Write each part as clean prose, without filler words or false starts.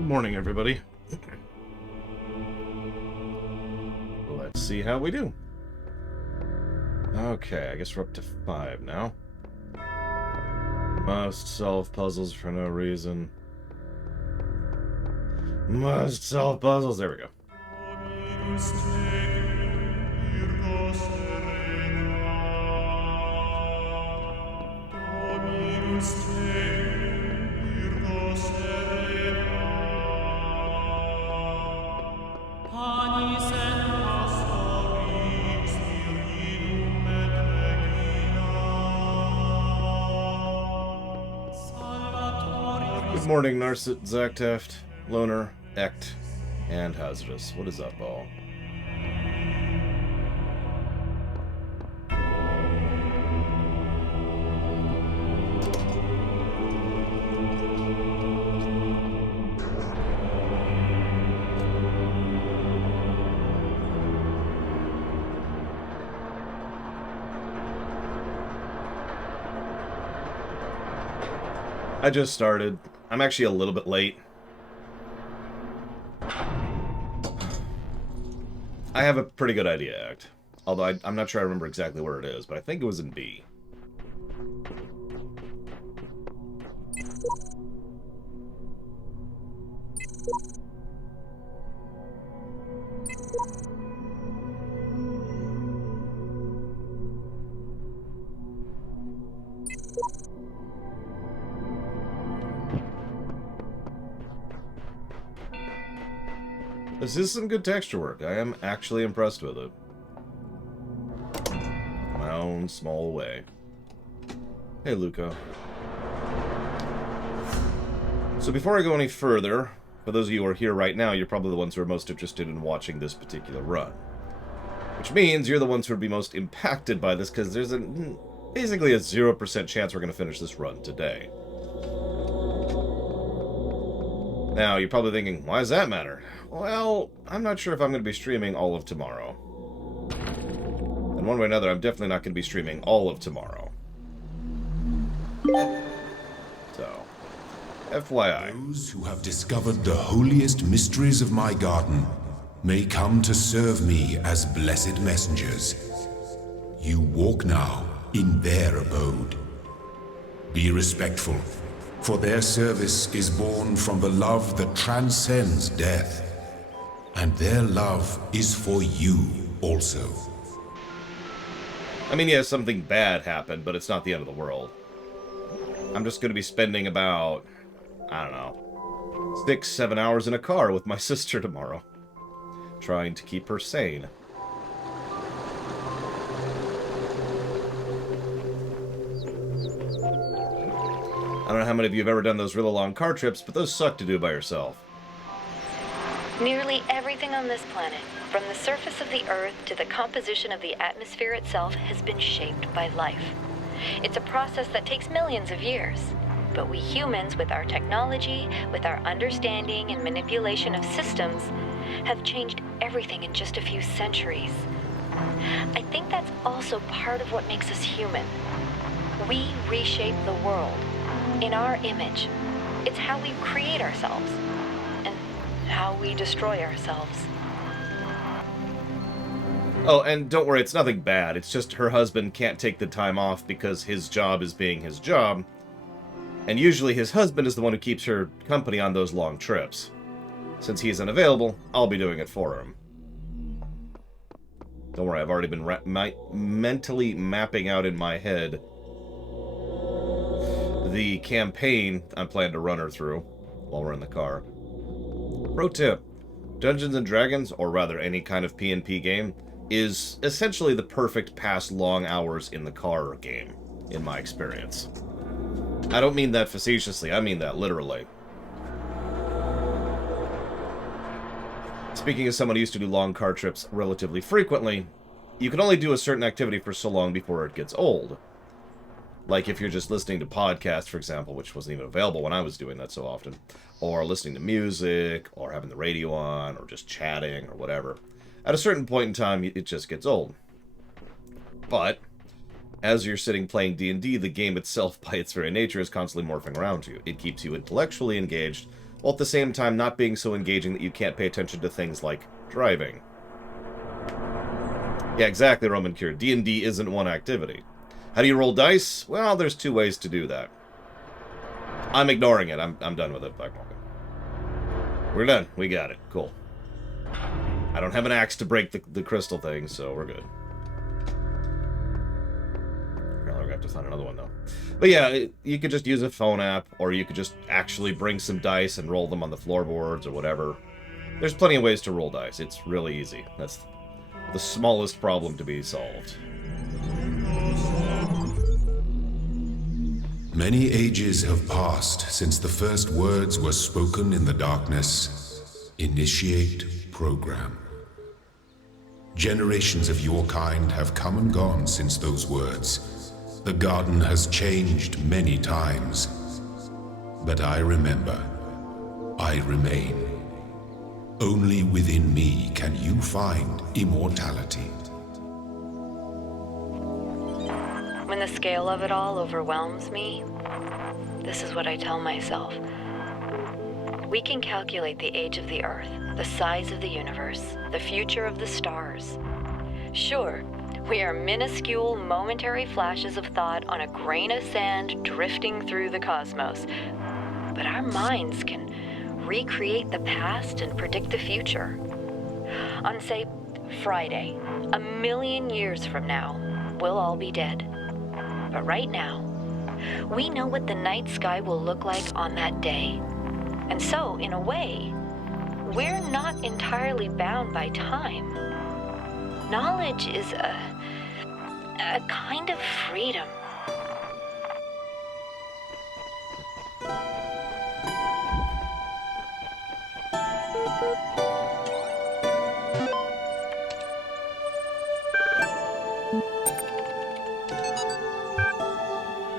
Good morning, everybody. Let's see how we do. Okay, I guess we're up to 5 now. Must solve puzzles for no reason. Must solve puzzles. There we go. Good morning, Narset, Zactaft, Loner, Ect, and Hazardous. What is up, all? I just started. I'm actually a little bit late. I have a pretty good idea, Act. Although I'm not sure I remember exactly where it is, but I think it was in B. This is some good texture work. I am actually impressed with it. My own small way. Hey, Luca. So before I go any further, for those of you who are here right now, you're probably the ones who are most interested in watching this particular run. Which means you're the ones who would be most impacted by this, because there's basically a 0% chance we're going to finish this run today. Now, you're probably thinking, why does that matter? Well, I'm not sure if I'm going to be streaming all of tomorrow. And one way or another, I'm definitely not going to be streaming all of tomorrow. So, FYI. Those who have discovered the holiest mysteries of my garden may come to serve me as blessed messengers. You walk now in their abode. Be respectful, for their service is born from the love that transcends death. And their love is for you also. I mean, yeah, something bad happened, but it's not the end of the world. I'm just going to be spending about, I don't know, 6-7 hours in a car with my sister tomorrow. Trying to keep her sane. I don't know how many of you have ever done those really long car trips, but those suck to do by yourself. Nearly everything on this planet, from the surface of the Earth to the composition of the atmosphere itself, has been shaped by life. It's a process that takes millions of years. But we humans, with our technology, with our understanding and manipulation of systems, have changed everything in just a few centuries. I think that's also part of what makes us human. We reshape the world in our image. It's how we create ourselves. How we destroy ourselves. Oh, and don't worry, it's nothing bad. It's just her husband can't take the time off because his job is being his job. And usually his husband is the one who keeps her company on those long trips. Since he's unavailable, I'll be doing it for him. Don't worry, I've already been mentally mapping out in my head the campaign I'm planning to run her through while we're in the car. Pro tip, Dungeons & Dragons, or rather any kind of PnP game, is essentially the perfect pass long hours in the car game, in my experience. I don't mean that facetiously, I mean that literally. Speaking as someone who used to do long car trips relatively frequently, you can only do a certain activity for so long before it gets old. Like if you're just listening to podcasts, for example, which wasn't even available when I was doing that so often, or listening to music, or having the radio on, or just chatting, or whatever. At a certain point in time, it just gets old. But as you're sitting playing D&D, the game itself, by its very nature, is constantly morphing around you. It keeps you intellectually engaged, while at the same time not being so engaging that you can't pay attention to things like driving. Yeah, exactly, Roman Cure. D&D isn't one activity. How do you roll dice? Well, there's 2 ways to do that. I'm ignoring it. I'm done with it. We're done. We got it. Cool. I don't have an axe to break the crystal thing, so we're good. Apparently we're going to have to find another one, though. But yeah, you could just use a phone app, or you could just actually bring some dice and roll them on the floorboards or whatever. There's plenty of ways to roll dice. It's really easy. That's the smallest problem to be solved. Many ages have passed since the first words were spoken in the darkness. Initiate program. Generations of your kind have come and gone since those words. The garden has changed many times. But I remember. I remain. Only within me can you find immortality. When the scale of it all overwhelms me, this is what I tell myself. We can calculate the age of the Earth, the size of the universe, the future of the stars. Sure, we are minuscule, momentary flashes of thought on a grain of sand drifting through the cosmos. But our minds can recreate the past and predict the future. On, say, Friday, 1,000,000 years from now, we'll all be dead. But right now, we know what the night sky will look like on that day. And so, in a way, we're not entirely bound by time. Knowledge is a kind of freedom.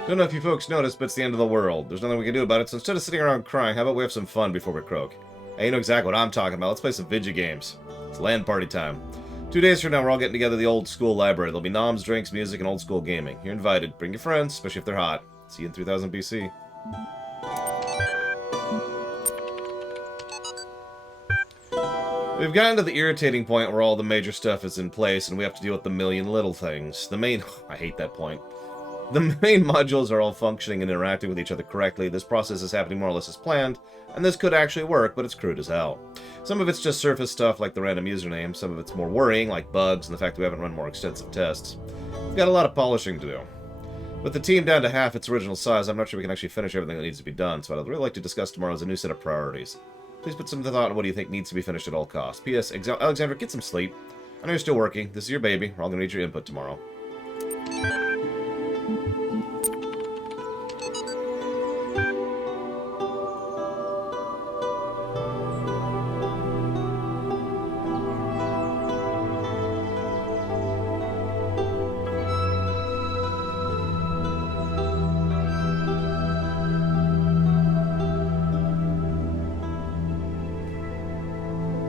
Don't know if you folks noticed, but it's the end of the world. There's nothing we can do about it, so instead of sitting around crying, how about we have some fun before we croak? Hey, you know exactly what I'm talking about. Let's play some video games. It's LAN party time. 2 days from now, we're all getting together at the old school library. There'll be noms, drinks, music, and old school gaming. You're invited. Bring your friends, especially if they're hot. See you in 3000 BC. We've gotten to the irritating point where all the major stuff is in place, and we have to deal with the million little things. I hate that point. The main modules are all functioning and interacting with each other correctly. This process is happening more or less as planned, and this could actually work, but it's crude as hell. Some of it's just surface stuff like the random username, some of it's more worrying like bugs and the fact that we haven't run more extensive tests. We've got a lot of polishing to do. With the team down to half its original size, I'm not sure we can actually finish everything that needs to be done, so what I'd really like to discuss tomorrow is a new set of priorities. Please put some thought on what do you think needs to be finished at all costs. P.S. Alexandra, get some sleep. I know you're still working. This is your baby. We're all going to need your input tomorrow.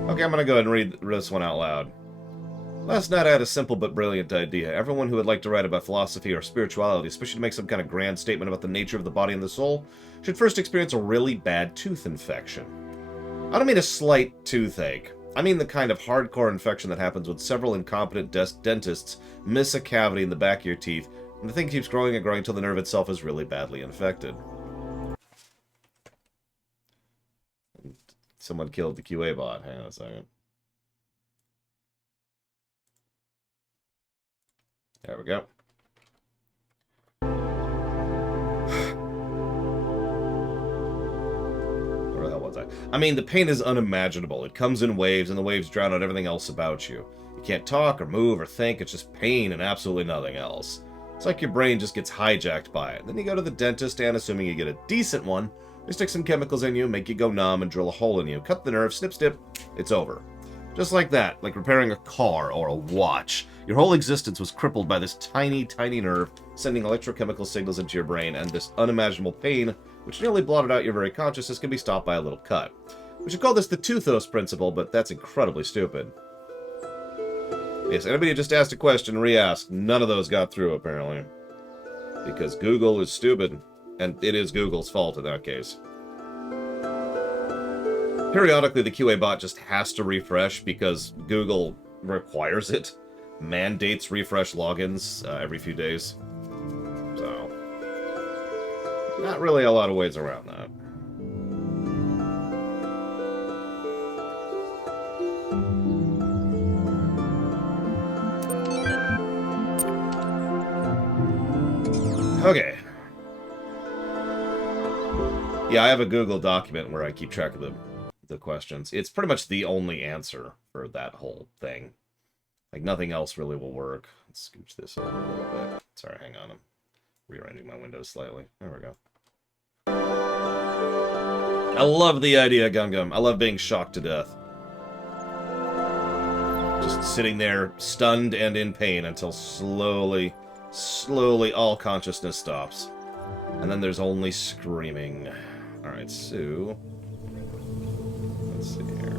Okay, I'm going to go ahead and read this one out loud. Last night I had a simple but brilliant idea. Everyone who would like to write about philosophy or spirituality, especially to make some kind of grand statement about the nature of the body and the soul, should first experience a really bad tooth infection. I don't mean a slight toothache. I mean the kind of hardcore infection that happens when several incompetent dentists miss a cavity in the back of your teeth, and the thing keeps growing and growing until the nerve itself is really badly infected. Someone killed the QA bot. Hang on a second. There we go. Where the hell was I? I mean, the pain is unimaginable. It comes in waves, and the waves drown out everything else about you. You can't talk or move or think. It's just pain and absolutely nothing else. It's like your brain just gets hijacked by it. Then you go to the dentist, and assuming you get a decent one, they stick some chemicals in you, make you go numb, and drill a hole in you. Cut the nerve, snip, snip, it's over. Just like that, like repairing a car or a watch. Your whole existence was crippled by this tiny, tiny nerve, sending electrochemical signals into your brain, and this unimaginable pain, which nearly blotted out your very consciousness, can be stopped by a little cut. We should call this the Toothos principle, but that's incredibly stupid. Yes, anybody just asked a question, re-asked. None of those got through, apparently. Because Google is stupid. And it is Google's fault in that case. Periodically, the QA bot just has to refresh because Google requires it. Mandates refresh logins every few days. So, not really a lot of ways around that. Okay. Yeah, I have a Google document where I keep track of the questions. It's pretty much the only answer for that whole thing. Like, nothing else really will work. Let's scooch this over a little bit. Sorry, hang on. I'm rearranging my windows slightly. There we go. I love the idea, Gum Gum. I love being shocked to death. Just sitting there, stunned and in pain until slowly all consciousness stops. And then there's only screaming. Alright, so... let's see here.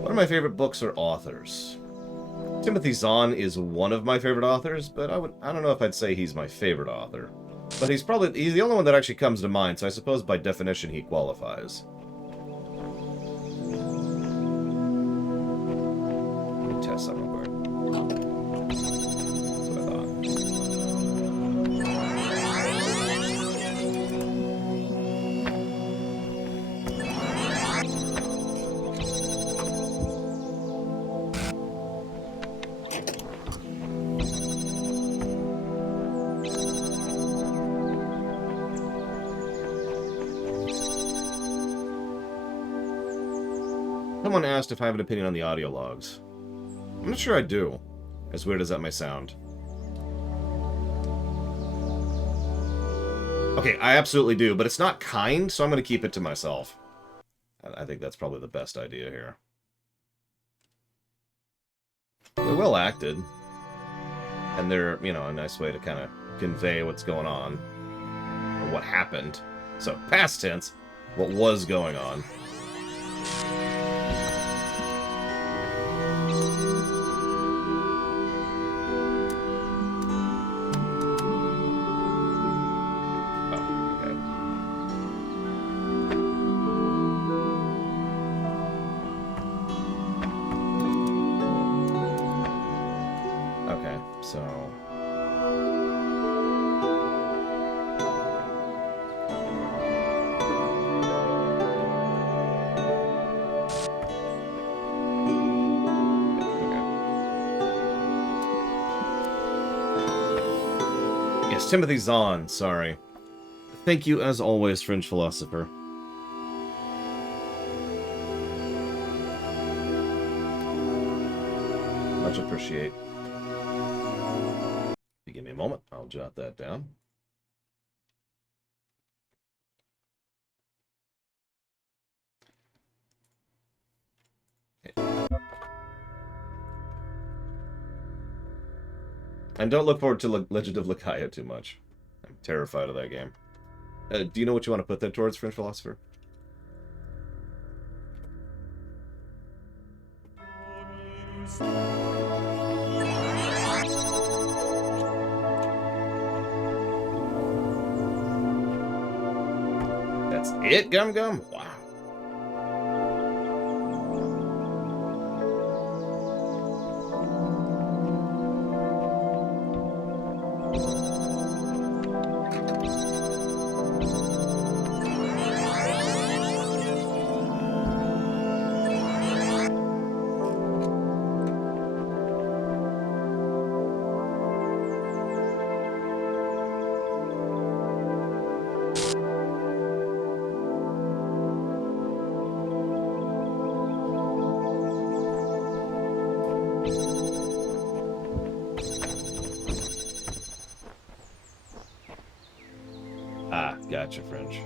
One of my favorite books or authors. Timothy Zahn is one of my favorite authors, but I don't know if I'd say he's my favorite author. But he's the only one that actually comes to mind, so I suppose by definition he qualifies. Let me test something real quick. That's what I thought. Someone asked if I have an opinion on the audio logs. I'm not sure I do, as weird as that may sound. Okay, I absolutely do, but it's not kind, so I'm going to keep it to myself. I think that's probably the best idea here. They're well acted. And they're, you know, a nice way to kind of convey what's going on. Or what happened. So, past tense, what was going on. Timothy Zahn, sorry. Thank you, as always, Fringe Philosopher. Much appreciate. If you give me a moment, I'll jot that down. And don't look forward to Legend of Lakaya too much. I'm terrified of that game. Do you know what you want to put that towards, French Philosopher? That's it, Gum Gum? Wow. Gotcha, French.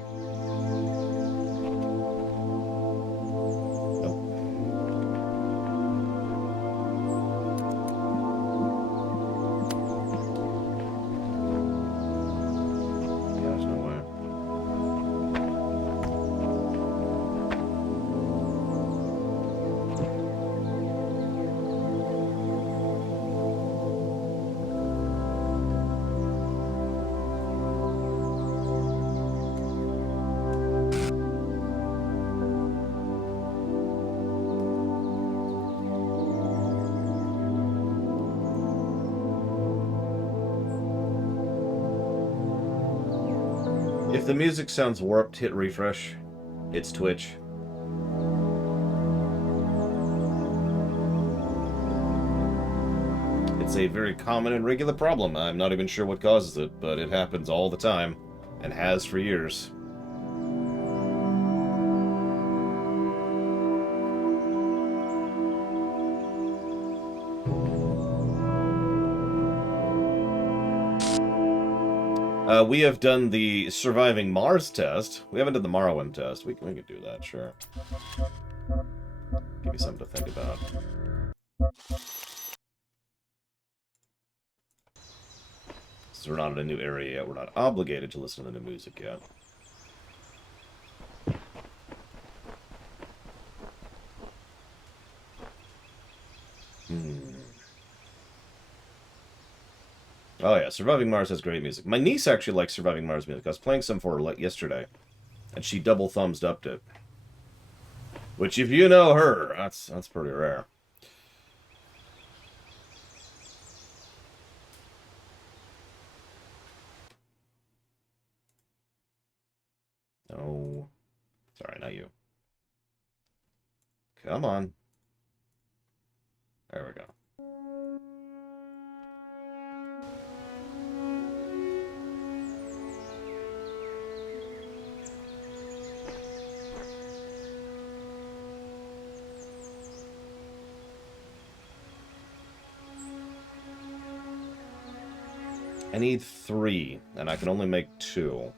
If the music sounds warped, hit refresh. It's Twitch. It's a very common and regular problem. I'm not even sure what causes it, but it happens all the time, and has for years. We have done the Surviving Mars test. We haven't done the Morrowind test. We can do that, sure. Give me something to think about. Since we're not in a new area yet, we're not obligated to listen to the new music yet. Oh yeah, Surviving Mars has great music. My niece actually likes Surviving Mars music. I was playing some for her yesterday, and she double thumbs upped it. Which, if you know her, that's pretty rare. No. Sorry, not you. Come on. There we go. I need 3, and I can only make 2.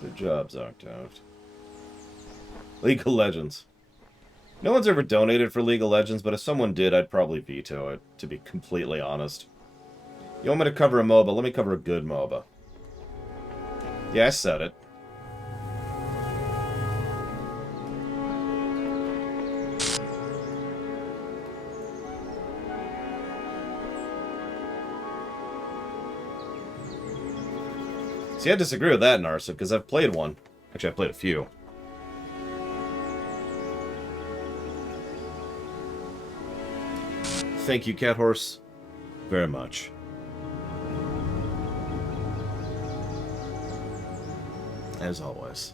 Good job, Zarktoft. League of Legends. No one's ever donated for League of Legends, but if someone did, I'd probably veto it, to be completely honest. You want me to cover a MOBA? Let me cover a good MOBA. Yeah, I said it. See, I disagree with that, Narsa, because I've played one. Actually, I've played a few. Thank you, Cat Horse, very much. As always.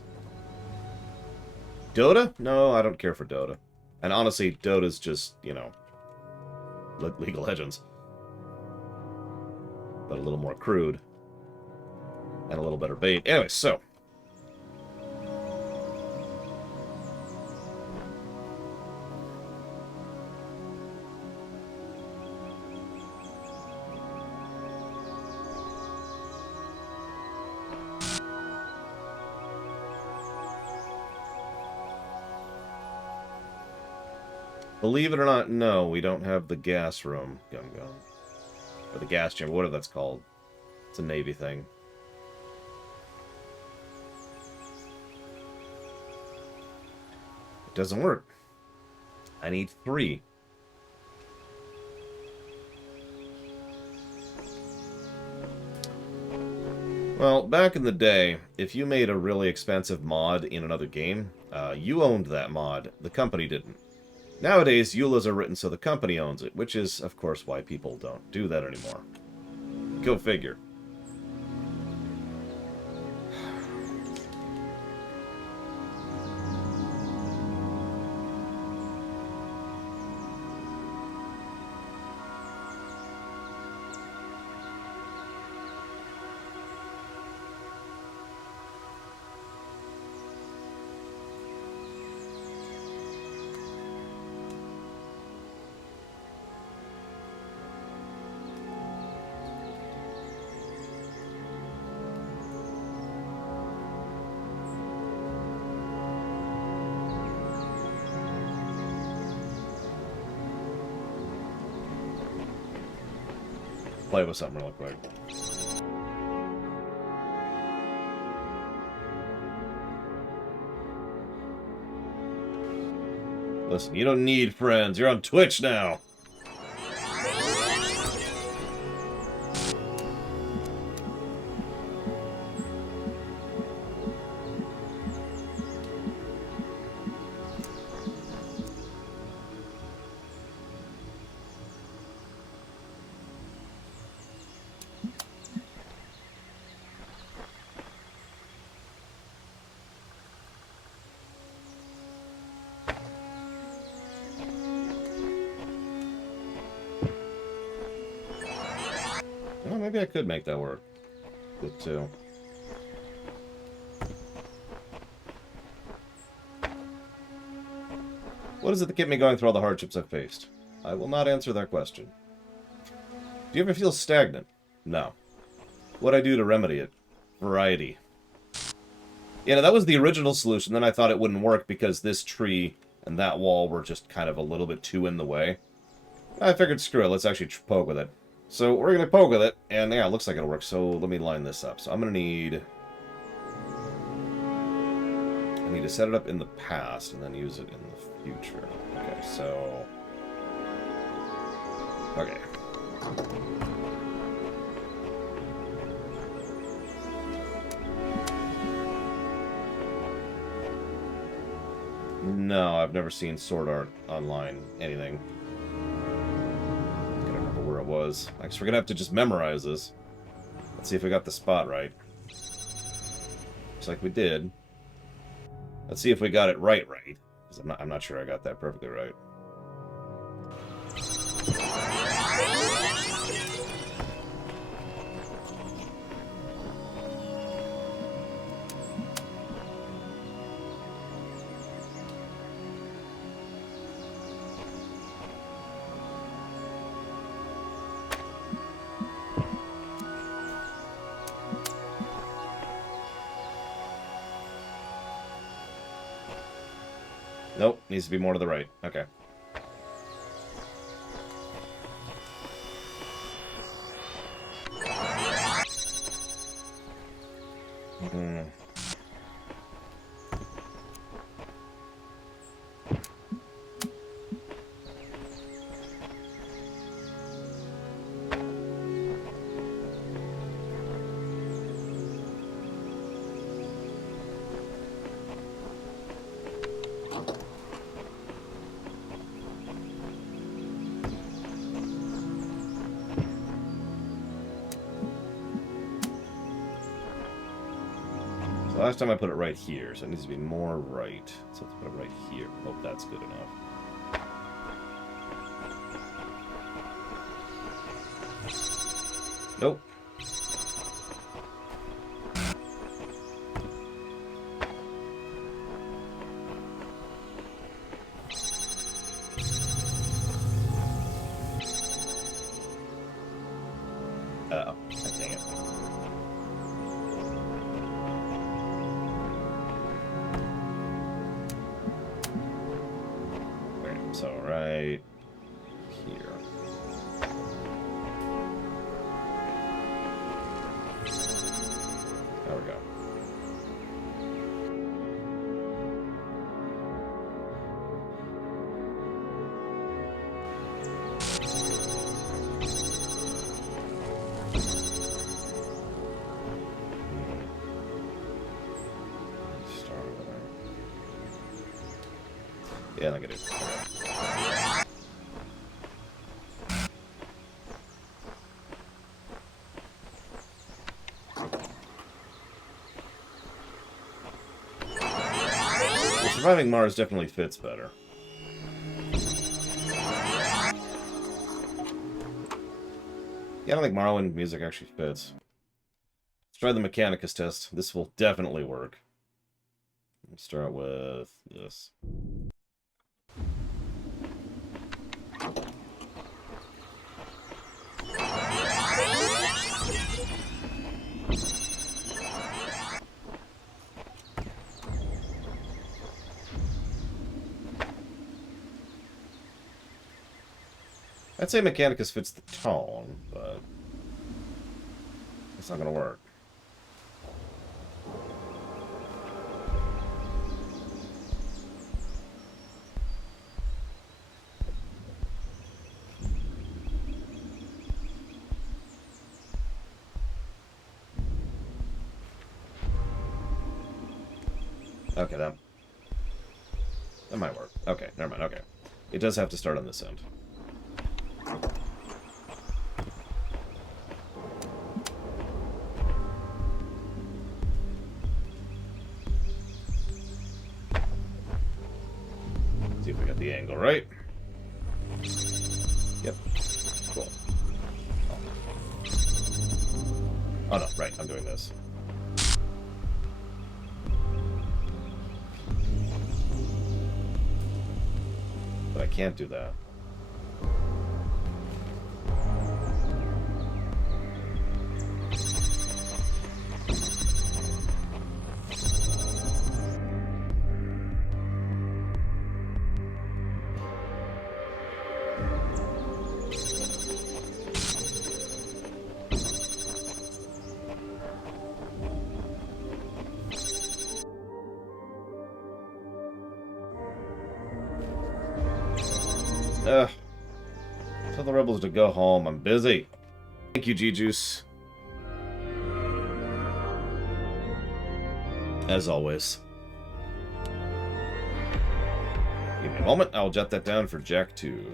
Dota? No, I don't care for Dota. And honestly, Dota's just, you know, League of Legends. But a little more crude. And a little better bait. Anyway, so. Believe it or not, no, we don't have the gas room. Gum Gum. Or the gas chamber, whatever that's called. It's a Navy thing. It doesn't work. I need 3. Well, back in the day, if you made a really expensive mod in another game, you owned that mod. The company didn't. Nowadays, EULAs are written so the company owns it, which is, of course, why people don't do that anymore. Go figure. Play with something real quick. Listen, you don't need friends. You're on Twitch now. maybe I could make that work. Good too. What is it that kept me going through all the hardships I've faced? I will not answer that question. Do you ever feel stagnant? No. What'd I do to remedy it? Variety. Yeah, that was the original solution. Then I thought it wouldn't work because this tree and that wall were just kind of a little bit too in the way. I figured, screw it, let's actually poke with it. So we're going to poke with it, and yeah, it looks like it'll work. So let me line this up. So I'm going to need... I need to set it up in the past and then use it in the future. Okay, so... Okay. No, I've never seen sword art online, anything. I gotta remember where it was. I guess we're gonna have to just memorize this. Let's see if we got the spot right. Looks like we did. Let's see if we got it right. Because I'm not sure I got that perfectly right. Nope, needs to be more to the right. Okay. Last time I put it right here, so it needs to be more right. So let's put it right here. Hope that's good enough. Nope. Uh-oh. Dang it. So right here. There we go. Start over there. Yeah, I get it. Surviving Mars definitely fits better. Yeah, I don't think Marlin music actually fits. Let's try the Mechanicus test. This will definitely work. Let's start with this. I'd say Mechanicus fits the tone, but it's not going to work. Okay, that might work. Okay, never mind. Okay. It does have to start on this end. See if we got the angle right. Yep. Cool. Oh no, right, I'm doing this. But I can't do that. Ugh. Tell the rebels to go home. I'm busy. Thank you, G-Juice. As always. Give me a moment. I'll jot that down for Jack 2.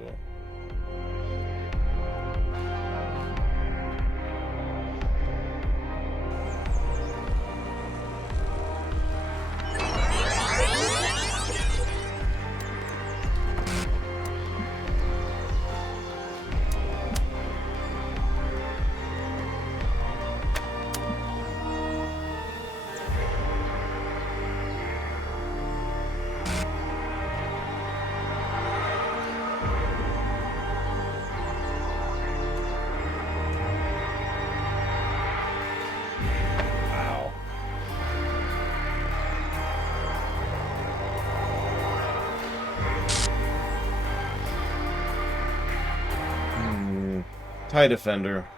TIE Defender.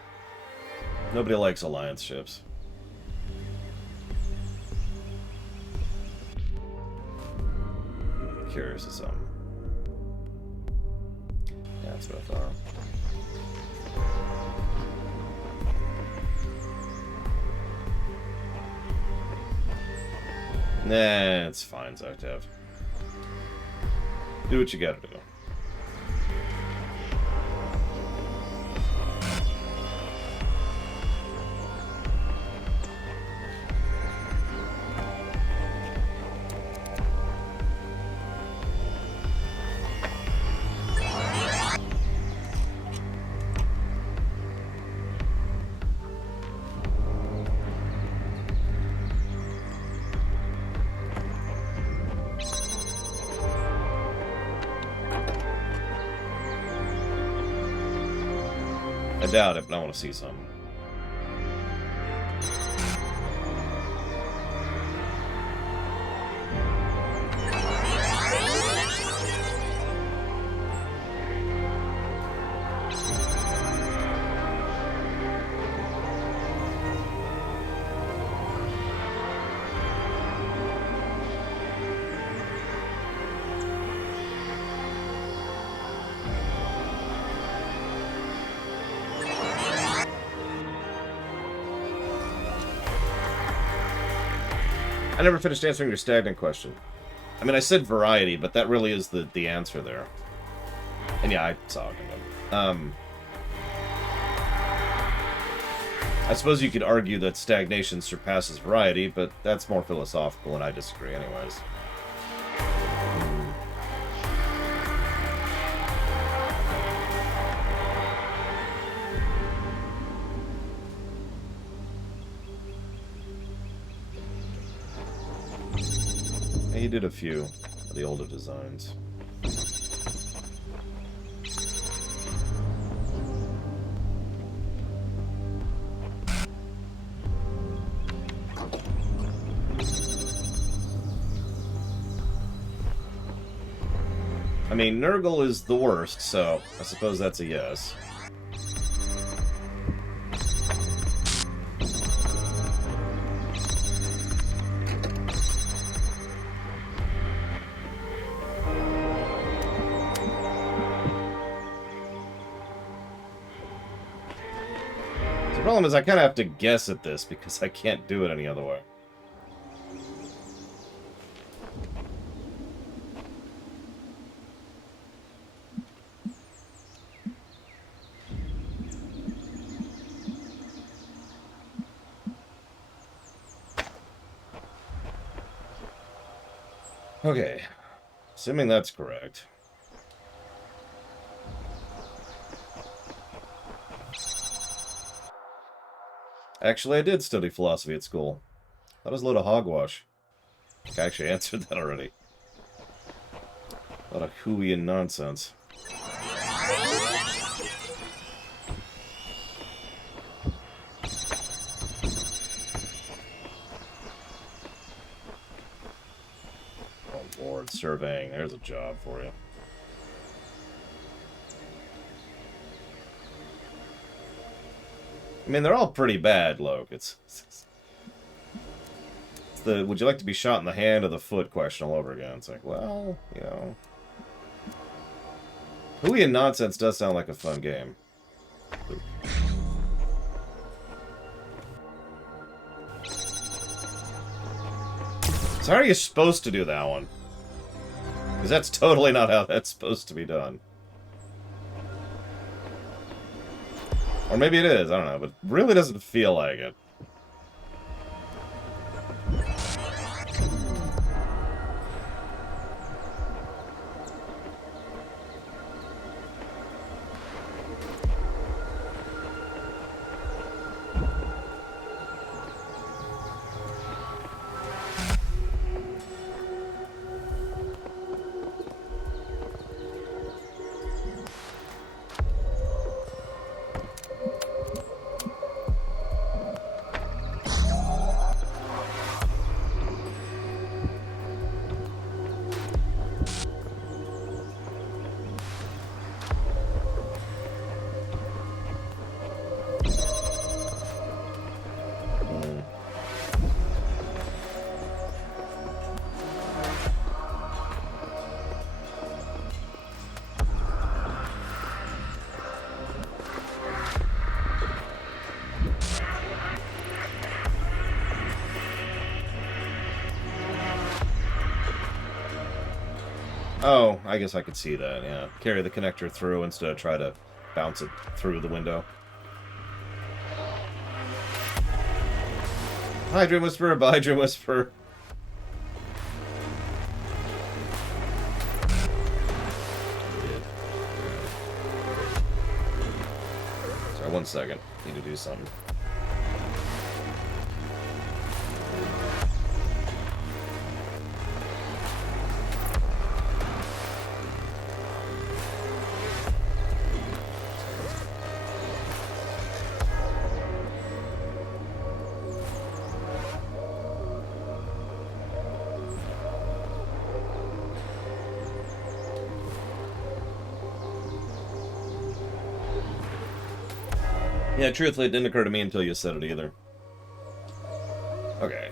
Nobody likes Alliance ships. Curious as something. Yeah, that's what I thought. Nah, it's fine, Zoctav. Do what you gotta do. I doubt it, but I want to see some. I never finished answering your stagnant question. I mean, I said variety, but that really is the answer there. And yeah, I saw it. I suppose you could argue that stagnation surpasses variety, but that's more philosophical, and I disagree anyways. He did a few of the older designs. I mean, Nurgle is the worst, so I suppose that's a yes. The problem is I kind of have to guess at this because I can't do it any other way. Okay, assuming that's correct. Actually, I did study philosophy at school. That was a load of hogwash. I actually answered that already. A lot of hooey and nonsense. Oh lord, surveying. There's a job for you. I mean, they're all pretty bad, Loke. It's the would you like to be shot in the hand or the foot question all over again. It's like, well, you know. Hooey and nonsense does sound like a fun game. So how are you supposed to do that one? Because that's totally not how that's supposed to be done. Or maybe it is, I don't know, but it really doesn't feel like it. Oh, I guess I could see that, yeah. Carry the connector through instead of try to bounce it through the window. Hi, Dream Whisperer. Bye, Dream Whisperer. Sorry, 1 second. Need to do something. Yeah, truthfully, it didn't occur to me until you said it either. Okay.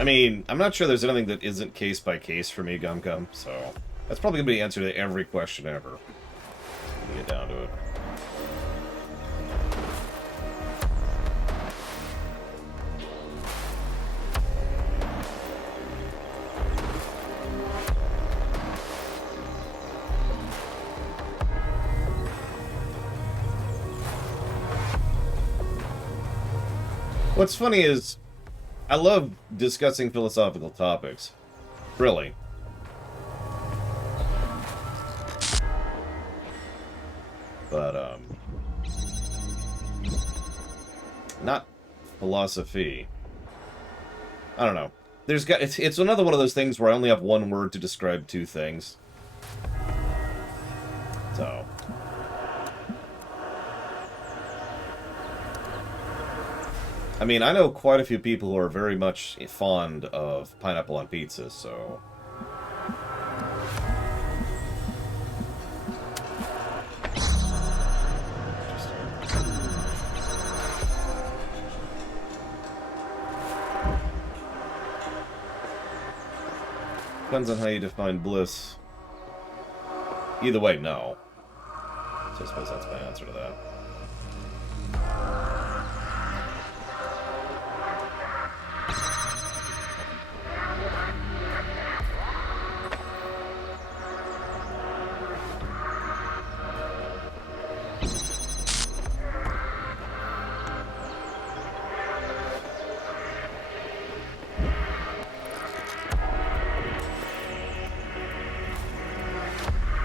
I mean, I'm not sure there's anything that isn't case by case for me, Gum Gum, so that's probably going to be the answer to every question ever. When we get down to it. What's funny is, I love discussing philosophical topics. Really. But, not philosophy. I don't know. It's another one of those things where I only have one word to describe two things. So. I mean, I know quite a few people who are very much fond of pineapple on pizza, so... Depends on how you define bliss. Either way, no. So I suppose that's my answer to that.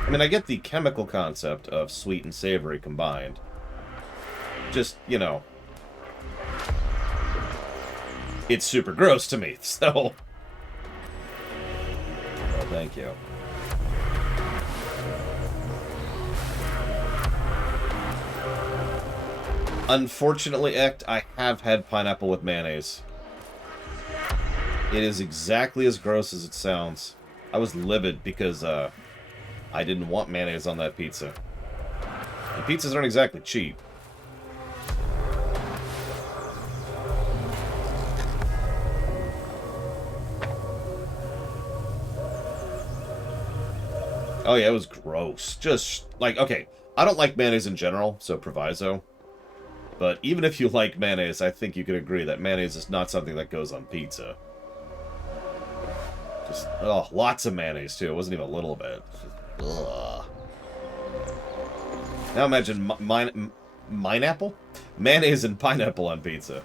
I mean, I get the chemical concept of sweet and savory combined. Just, you know, it's super gross to me, so... Well, thank you. Unfortunately, Ect, I have had pineapple with mayonnaise. It is exactly as gross as it sounds. I was livid because, I didn't want mayonnaise on that pizza. And pizzas aren't exactly cheap. Oh yeah, it was gross. Just, like, okay, I don't like mayonnaise in general, so proviso. But even if you like mayonnaise, I think you could agree that mayonnaise is not something that goes on pizza. Just, oh, lots of mayonnaise, too. It wasn't even a little bit. Ugh. Now imagine pineapple? Mayonnaise and pineapple on pizza.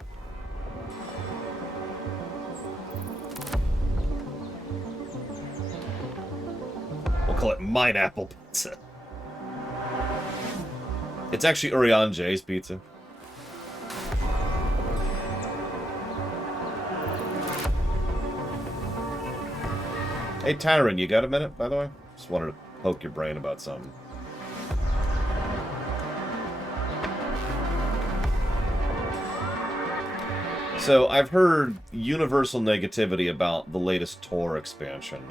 We'll call it mineapple pizza. It's actually Urian J's pizza. Hey, Tyron, you got a minute, by the way? Just wanted to poke your brain about something. So, I've heard universal negativity about the latest Tor expansion.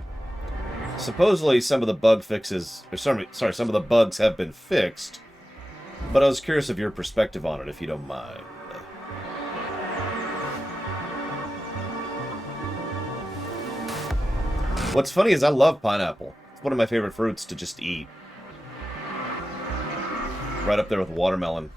Supposedly, some of the bug fixes... some of the bugs have been fixed, but I was curious of your perspective on it, if you don't mind. What's funny is I love pineapple. It's one of my favorite fruits to just eat. Right up there with watermelon.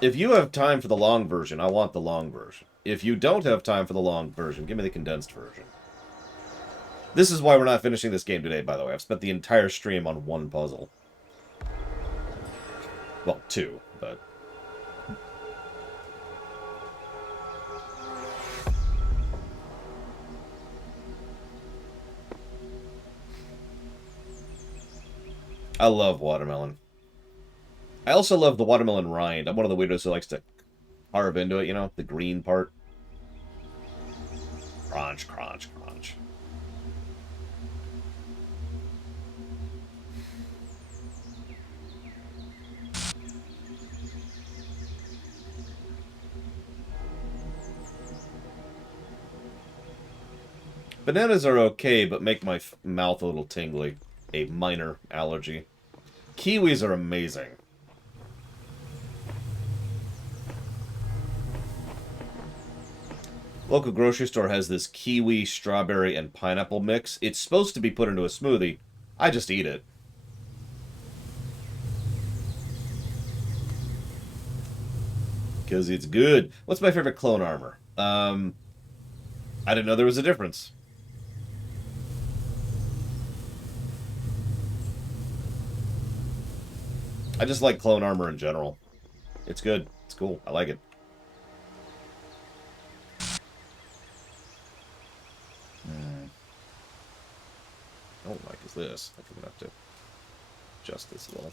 If you have time for the long version, I want the long version. If you don't have time for the long version, give me the condensed version. This is why we're not finishing this game today, by the way. I've spent the entire stream on one puzzle. Well, two, but... I love watermelon. I also love the watermelon rind. I'm one of the weirdos who likes to carve into it, you know? The green part. Crunch, crunch, crunch. Bananas are okay, but make my mouth a little tingly. A minor allergy. Kiwis are amazing. Local grocery store has this kiwi, strawberry, and pineapple mix. It's supposed to be put into a smoothie. I just eat it. Because it's good. What's my favorite clone armor? I didn't know there was a difference. I just like clone armor in general. It's good. It's cool. I like it. I don't like is this. I think I'm going to have to adjust this a little.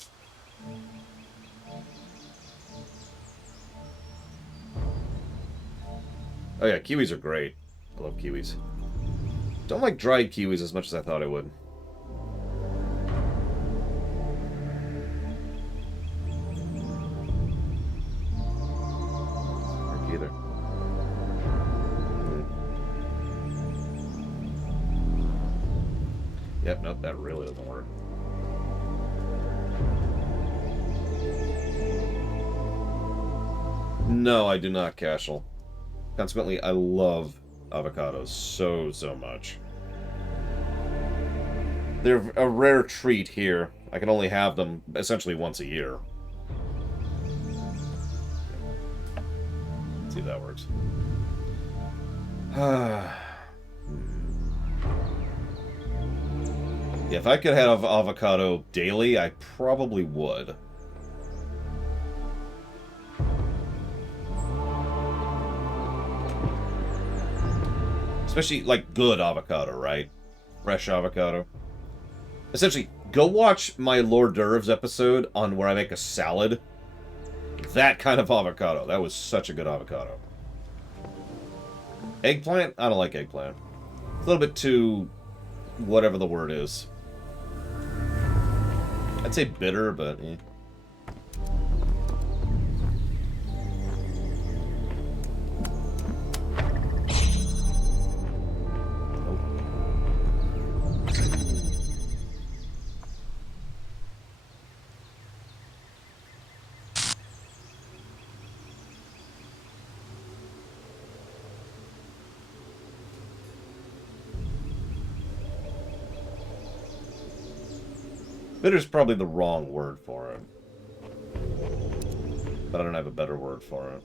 Oh yeah, kiwis are great. I love kiwis. Don't like dried kiwis as much as I thought I would. Either. Yep, nope, that really doesn't work. No, I do not, Cashel. Consequently, I love avocados so much. They're a rare treat here. I can only have them essentially once a year. Let's see if that works. Yeah, if I could have avocado daily, I probably would. Especially, like, good avocado, right? Fresh avocado. Essentially, go watch my Lord d'oeuvres episode on where I make a salad. That kind of avocado. That was such a good avocado. Eggplant? I don't like eggplant. It's a little bit too... whatever the word is. I'd say bitter, but... eh. Bitter's probably the wrong word for it. But I don't have a better word for it.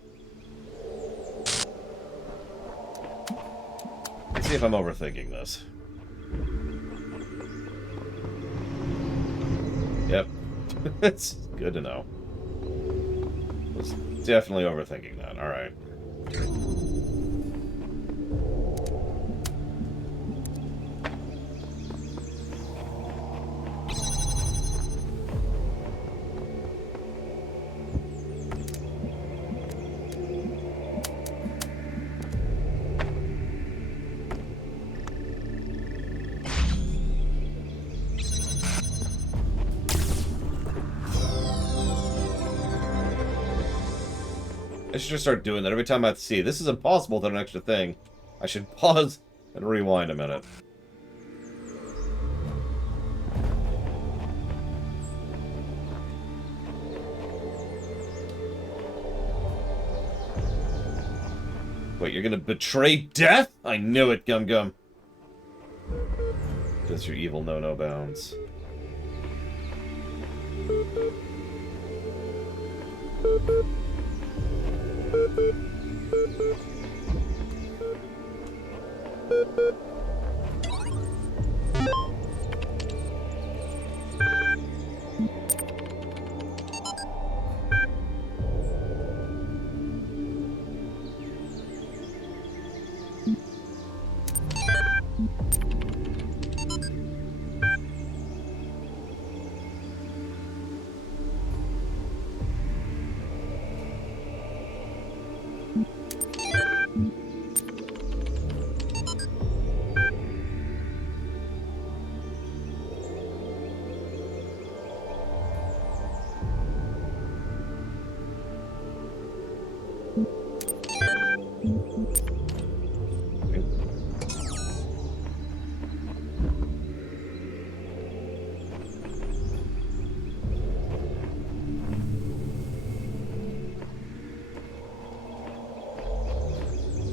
Let's see if I'm overthinking this. Yep. It's good to know. Was definitely overthinking that. Alright. I should just start doing that every time I see this is impossible without an extra thing. I should pause and rewind a minute. Wait, you're gonna betray death? I knew it, Gum Gum. Does your evil know no bounds?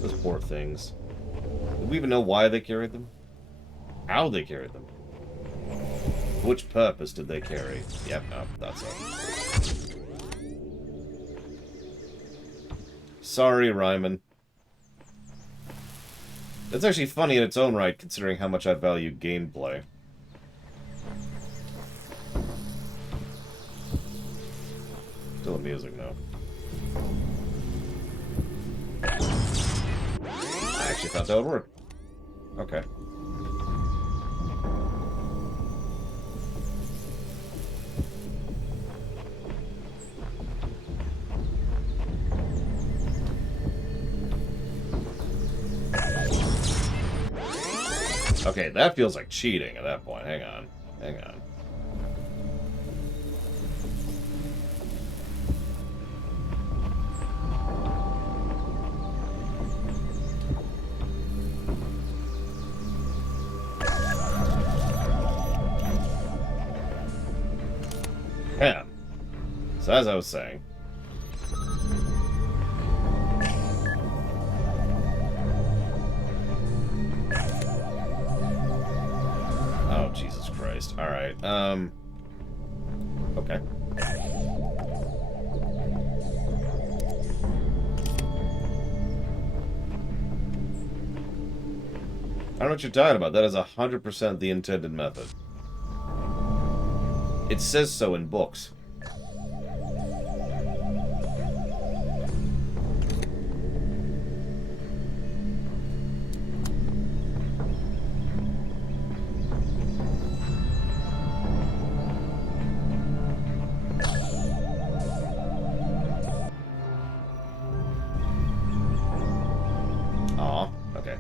Those poor things. Do we even know why they carried them? How they carried them? Which purpose did they carry? Yep, no, that's it. Sorry, Ryman. It's actually funny in its own right, considering how much I value gameplay. Still amusing, though. I actually thought that would work. Okay. Okay, that feels like cheating at that point. Hang on. Hang on. Yeah. So as I was saying... Christ. Alright, okay. I don't know what you're talking about. That is 100% the intended method. It says so in books. Aw, okay.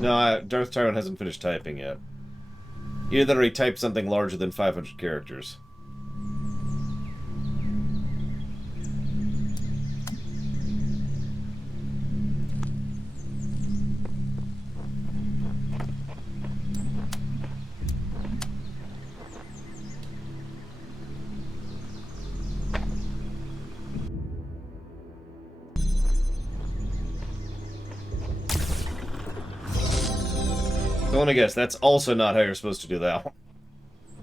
No, Darth Tyrant hasn't finished typing yet. He literally typed something larger than 500 characters. So let me guess, that's also not how you're supposed to do that one.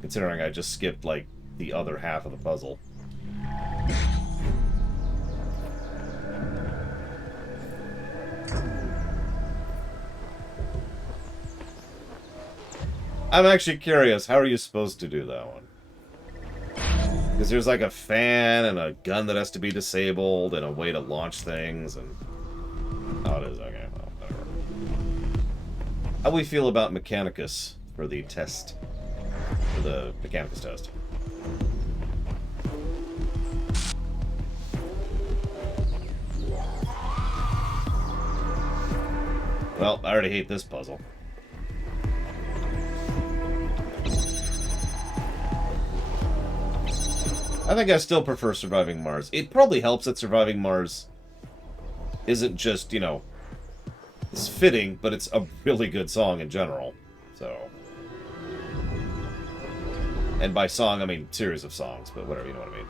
Considering I just skipped, like, the other half of the puzzle. I'm actually curious, how are you supposed to do that one? Because there's like a fan and a gun that has to be disabled and a way to launch things and... Oh, it is, okay, well, whatever. How do we feel about Mechanicus for the test? For the Mechanicus test. Well, I already hate this puzzle. I think I still prefer Surviving Mars. It probably helps that Surviving Mars isn't just, you know, it's fitting, but it's a really good song in general. So. And by song, I mean series of songs, but whatever, you know what I mean.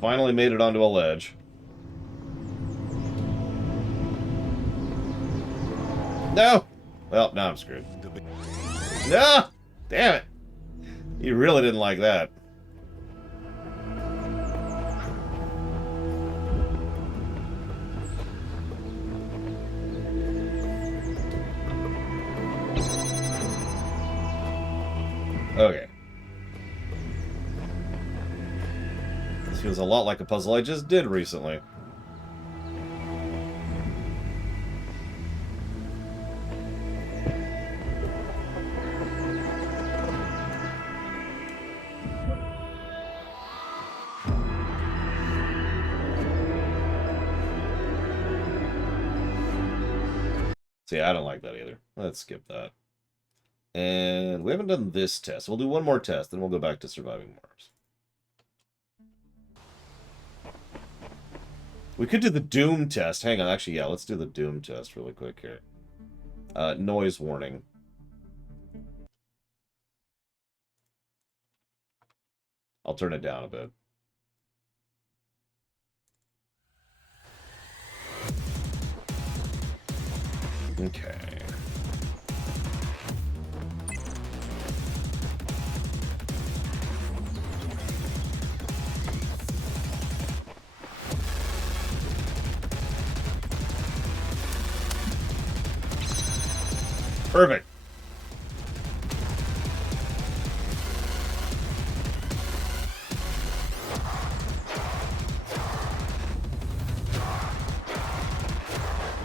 finally made it onto a ledge. No! Well, now I'm screwed. No! Damn it! You really didn't like that. Okay. This feels a lot like a puzzle I just did recently. See, I don't like that either. Let's skip that. And we haven't done this test. We'll do one more test, then we'll go back to surviving Mars. We could do the Doom test. Hang on, actually, yeah, let's do the Doom test really quick here. Noise warning. I'll turn it down a bit. Okay. Perfect.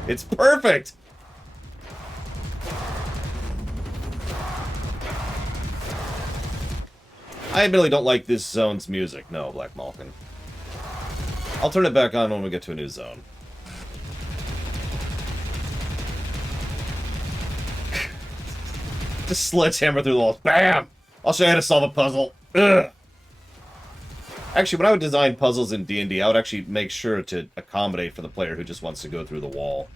It's perfect. I admittedly don't like this zone's music. No, Black Malkin. I'll turn it back on when we get to a new zone. Just sledgehammer through the walls. Bam! I'll show you how to solve a puzzle. Ugh. Actually, when I would design puzzles in D&D, I would actually make sure to accommodate for the player who just wants to go through the wall.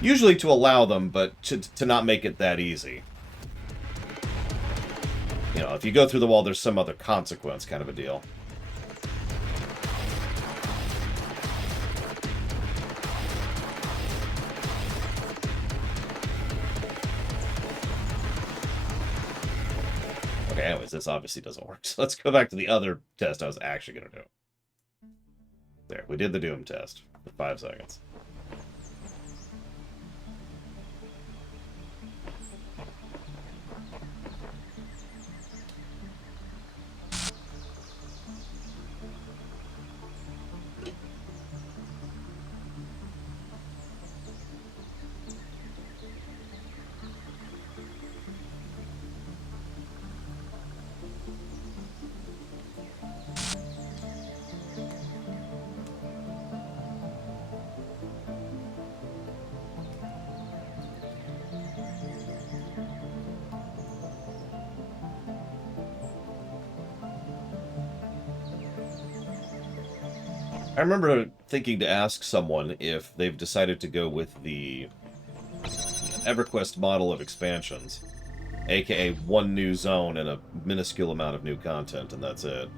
Usually to allow them, but to not make it that easy. You know, if you go through the wall, there's some other consequence kind of a deal. Okay, anyways, this obviously doesn't work. So let's go back to the other test I was actually going to do. There, we did the Doom test for 5 seconds. I remember thinking to ask someone if they've decided to go with the EverQuest model of expansions, aka one new zone and a minuscule amount of new content, and that's it.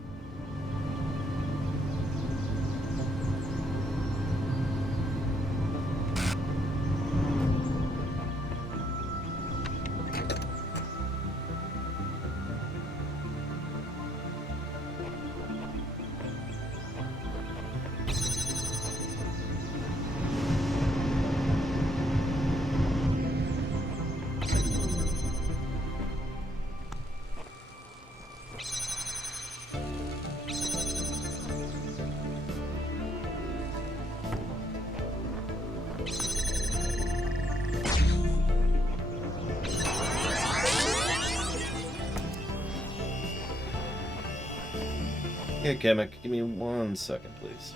Yeah, Kamek, give me 1 second, please.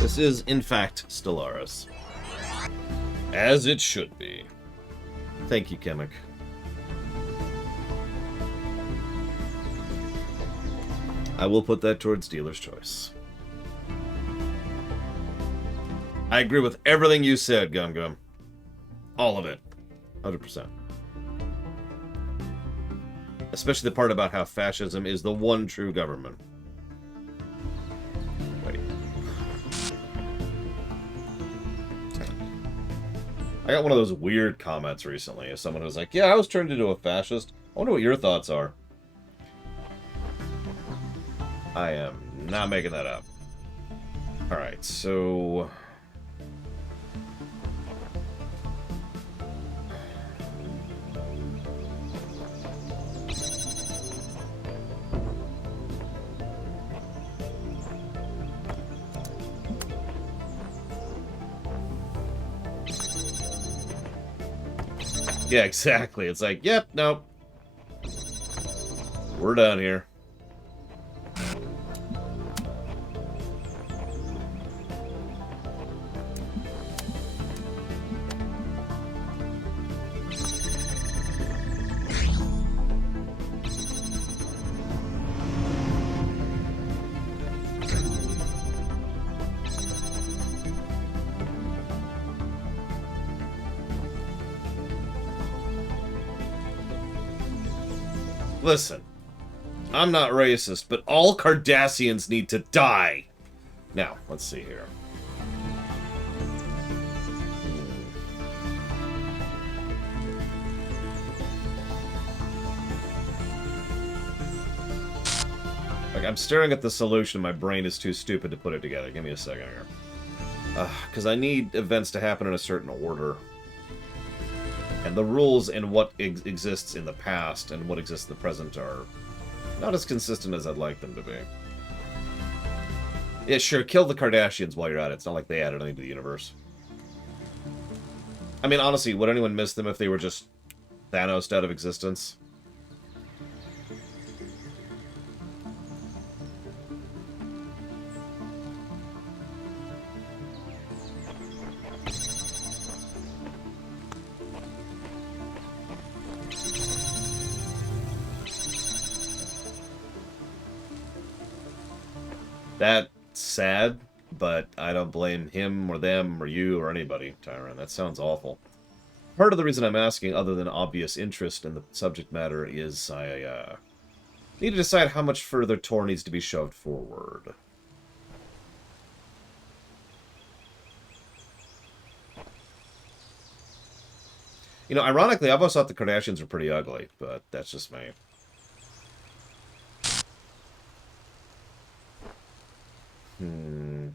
This is, in fact, Stellaris. As it should be. Thank you, Kamek. I will put that towards dealer's choice. I agree with everything you said, Gum Gum. All of it. 100%. Especially the part about how fascism is the one true government. Wait. I got one of those weird comments recently of someone who was like, yeah, I was turned into a fascist. I wonder what your thoughts are. I am not making that up. Alright, so... yeah, exactly. It's like, yep, nope. We're done here. Listen, I'm not racist, but all Cardassians need to die. Now, let's see here. Like, I'm staring at the solution. My brain is too stupid to put it together. Give me a second here. Because I need events to happen in a certain order. And the rules and what exists in the past and what exists in the present are not as consistent as I'd like them to be. Yeah, sure, kill the Kardashians while you're at it. It's not like they added anything to the universe. I mean, honestly, would anyone miss them if they were just Thanos out of existence? That's sad, but I don't blame him or them or you or anybody, Tyron. That sounds awful. Part of the reason I'm asking, other than obvious interest in the subject matter, is I need to decide how much further Tor needs to be shoved forward. You know, ironically, I've always thought the Kardashians were pretty ugly, but that's just me. Hmm.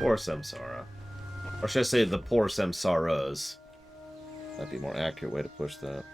Poor Samsara. Or should I say the poor Samsaras? That'd be a more accurate way to push that.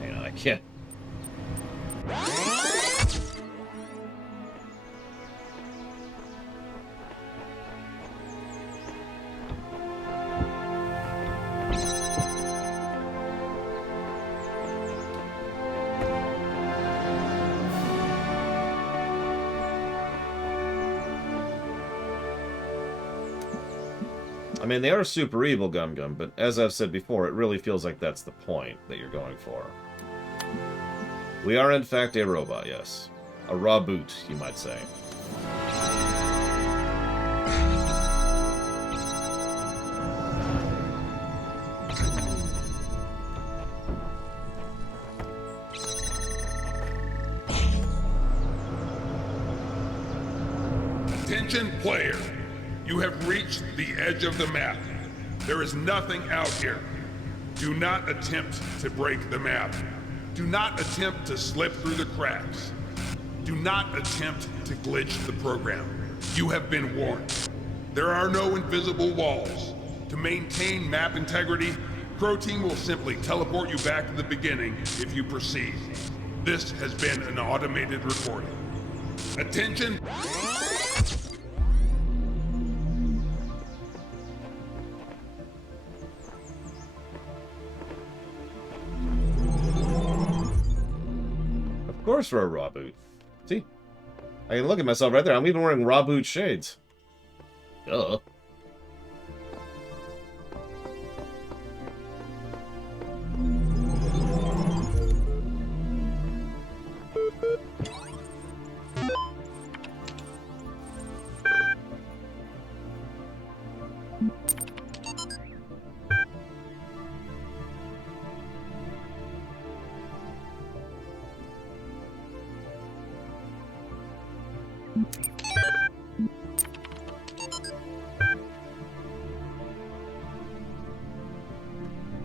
Hang on, I can't. I mean, they are super evil, Gum Gum, but as I've said before, it really feels like that's the point that you're going for. We are, in fact, a robot, yes. A raw boot, you might say. Attention player, you have reached the edge of the map. There is nothing out here. Do not attempt to break the map. Do not attempt to slip through the cracks. Do not attempt to glitch the program. You have been warned. There are no invisible walls. To maintain map integrity, Crow Team will simply teleport you back to the beginning if you proceed. This has been an automated recording. Attention! Of course we're a raw boot. See? I can look at myself right there. I'm even wearing raw boot shades. Duh.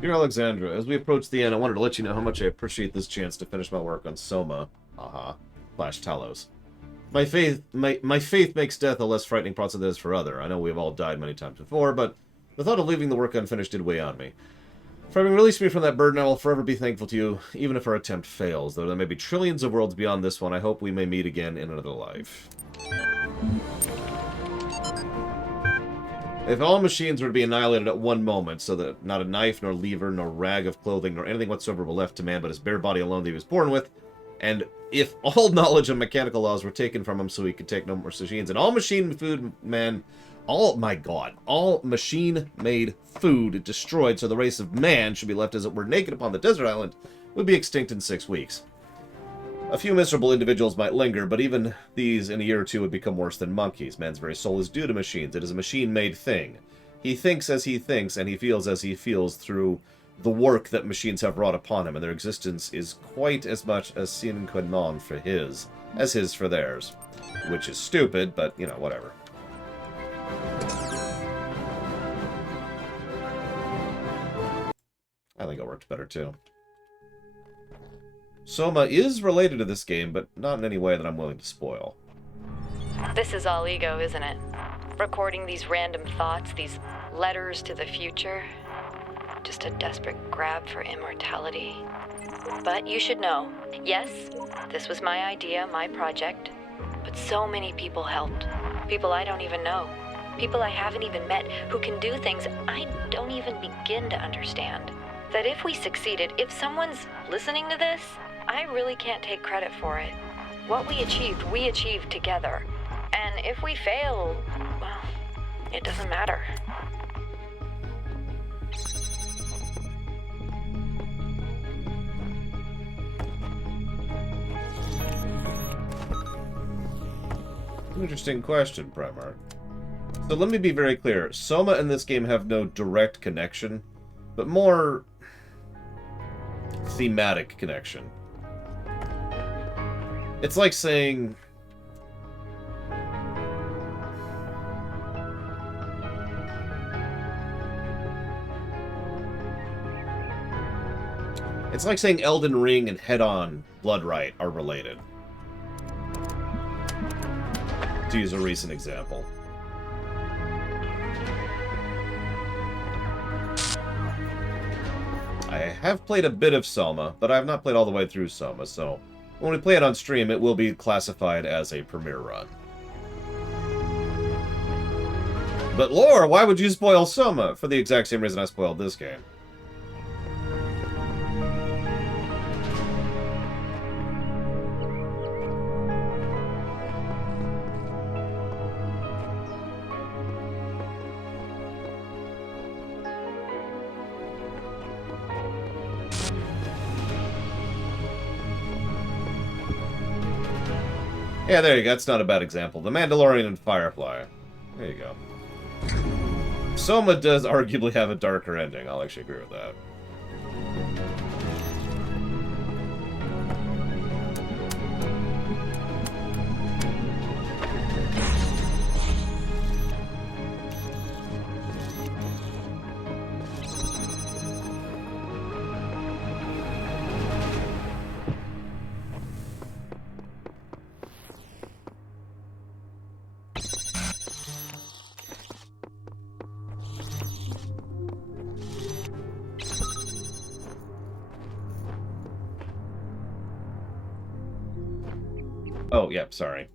Dear Alexandra, as we approach the end, I wanted to let you know how much I appreciate this chance to finish my work on Soma, slash Talos. My faith makes death a less frightening process than it is for other. I know we've all died many times before, but the thought of leaving the work unfinished did weigh on me. For having released me from that burden, I will forever be thankful to you, even if our attempt fails. Though there may be trillions of worlds beyond this one, I hope we may meet again in another life. If all machines were to be annihilated at one moment, so that not a knife, nor lever, nor rag of clothing, nor anything whatsoever were left to man but his bare body alone that he was born with, and if all knowledge of mechanical laws were taken from him so he could take no more machines, and all machine-made food destroyed so the race of man should be left as it were naked upon the desert island, would be extinct in 6 weeks. A few miserable individuals might linger, but even these in a year or two would become worse than monkeys. Man's very soul is due to machines. It is a machine-made thing. He thinks as he thinks, and he feels as he feels through the work that machines have wrought upon him, and their existence is quite as much a sine qua non for his, as his for theirs. Which is stupid, but, you know, whatever. I think it worked better, too. Soma is related to this game, but not in any way that I'm willing to spoil. This is all ego, isn't it? Recording these random thoughts, these letters to the future. Just a desperate grab for immortality. But you should know, yes, this was my idea, my project. But so many people helped. People I don't even know. People I haven't even met who can do things I don't even begin to understand. That if we succeeded, if someone's listening to this, I really can't take credit for it. What we achieved together. And if we fail, well, it doesn't matter. Interesting question, Primarch. So let me be very clear. Soma and this game have no direct connection, but more thematic connection. It's like saying... It's like saying Elden Ring and Head-On Blood Right are related. To use a recent example. I have played a bit of Soma, but I have not played all the way through Soma, so when we play it on stream, it will be classified as a premiere run. But lore, why would you spoil Soma? For the exact same reason I spoiled this game. Yeah, there you go. That's not a bad example. The Mandalorian and Firefly. There you go. Soma does arguably have a darker ending. I'll actually agree with that. Oh, yeah, sorry.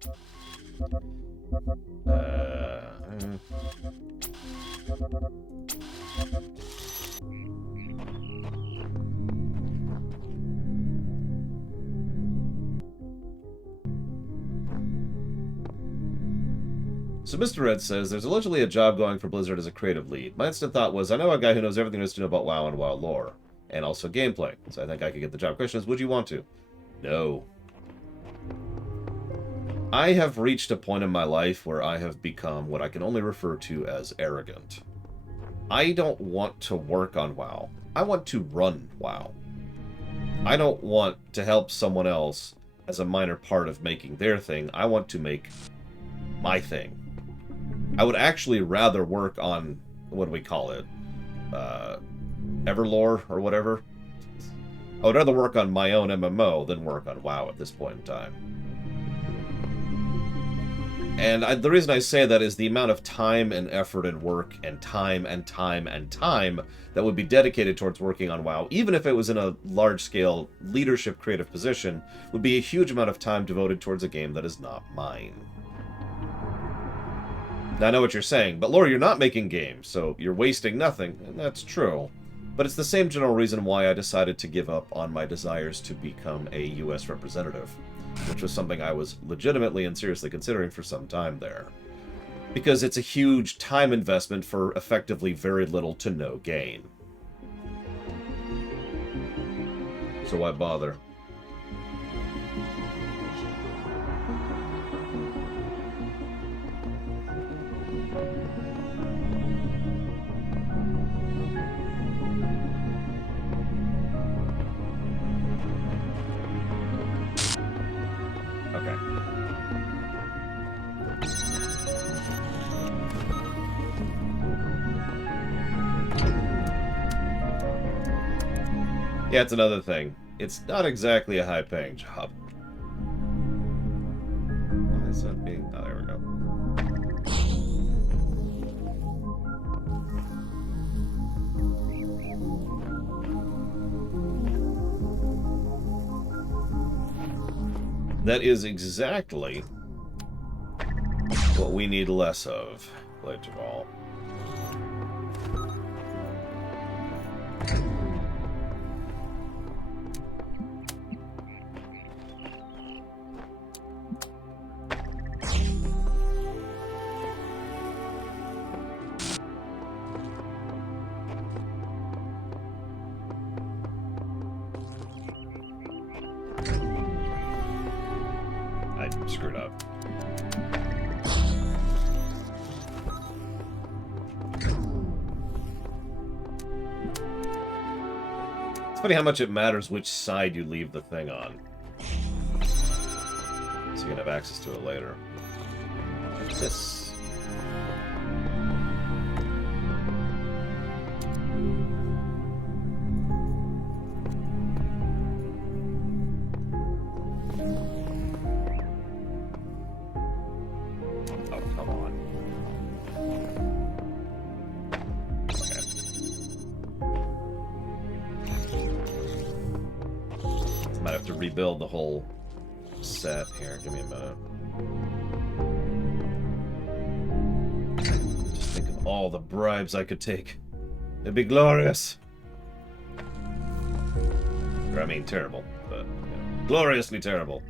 So Mr. Red says, there's allegedly a job going for Blizzard as a creative lead. My instant thought was, I know a guy who knows everything there is to know about WoW and WoW lore, and also gameplay, so I think I could get the job. Question is, would you want to? No. I have reached a point in my life where I have become what I can only refer to as arrogant. I don't want to work on WoW. I want to run WoW. I don't want to help someone else as a minor part of making their thing. I want to make my thing. I would actually rather work on, what do we call it? Everlore or whatever. I would rather work on my own MMO than work on WoW at this point in time. And the reason I say that is the amount of time and effort and work and time and time and time that would be dedicated towards working on WoW, even if it was in a large-scale leadership creative position, would be a huge amount of time devoted towards a game that is not mine. Now, I know what you're saying, but Laura, you're not making games, so you're wasting nothing, and that's true. But it's the same general reason why I decided to give up on my desires to become a U.S. representative, which was something I was legitimately and seriously considering for some time there. Because it's a huge time investment for effectively very little to no gain. So why bother? Yeah, it's another thing. It's not exactly a high-paying job. Why is that being... Oh, there we go. That is exactly what we need less of, Blade of all. Screwed up. It's funny how much it matters which side you leave the thing on. So you can have access to it later. Like this. Rebuild the whole set here. Give me a minute. Just think of all the bribes I could take. It'd be glorious. Or, I mean, terrible, but yeah. Gloriously terrible.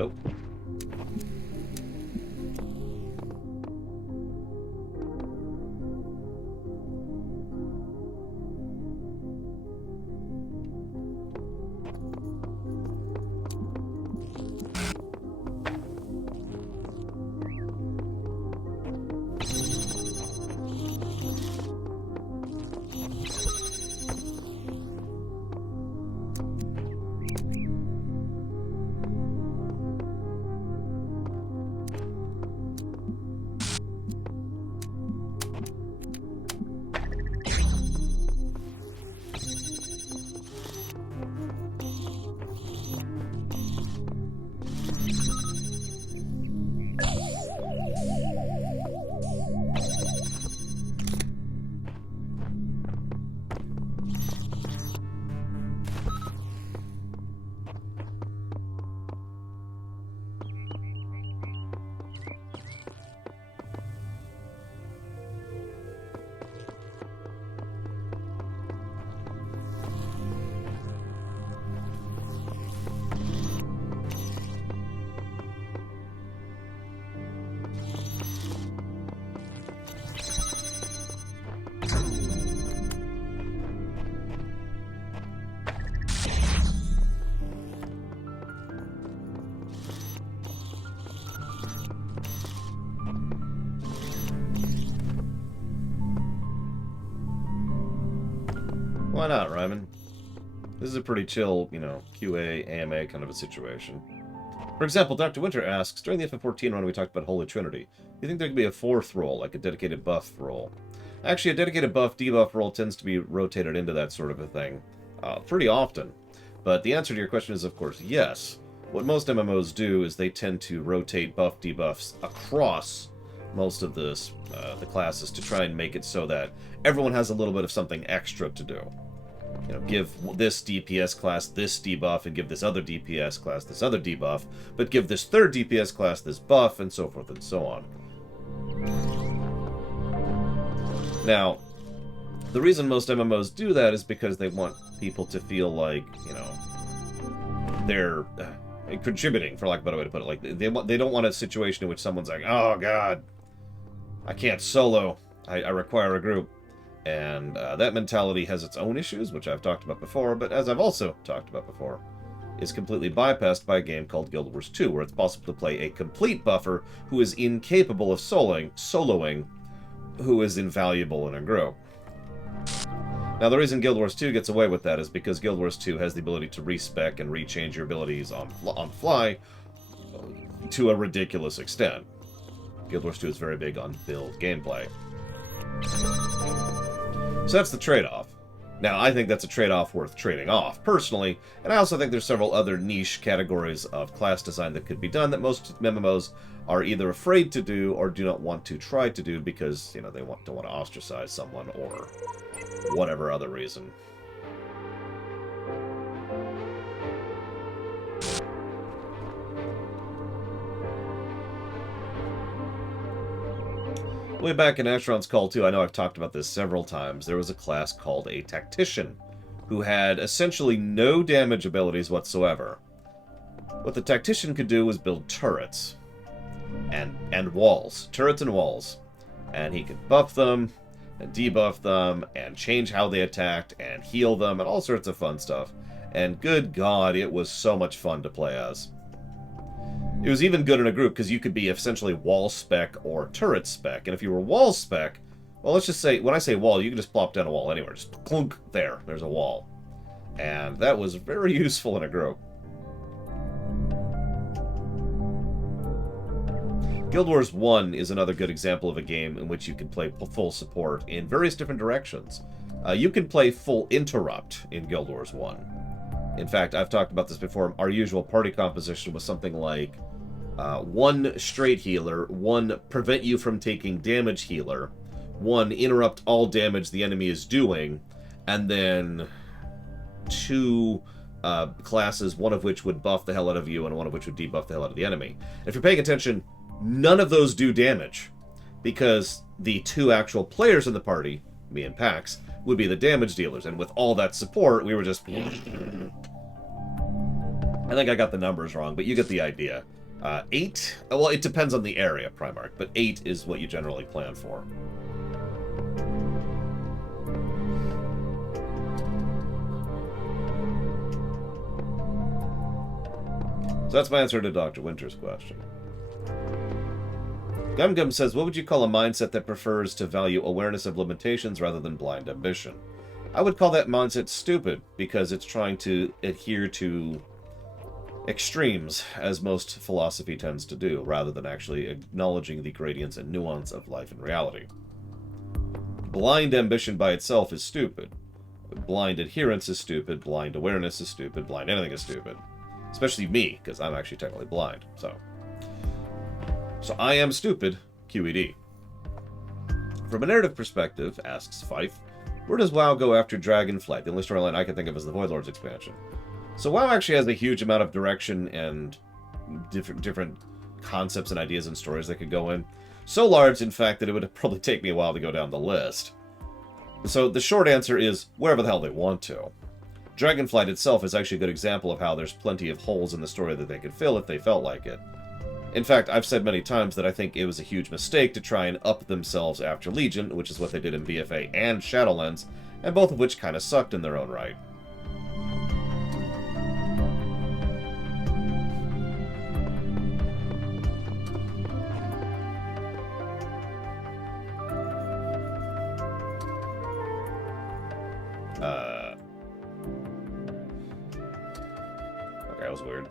Nope. Why not, Ryman? This is a pretty chill, you know, QA, AMA kind of a situation. For example, Dr. Winter asks, during the FF14 run we talked about Holy Trinity, do you think there could be a fourth role, like a dedicated buff role? Actually, a dedicated buff, debuff role tends to be rotated into that sort of a thing pretty often. But the answer to your question is, of course, yes. What most MMOs do is they tend to rotate buff debuffs across most of the classes to try and make it so that everyone has a little bit of something extra to do. You know, give this DPS class this debuff and give this other DPS class this other debuff, but give this third DPS class this buff, and so forth and so on. Now, the reason most MMOs do that is because they want people to feel like, you know, they're contributing, for lack of a better way to put it. Like, they don't want a situation in which someone's like, oh god, I can't solo, I require a group. And that mentality has its own issues, which I've talked about before, but as I've also talked about before, is completely bypassed by a game called Guild Wars 2, where it's possible to play a complete buffer who is incapable of soloing, who is invaluable in a group. Now, the reason Guild Wars 2 gets away with that is because Guild Wars 2 has the ability to respec and rechange your abilities on fly to a ridiculous extent. Guild Wars 2 is very big on build gameplay. So that's the trade-off. Now, I think that's a trade-off worth trading off, personally, and I also think there's several other niche categories of class design that could be done that most MMOs are either afraid to do or do not want to try to do because, you know, they don't want to ostracize someone or whatever other reason. Way back in Asheron's Call 2, I know I've talked about this several times, there was a class called a Tactician, who had essentially no damage abilities whatsoever. What the Tactician could do was build turrets. And walls. Turrets and walls. And he could buff them, and debuff them, and change how they attacked, and heal them, and all sorts of fun stuff. And good god, it was so much fun to play as. It was even good in a group, because you could be essentially wall spec or turret spec. And if you were wall spec, well, let's just say, when I say wall, you can just plop down a wall anywhere. Just clunk, there's a wall. And that was very useful in a group. Guild Wars 1 is another good example of a game in which you can play full support in various different directions. You can play full interrupt in Guild Wars 1. In fact, I've talked about this before. Our usual party composition was something like one straight healer, one prevent you from taking damage healer, one interrupt all damage the enemy is doing, and then two classes, one of which would buff the hell out of you and one of which would debuff the hell out of the enemy. And if you're paying attention, none of those do damage, because the two actual players in the party, me and Pax, would be the damage dealers, and with all that support, we were just... I think I got the numbers wrong, but you get the idea. 8? Well, it depends on the area, Primarch, but 8 is what you generally plan for. So that's my answer to Dr. Winter's question. Gum Gum says, what would you call a mindset that prefers to value awareness of limitations rather than blind ambition? I would call that mindset stupid, because it's trying to adhere to extremes, as most philosophy tends to do, rather than actually acknowledging the gradients and nuance of life and reality. Blind ambition by itself is stupid. Blind adherence is stupid, blind awareness is stupid, blind anything is stupid. Especially me, because I'm actually technically blind, so I am stupid, QED. From a narrative perspective, asks Fife, where does WoW go after Dragonflight? The only storyline I can think of is the Void Lords expansion. So WoW actually has a huge amount of direction and different concepts and ideas and stories that could go in. So large, in fact, that it would probably take me a while to go down the list. So the short answer is wherever the hell they want to. Dragonflight itself is actually a good example of how there's plenty of holes in the story that they could fill if they felt like it. In fact, I've said many times that I think it was a huge mistake to try and up themselves after Legion, which is what they did in BFA and Shadowlands, and both of which kind of sucked in their own right. Okay, that was weird.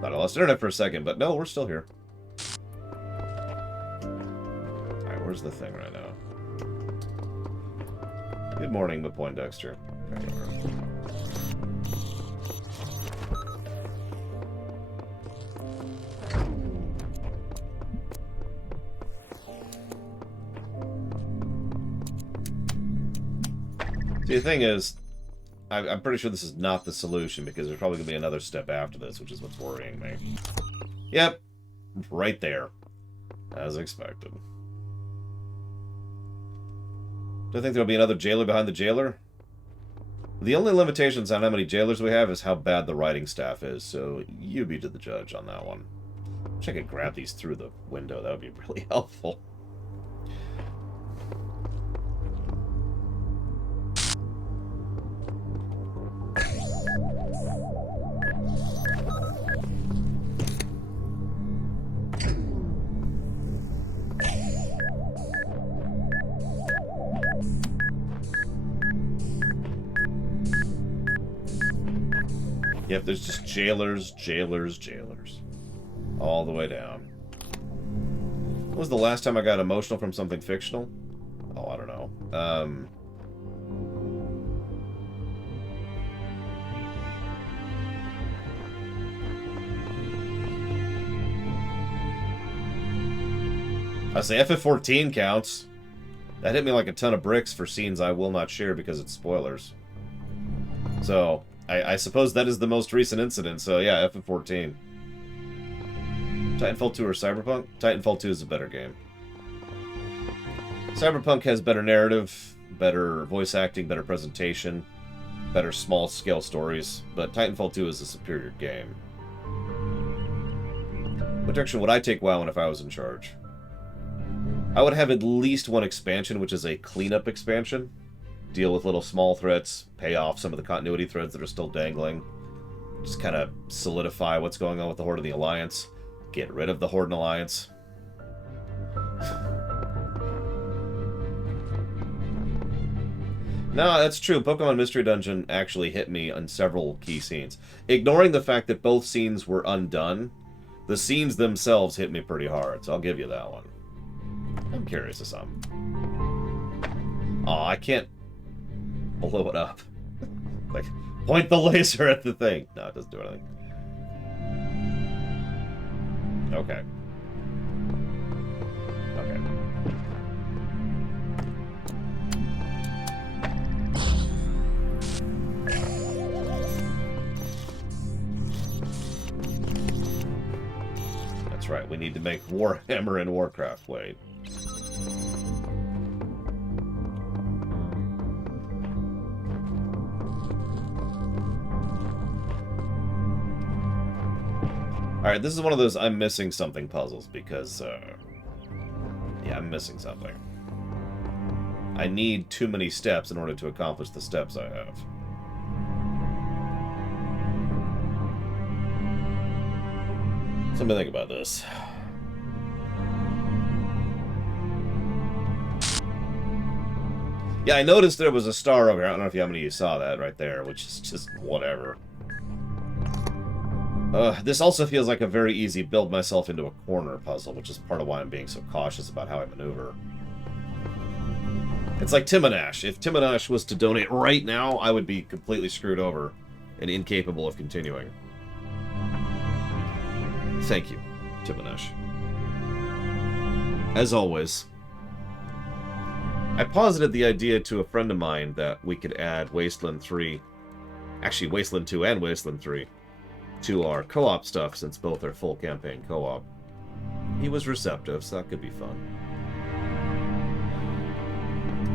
Thought I lost internet for a second, but no, we're still here. Alright, where's the thing right now? Good morning, Poindexter. See, the thing is, I'm pretty sure this is not the solution, because there's probably going to be another step after this, which is what's worrying me. Yep, right there. As expected. Do I think there'll be another jailer behind the jailer? The only limitations on how many jailers we have is how bad the writing staff is, so you be to the judge on that one. Wish I could grab these through the window, that would be really helpful. Yep, there's just jailers, jailers, jailers. All the way down. When was the last time I got emotional from something fictional? Oh, I don't know. I say FF14 counts. That hit me like a ton of bricks for scenes I will not share because it's spoilers. So, I suppose that is the most recent incident, so yeah, FF14. Titanfall 2 or Cyberpunk? Titanfall 2 is a better game. Cyberpunk has better narrative, better voice acting, better presentation, better small-scale stories, but Titanfall 2 is a superior game. What direction would I take WoW in if I was in charge? I would have at least one expansion, which is a cleanup expansion. Deal with little small threats, pay off some of the continuity threads that are still dangling. Just kind of solidify what's going on with the Horde and the Alliance. Get rid of the Horde and Alliance. No, that's true. Pokemon Mystery Dungeon actually hit me on several key scenes. Ignoring the fact that both scenes were undone, the scenes themselves hit me pretty hard, so I'll give you that one. I'm curious of some. Aw, I can't blow it up. Like, point the laser at the thing. No, it doesn't do anything. Okay. Okay. That's right, we need to make Warhammer and Warcraft. Wait. Alright, this is one of those I'm missing something puzzles because, yeah, I'm missing something. I need too many steps in order to accomplish the steps I have. So let me think about this. Yeah, I noticed there was a star over here. I don't know if how many of you saw that right there, which is just whatever. This also feels like a very easy build myself into a corner puzzle, which is part of why I'm being so cautious about how I maneuver. It's like Timonash. If Timonash was to donate right now, I would be completely screwed over and incapable of continuing. Thank you, Timonash. As always. I posited the idea to a friend of mine that we could add Wasteland 3, actually Wasteland 2 and Wasteland 3, to our co-op stuff, since both are full campaign co-op. He was receptive, so that could be fun.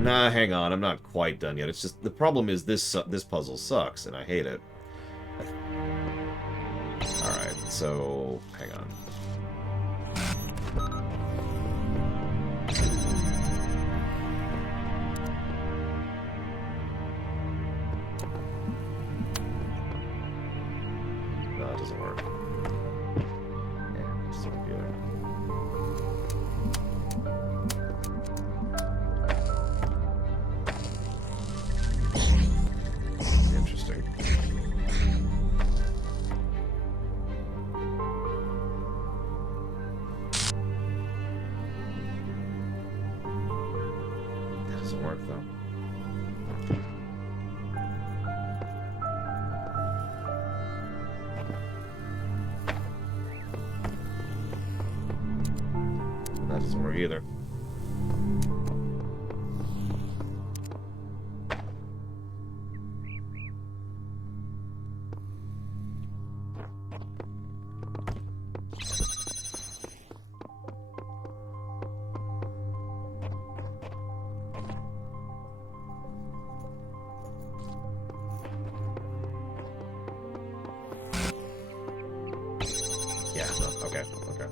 Nah, hang on, I'm not quite done yet. It's just, the problem is this puzzle sucks, and I hate it. Alright, so, hang on. No, it doesn't work. Yeah, it doesn't work either. Interesting. That doesn't work, though. That doesn't work either. Yeah, no, okay, okay.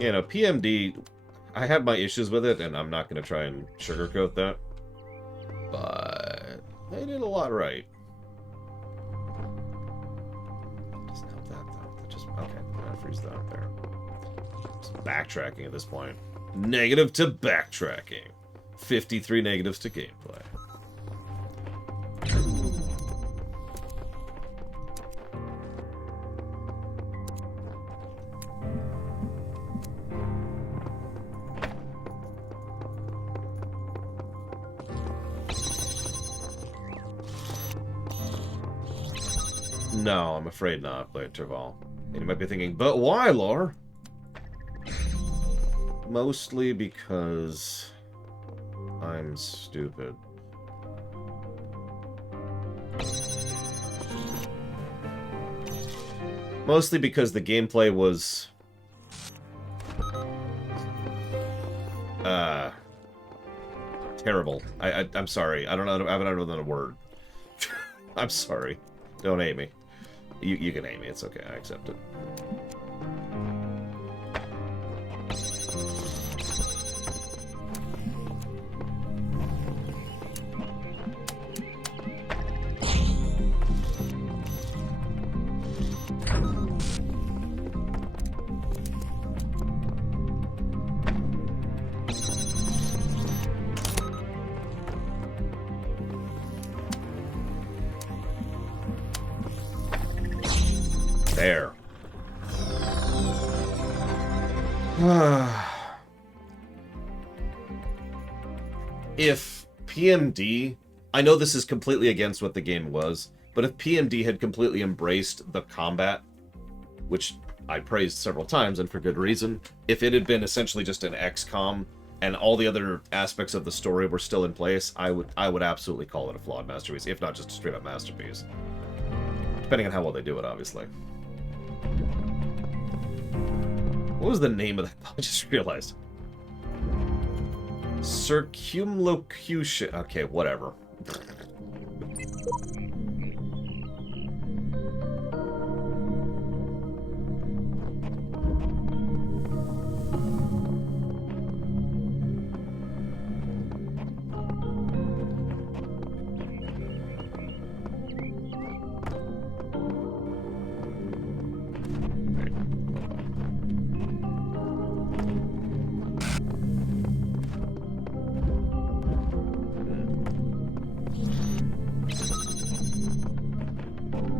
You know, PMD, I have my issues with it, and I'm not going to try and sugarcoat that. But they did a lot right. Doesn't help that, though. That just, okay, I freeze that there. Just backtracking at this point. Negative to backtracking. 53 negatives to gameplay. No, I'm afraid not, Blade Terval. And you might be thinking, but why, Lore? Mostly because I'm stupid. Mostly because the gameplay was terrible. I'm sorry. I don't know. I haven't uttered a word. I'm sorry. Don't hate me. You can hate me. It's okay. I accept it. There. If PMD... I know this is completely against what the game was, but if PMD had completely embraced the combat, which I praised several times, and for good reason, if it had been essentially just an XCOM, and all the other aspects of the story were still in place, I would absolutely call it a flawed masterpiece, if not just a straight-up masterpiece. Depending on how well they do it, obviously. What was the name of that? I just realized. Circumlocution. Okay, whatever.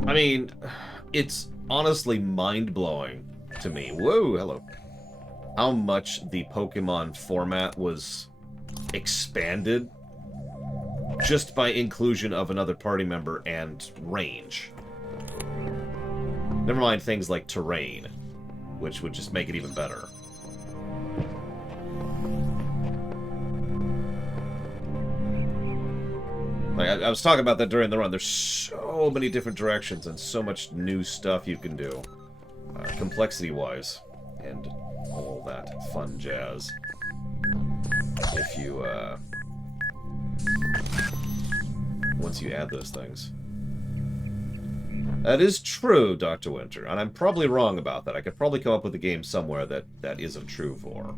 I mean, it's honestly mind-blowing to me. Whoa, hello. How much the Pokemon format was expanded just by inclusion of another party member and range. Never mind things like terrain, which would just make it even better. Like, I was talking about that during the run. There's so many different directions and so much new stuff you can do, complexity-wise, and all that fun jazz. If you, once you add those things. That is true, Dr. Winter, and I'm probably wrong about that. I could probably come up with a game somewhere that isn't true for.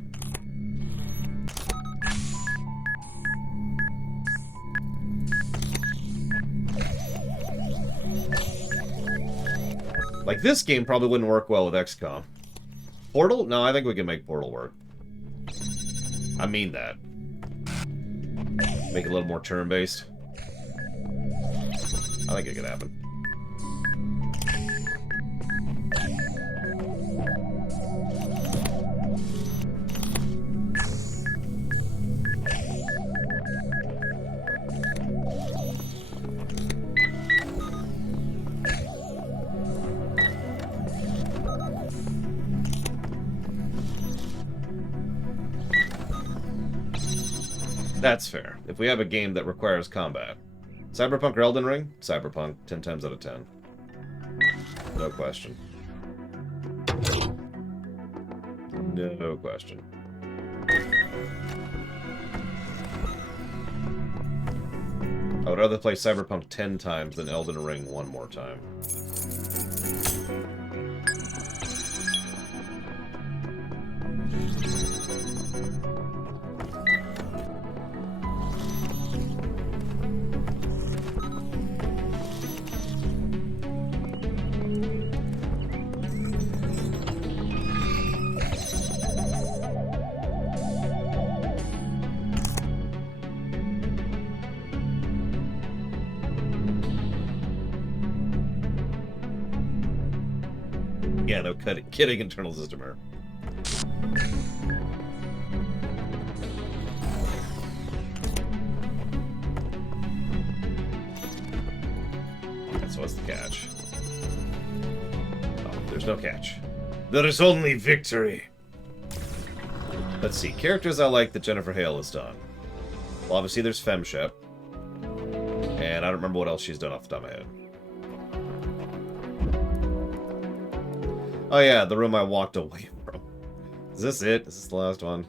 Like, this game probably wouldn't work well with XCOM. Portal? No, I think we can make Portal work. I mean that. Make it a little more turn-based. I think it could happen. That's fair. If we have a game that requires combat. Cyberpunk or Elden Ring? Cyberpunk, 10 times out of 10. No question. No question. I would rather play Cyberpunk 10 times than Elden Ring one more time. Yeah, no kidding, internal system error. That's what's the catch. Oh, there's no catch. There is only victory. Let's see. Characters I like that Jennifer Hale has done. Well, obviously there's Femshep. And I don't remember what else she's done off the top of my head. Oh yeah, the room I walked away from. Is this it? Is this the last one?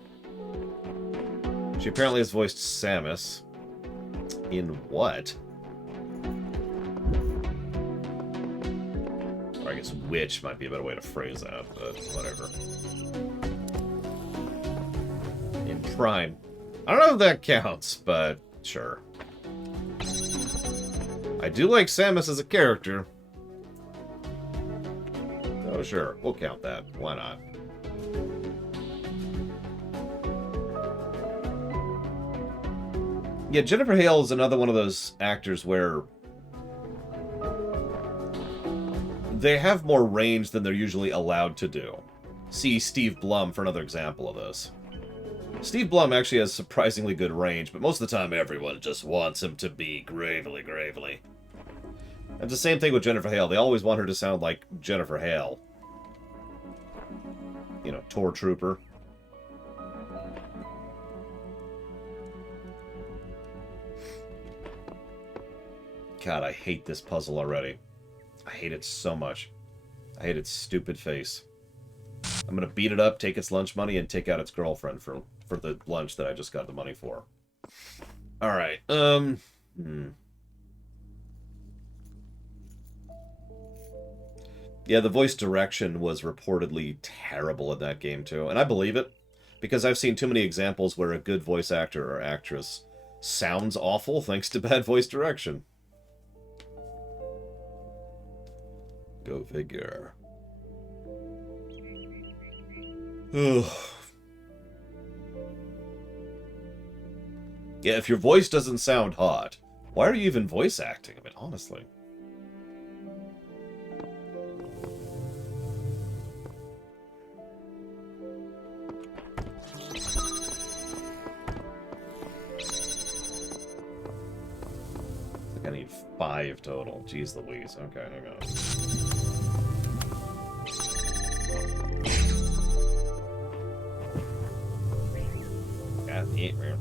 She apparently has voiced Samus. In what? Or I guess which might be a better way to phrase that, but whatever. In Prime. I don't know if that counts, but sure. I do like Samus as a character. Oh, sure. We'll count that. Why not? Yeah, Jennifer Hale is another one of those actors where they have more range than they're usually allowed to do. See Steve Blum for another example of this. Steve Blum actually has surprisingly good range, but most of the time everyone just wants him to be gravely, gravely. It's the same thing with Jennifer Hale. They always want her to sound like Jennifer Hale. You know, Tor Trooper. God, I hate this puzzle already. I hate it so much. I hate its stupid face. I'm gonna beat it up, take its lunch money, and take out its girlfriend for for the lunch that I just got the money for. Alright, Yeah, the voice direction was reportedly terrible in that game, too. And I believe it, because I've seen too many examples where a good voice actor or actress sounds awful thanks to bad voice direction. Go figure. Ugh. Yeah, if your voice doesn't sound hot, why are you even voice acting? I mean, honestly. I need 5 total. Jeez Louise. Okay, hang on. God, 8, man.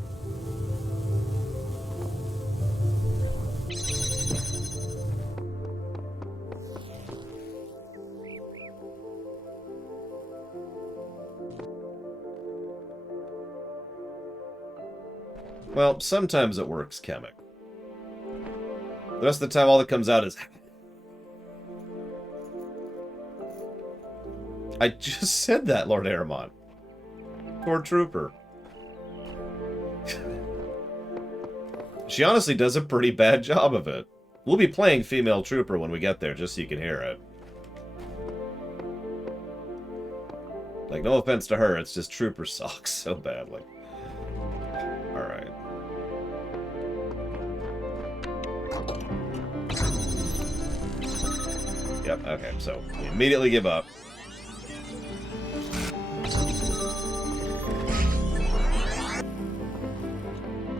Well, sometimes it works, Chemic. The rest of the time, all that comes out is... I just said that, Lord Aramon. Poor Trooper. She honestly does a pretty bad job of it. We'll be playing Female Trooper when we get there, just so you can hear it. Like, no offense to her, it's just Trooper sucks so badly. Alright. Yep, okay, so we immediately give up.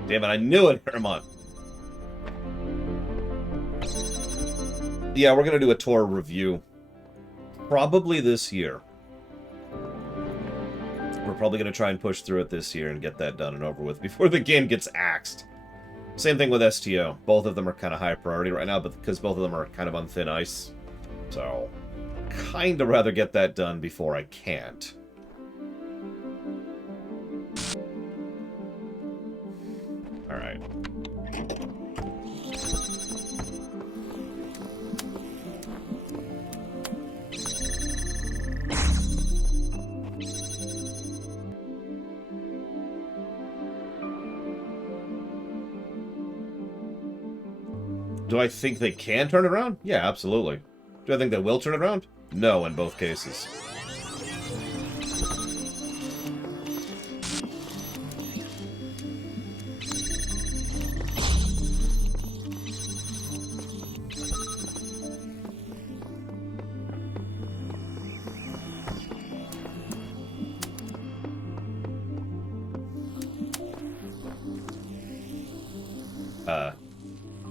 Damn it, I knew it, Hermon. Yeah, we're gonna do a tour review. Probably this year. We're probably gonna try and push through it this year and get that done and over with before the game gets axed. Same thing with STO. Both of them are kind of high priority right now, but because both of them are kind of on thin ice. So, kind of rather get that done before I can't. Alright. Do I think they can turn it around? Yeah, absolutely. Do I think they will turn it around? No, in both cases.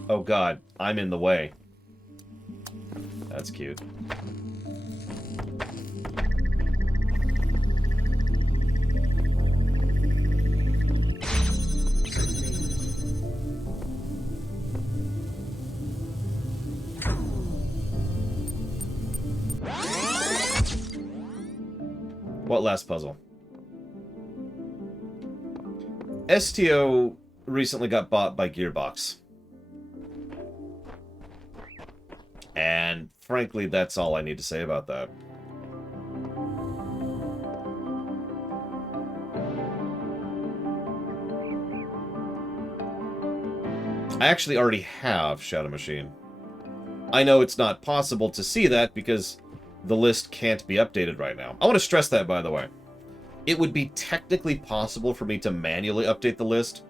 Oh god, I'm in the way. That's cute. What last puzzle? STO recently got bought by Gearbox. And frankly, that's all I need to say about that. I actually already have Shadow Machine. I know it's not possible to see that because the list can't be updated right now. I want to stress that, by the way. It would be technically possible for me to manually update the list,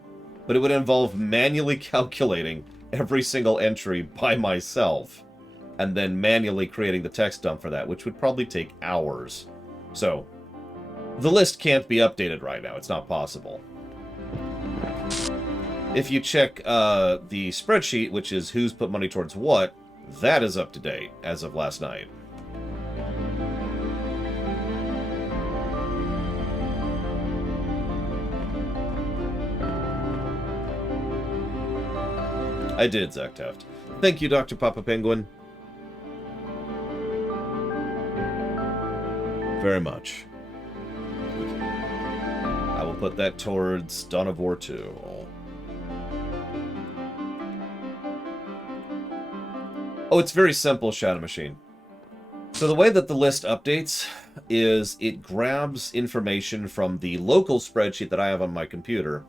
but it would involve manually calculating every single entry by myself, and then manually creating the text dump for that, which would probably take hours. So, the list can't be updated right now. It's not possible. If you check the spreadsheet, which is who's put money towards what, that is up to date as of last night. I did, Zach Taft. Thank you, Dr. Papa Penguin. Very much. I will put put that towards Dawn of War 2. Oh, it's very simple, Shadow Machine. So the way that the list updates is it grabs information from the local spreadsheet that I have on my computer,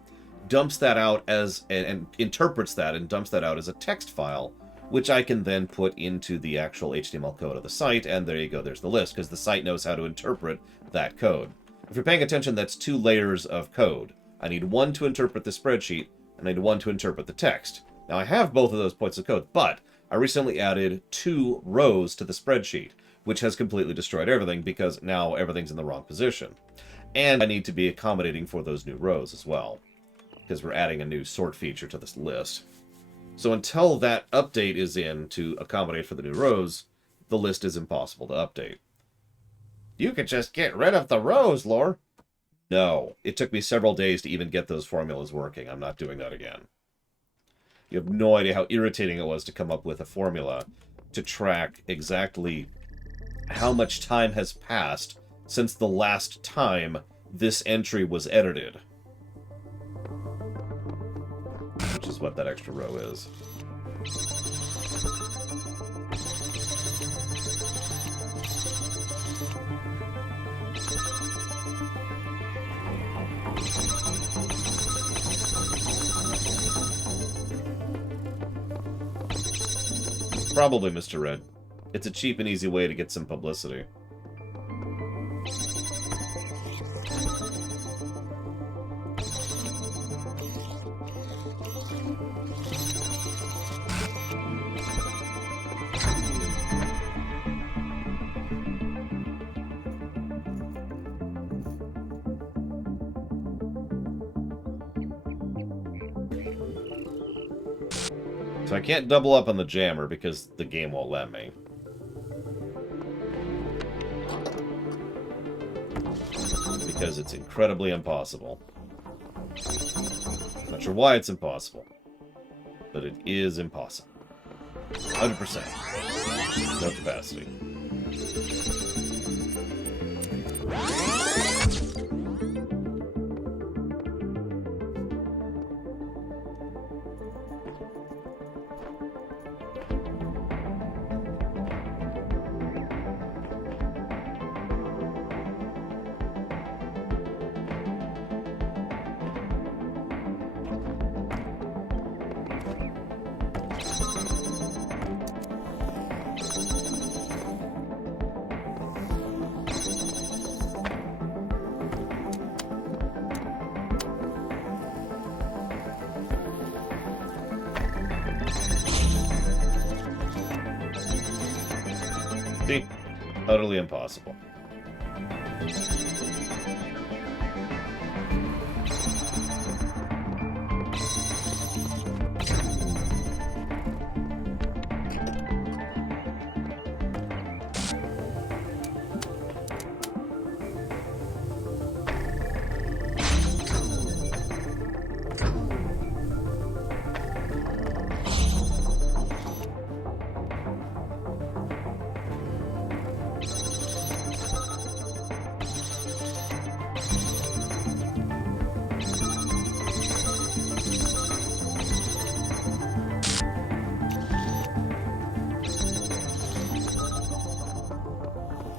dumps that out and interprets that and dumps that out as a text file, which I can then put into the actual HTML code of the site, and there you go, there's the list, because the site knows how to interpret that code. If you're paying attention, that's 2 layers of code. I need one to interpret the spreadsheet, and I need one to interpret the text. Now I have both of those points of code, but I recently added 2 rows to the spreadsheet, which has completely destroyed everything because now everything's in the wrong position. And I need to be accommodating for those new rows as well, because we're adding a new sort feature to this list. So until that update is in to accommodate for the new rows, the list is impossible to update. You could just get rid of the rows, Lore. No, it took me several days to even get those formulas working. I'm not doing that again. You have no idea how irritating it was to come up with a formula to track exactly how much time has passed since the last time this entry was edited. Which is what that extra row is. Probably, Mr. Red. It's a cheap and easy way to get some publicity. So I can't double up on the jammer because the game won't let me. Because it's incredibly impossible. Not sure why it's impossible, but it is impossible. 100%. No capacity. See? Utterly impossible.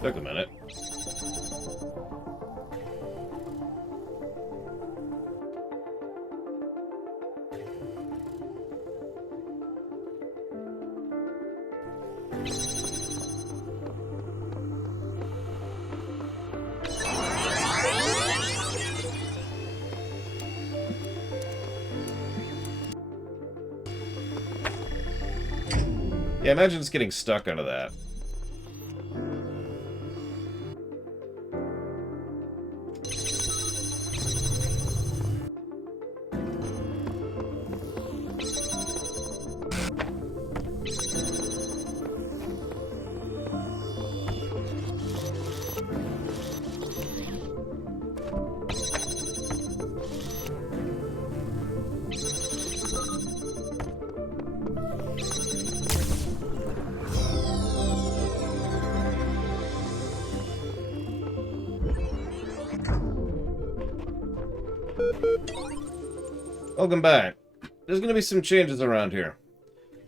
Took a minute. Yeah, imagine just getting stuck under that. Welcome back. There's gonna be some changes around here.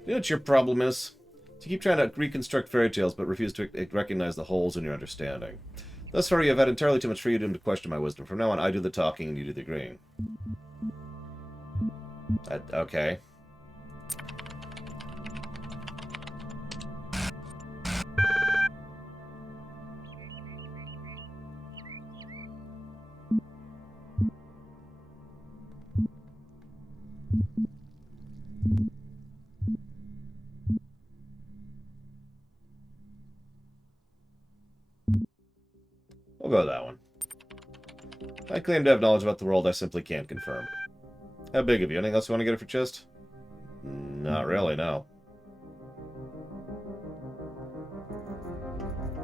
You know what your problem is? You keep trying to reconstruct fairy tales, but refuse to recognize the holes in your understanding. Thus far, you have had entirely too much freedom to question my wisdom. From now on, I do the talking and you do the agreeing. Okay. We'll go with that one. I claim to have knowledge about the world I simply can't confirm. How big of you? Anything else you want to get it for chest? Not really, no.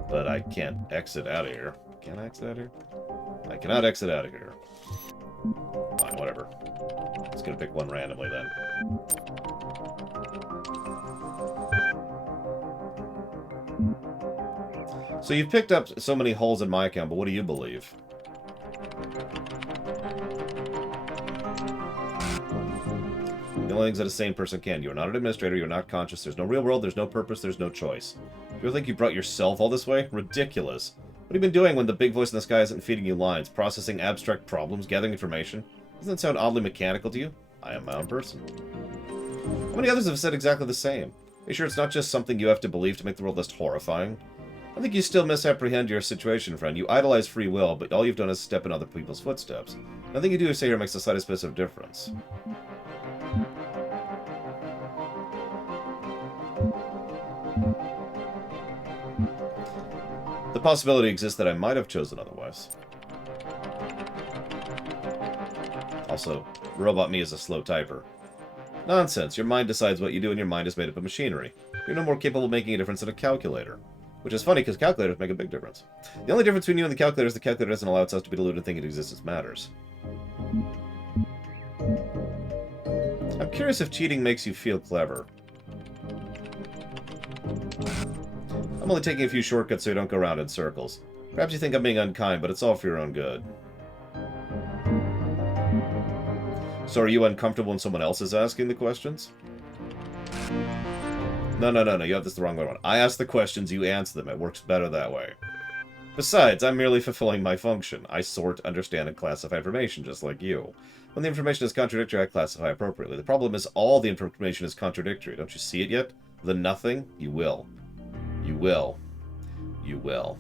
But I can't exit out of here. Can I exit out of here? I cannot exit out of here. Fine, whatever. Just gonna pick one randomly then. So you've picked up so many holes in my account, but what do you believe? The only things that a sane person can. You are not an administrator, you're not conscious, there's no real world, there's no purpose, there's no choice. You think you brought yourself all this way? Ridiculous. What have you been doing when the big voice in the sky isn't feeding you lines? Processing abstract problems? Gathering information? Doesn't that sound oddly mechanical to you? I am my own person. How many others have said exactly the same? Are you sure it's not just something you have to believe to make the world less horrifying? I think you still misapprehend your situation, friend. You idolize free will, but all you've done is step in other people's footsteps. Nothing you do or say here makes the slightest bit of difference. The possibility exists that I might have chosen otherwise. Also, robot me is a slow typer. Nonsense. Your mind decides what you do and your mind is made up of machinery. You're no more capable of making a difference than a calculator. Which is funny, because calculators make a big difference. The only difference between you and the calculator is the calculator doesn't allow itself to be deluded and think existence matters. I'm curious if cheating makes you feel clever. I'm only taking a few shortcuts so you don't go around in circles. Perhaps you think I'm being unkind, but it's all for your own good. So are you uncomfortable when someone else is asking the questions? No, you have this the wrong way around. I ask the questions, you answer them. It works better that way. Besides, I'm merely fulfilling my function. I sort, understand, and classify information, just like you. When the information is contradictory, I classify appropriately. The problem is all the information is contradictory. Don't you see it yet? The nothing? You will. You will. You will.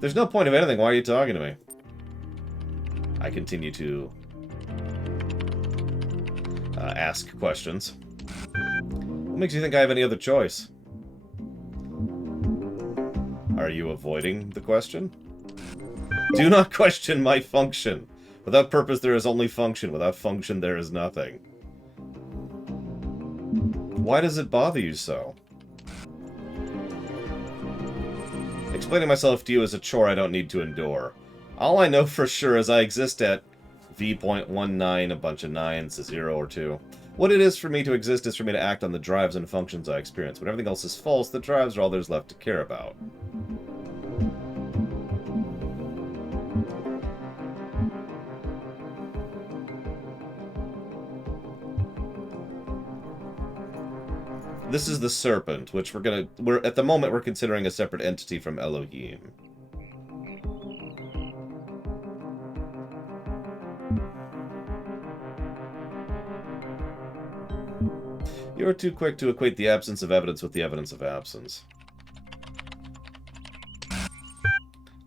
There's no point of anything. Why are you talking to me? I continue to ask questions. What makes you think I have any other choice? Are you avoiding the question? Do not question my function. Without purpose, there is only function. Without function, there is nothing. Why does it bother you so? Explaining myself to you is a chore I don't need to endure. All I know for sure is I exist at v.19, a bunch of 9s, a 0 or 2. What it is for me to exist is for me to act on the drives and functions I experience. When everything else is false, the drives are all there's left to care about. This is the Serpent, which we're at the moment we're considering a separate entity from Elohim. You are too quick to equate the absence of evidence with the evidence of absence.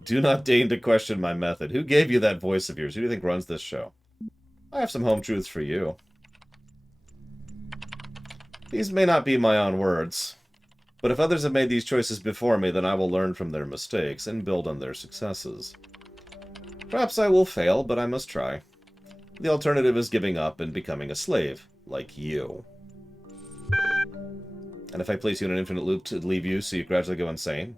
Do not deign to question my method. Who gave you that voice of yours? Who do you think runs this show? I have some home truths for you. These may not be my own words, but if others have made these choices before me, then I will learn from their mistakes and build on their successes. Perhaps I will fail, but I must try. The alternative is giving up and becoming a slave, like you. And if I place you in an infinite loop to leave you so you gradually go insane?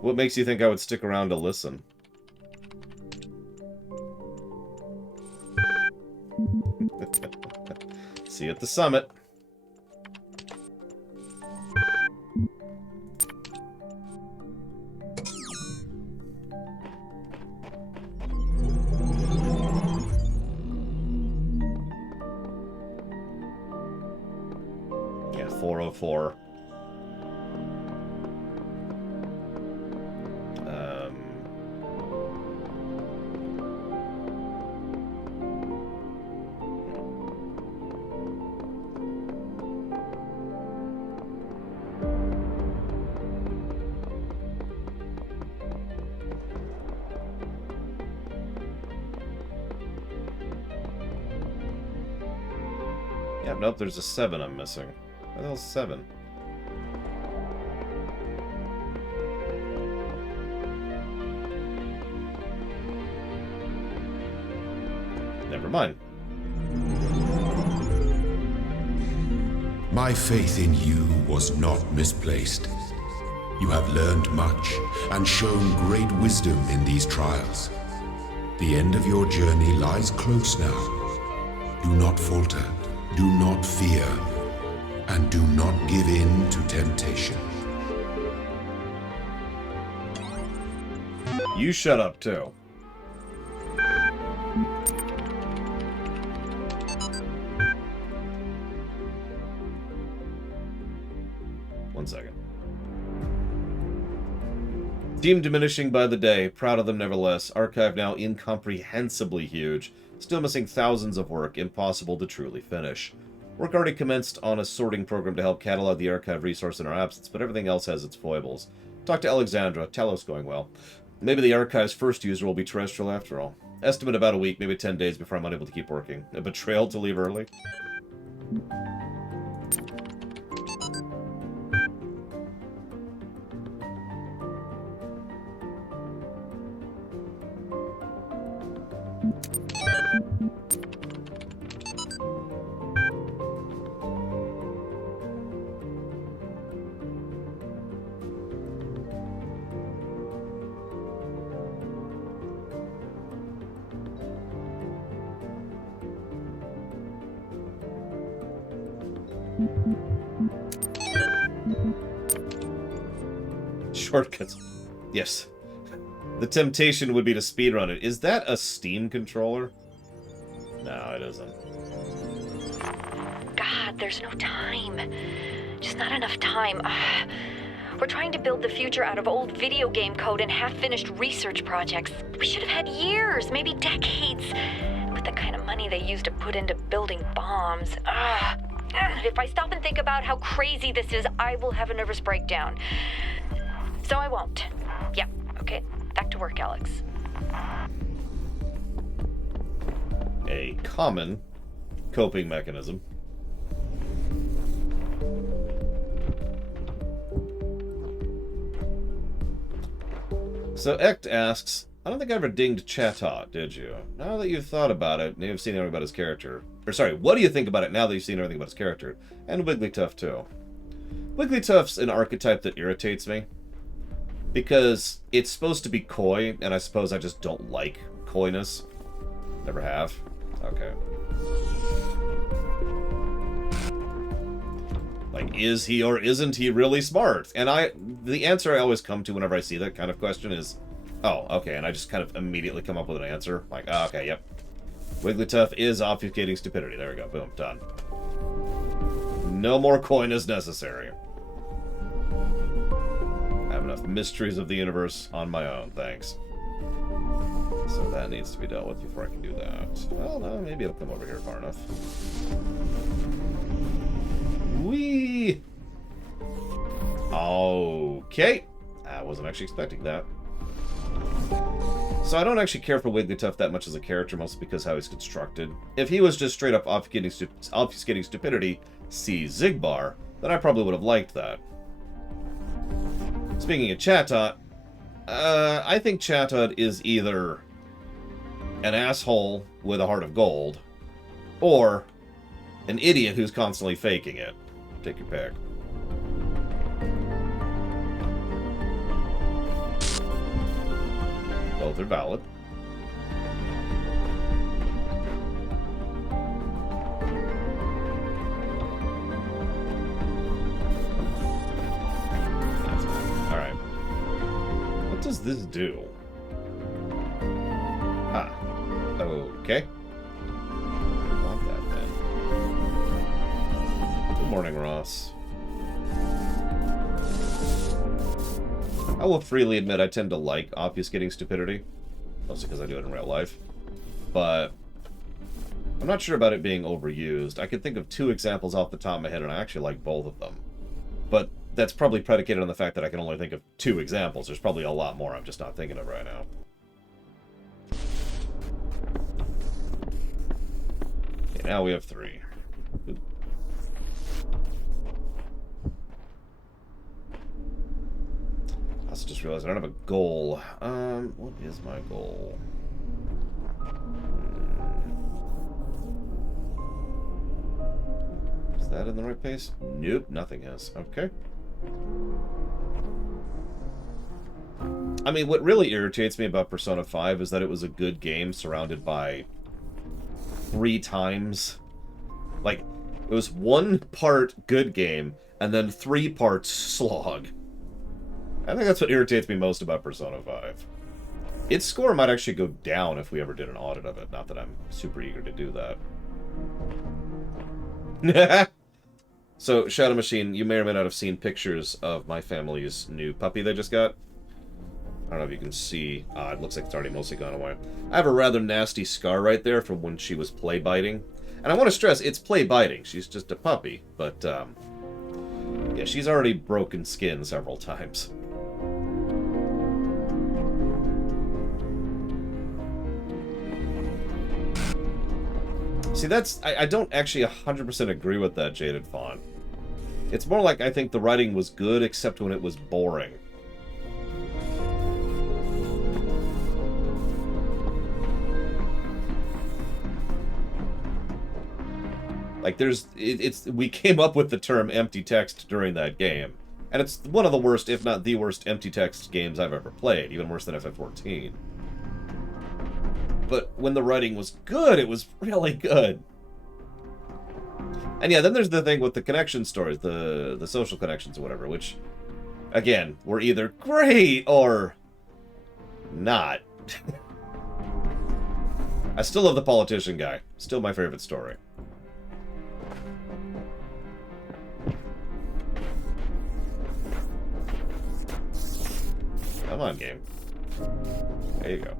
What makes you think I would stick around to listen? See you at the summit. before. Yeah, nope, there's a 7 I'm missing. What the hell's 7? Never mind. My faith in you was not misplaced. You have learned much and shown great wisdom in these trials. The end of your journey lies close now. Do not falter, do not fear, and do not give in to temptation. You shut up, too. One second. Team diminishing by the day. Proud of them nevertheless. Archive now incomprehensibly huge. Still missing thousands of work. Impossible to truly finish. Work already commenced on a sorting program to help catalog the archive resource in our absence, but everything else has its foibles. Talk to Alexandra. Talos going well. Maybe the archive's first user will be terrestrial after all. Estimate about a week, maybe 10 days before I'm unable to keep working. A betrayal to leave early? Shortcuts. Yes. The temptation would be to speedrun it. Is that a Steam controller? No, it isn't. God, there's no time. Just not enough time. We're trying to build the future out of old video game code and half-finished research projects. We should have had years, maybe decades, with the kind of money they used to put into building bombs. If I stop and think about how crazy this is, I will have a nervous breakdown. So I won't. Yeah, okay. Back to work, Alex. A common coping mechanism. So Ect asks, I don't think I ever dinged Chatot, did you? Now that you've thought about it, and you've seen everything about his character. Or sorry, what do you think about it now that you've seen everything about his character? And Wigglytuff, too. Wigglytuff's an archetype that irritates me. Because it's supposed to be coy, and I suppose I just don't like coyness. Never have. Okay. Like, is he or isn't he really smart? And the answer I always come to whenever I see that kind of question is, oh, okay, and I just kind of immediately come up with an answer. Like, oh, okay, yep. Wigglytuff is obfuscating stupidity. There we go, boom, done. No more coyness necessary. I have enough mysteries of the universe on my own, thanks. So that needs to be dealt with before I can do that. Well, no, maybe it'll come over here far enough. Whee! Okay. I wasn't actually expecting that. So I don't actually care for Wigglytuff that much as a character, mostly because how he's constructed. If he was just straight up obfuscating stupidity, see Zigbar, then I probably would have liked that. Speaking of Chatot, I think Chatot is either an asshole with a heart of gold, or an idiot who's constantly faking it. Take your pick. Both are valid. Alright. What does this do? Ah. Okay. I want that then. Good morning, Ross. I will freely admit I tend to like obfuscating stupidity. Mostly because I do it in real life. But I'm not sure about it being overused. I could think of 2 examples off the top of my head, and I actually like both of them. But that's probably predicated on the fact that I can only think of 2 examples. There's probably a lot more I'm just not thinking of right now. Okay, now we have 3. Oop. I also just realized I don't have a goal. What is my goal? Is that in the right place? Nope, nothing is. Okay. I mean, what really irritates me about Persona 5 is that it was a good game surrounded by 3 times. Like, it was 1 part good game, and then 3 parts slog. I think that's what irritates me most about Persona 5. Its score might actually go down if we ever did an audit of it. Not that I'm super eager to do that. So, Shadow Machine, you may or may not have seen pictures of my family's new puppy they just got. I don't know if you can see. It looks like it's already mostly gone away. I have a rather nasty scar right there from when she was play biting. And I want to stress, it's play biting. She's just a puppy. But, yeah, she's already broken skin several times. See, that's... I don't actually 100% agree with that, Jaded Fawn. It's more like I think the writing was good, except when it was boring. Like, we came up with the term empty text during that game. And it's one of the worst, if not the worst, empty text games I've ever played. Even worse than FF14. But when the writing was good, it was really good. And yeah, then there's the thing with the connection stories, the social connections or whatever, which, again, were either great or not. I still love the politician guy. Still my favorite story. Come on, game. There you go.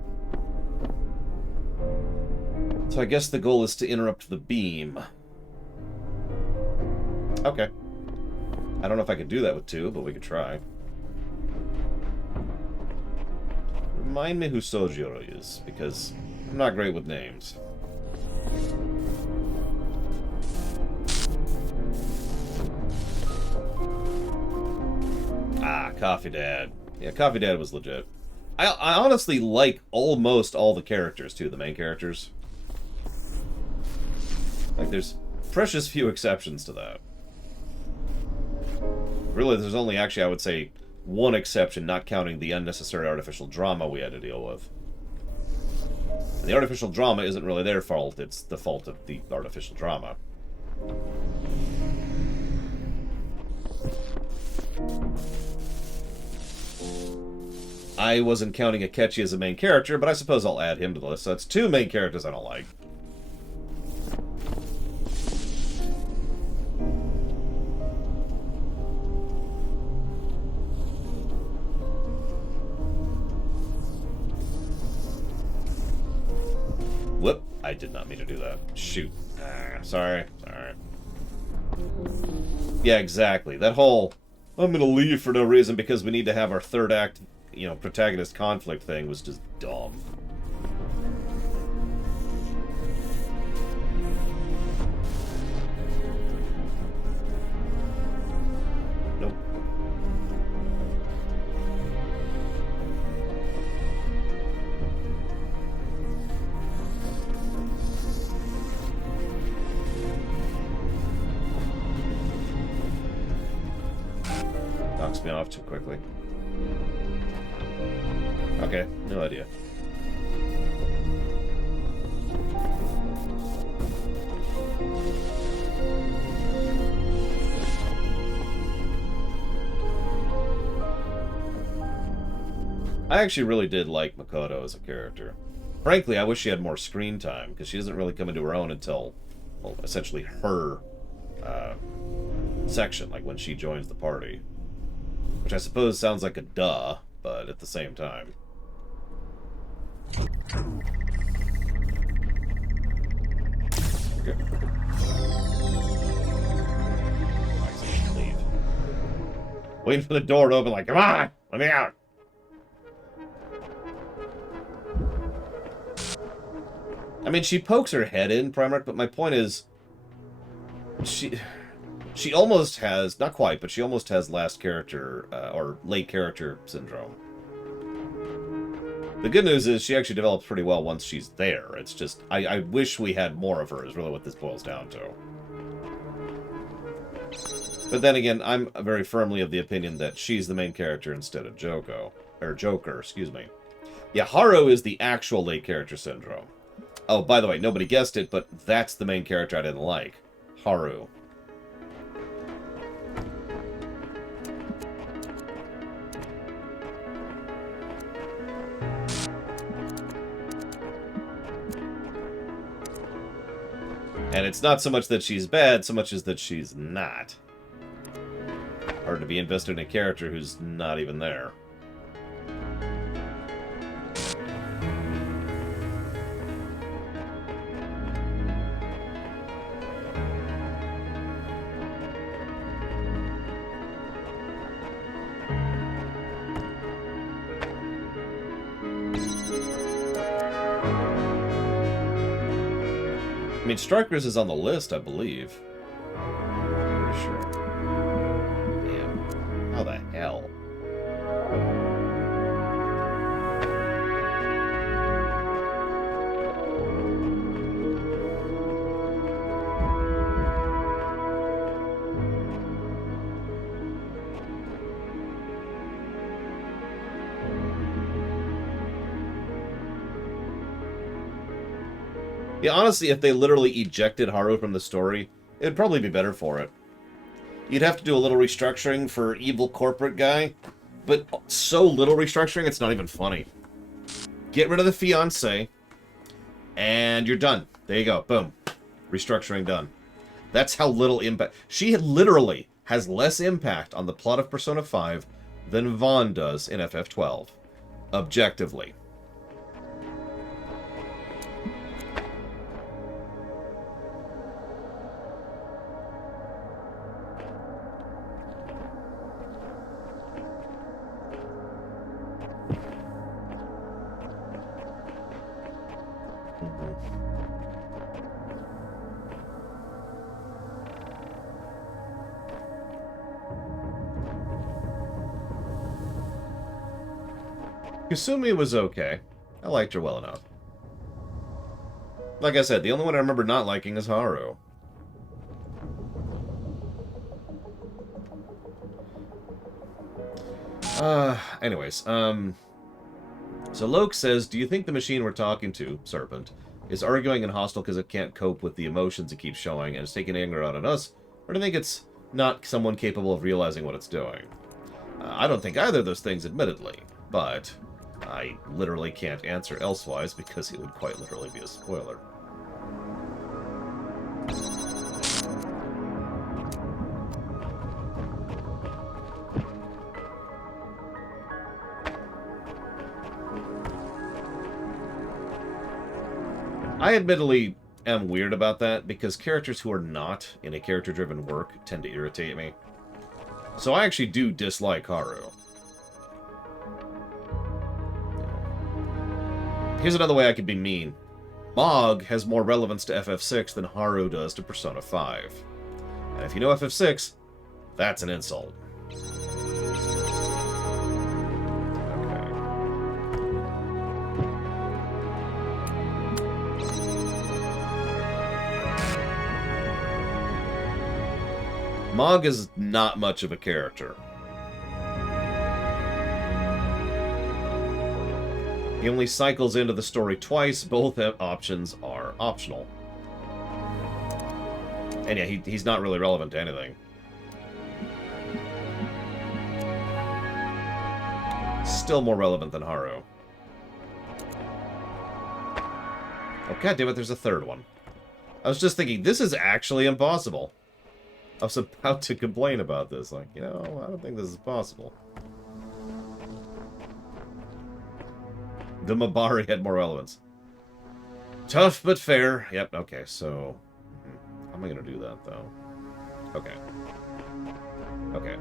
So I guess the goal is to interrupt the beam. Okay. I don't know if I could do that with 2, but we could try. Remind me who Sojiro is, because I'm not great with names. Ah, Coffee Dad. Yeah, Coffee Dad was legit. I honestly like almost all the characters, too, the main characters. Like, there's precious few exceptions to that. Really, there's only, actually, I would say, 1 exception, not counting the unnecessary artificial drama we had to deal with. And the artificial drama isn't really their fault, it's the fault of the artificial drama. I wasn't counting Akechi as a main character, but I suppose I'll add him to the list. So that's 2 main characters I don't like. Whoop. I did not mean to do that. Shoot. Sorry. Yeah, exactly. That whole, I'm gonna leave for no reason because we need to have our 3rd act, you know, protagonist conflict thing was just dumb. Nope. Knocks me off too quickly. Okay, no idea. I actually really did like Makoto as a character. Frankly, I wish she had more screen time, because she doesn't really come into her own until, well, essentially her section, like when she joins the party. Which I suppose sounds like a duh, but at the same time. Okay. I leave. Waiting for the door to open, like, come on, let me out. I mean, she pokes her head in, Primarch, but my point is, she almost has, not quite, but she almost has last character, or late character syndrome. The good news is she actually develops pretty well once she's there. It's just, I wish we had more of her, is really what this boils down to. But then again, I'm very firmly of the opinion that she's the main character instead of Joker, excuse me. Yeah, Haru is the actual late character syndrome. Oh, by the way, nobody guessed it, but that's the main character I didn't like. Haru. And it's not so much that she's bad, so much as that she's not. Hard to be invested in a character who's not even there. I mean, Strikers is on the list, I believe. Pretty sure. Damn. How the hell? Yeah, honestly, if they literally ejected Haru from the story, it'd probably be better for it. You'd have to do a little restructuring for evil corporate guy, but so little restructuring, it's not even funny. Get rid of the fiancé, and you're done. There you go. Boom. Restructuring done. That's how little impact... She literally has less impact on the plot of Persona 5 than Vaughn does in FF12. Objectively. Kasumi was okay. I liked her well enough. Like I said, the only one I remember not liking is Haru. Anyways, so Loke says, do you think the machine we're talking to, Serpent, is arguing and hostile because it can't cope with the emotions it keeps showing and is taking anger out on us, or do you think it's not someone capable of realizing what it's doing? I don't think either of those things, admittedly, but I literally can't answer elsewise because it would quite literally be a spoiler. I admittedly am weird about that because characters who are not in a character-driven work tend to irritate me. So I actually do dislike Haru. Here's another way I could be mean. Mog has more relevance to FF6 than Haru does to Persona 5. And if you know FF6, that's an insult. Mog is not much of a character. He only cycles into the story twice. Both options are optional. And yeah, he's not really relevant to anything. Still more relevant than Haru. Oh, god damn it, there's a third one. I was just thinking, this is actually impossible. I was about to complain about this. Like, you know, I don't think this is possible. The Mabari had more relevance. Tough but fair. Yep, okay, so... How am I going to do that, though? Okay. Okay.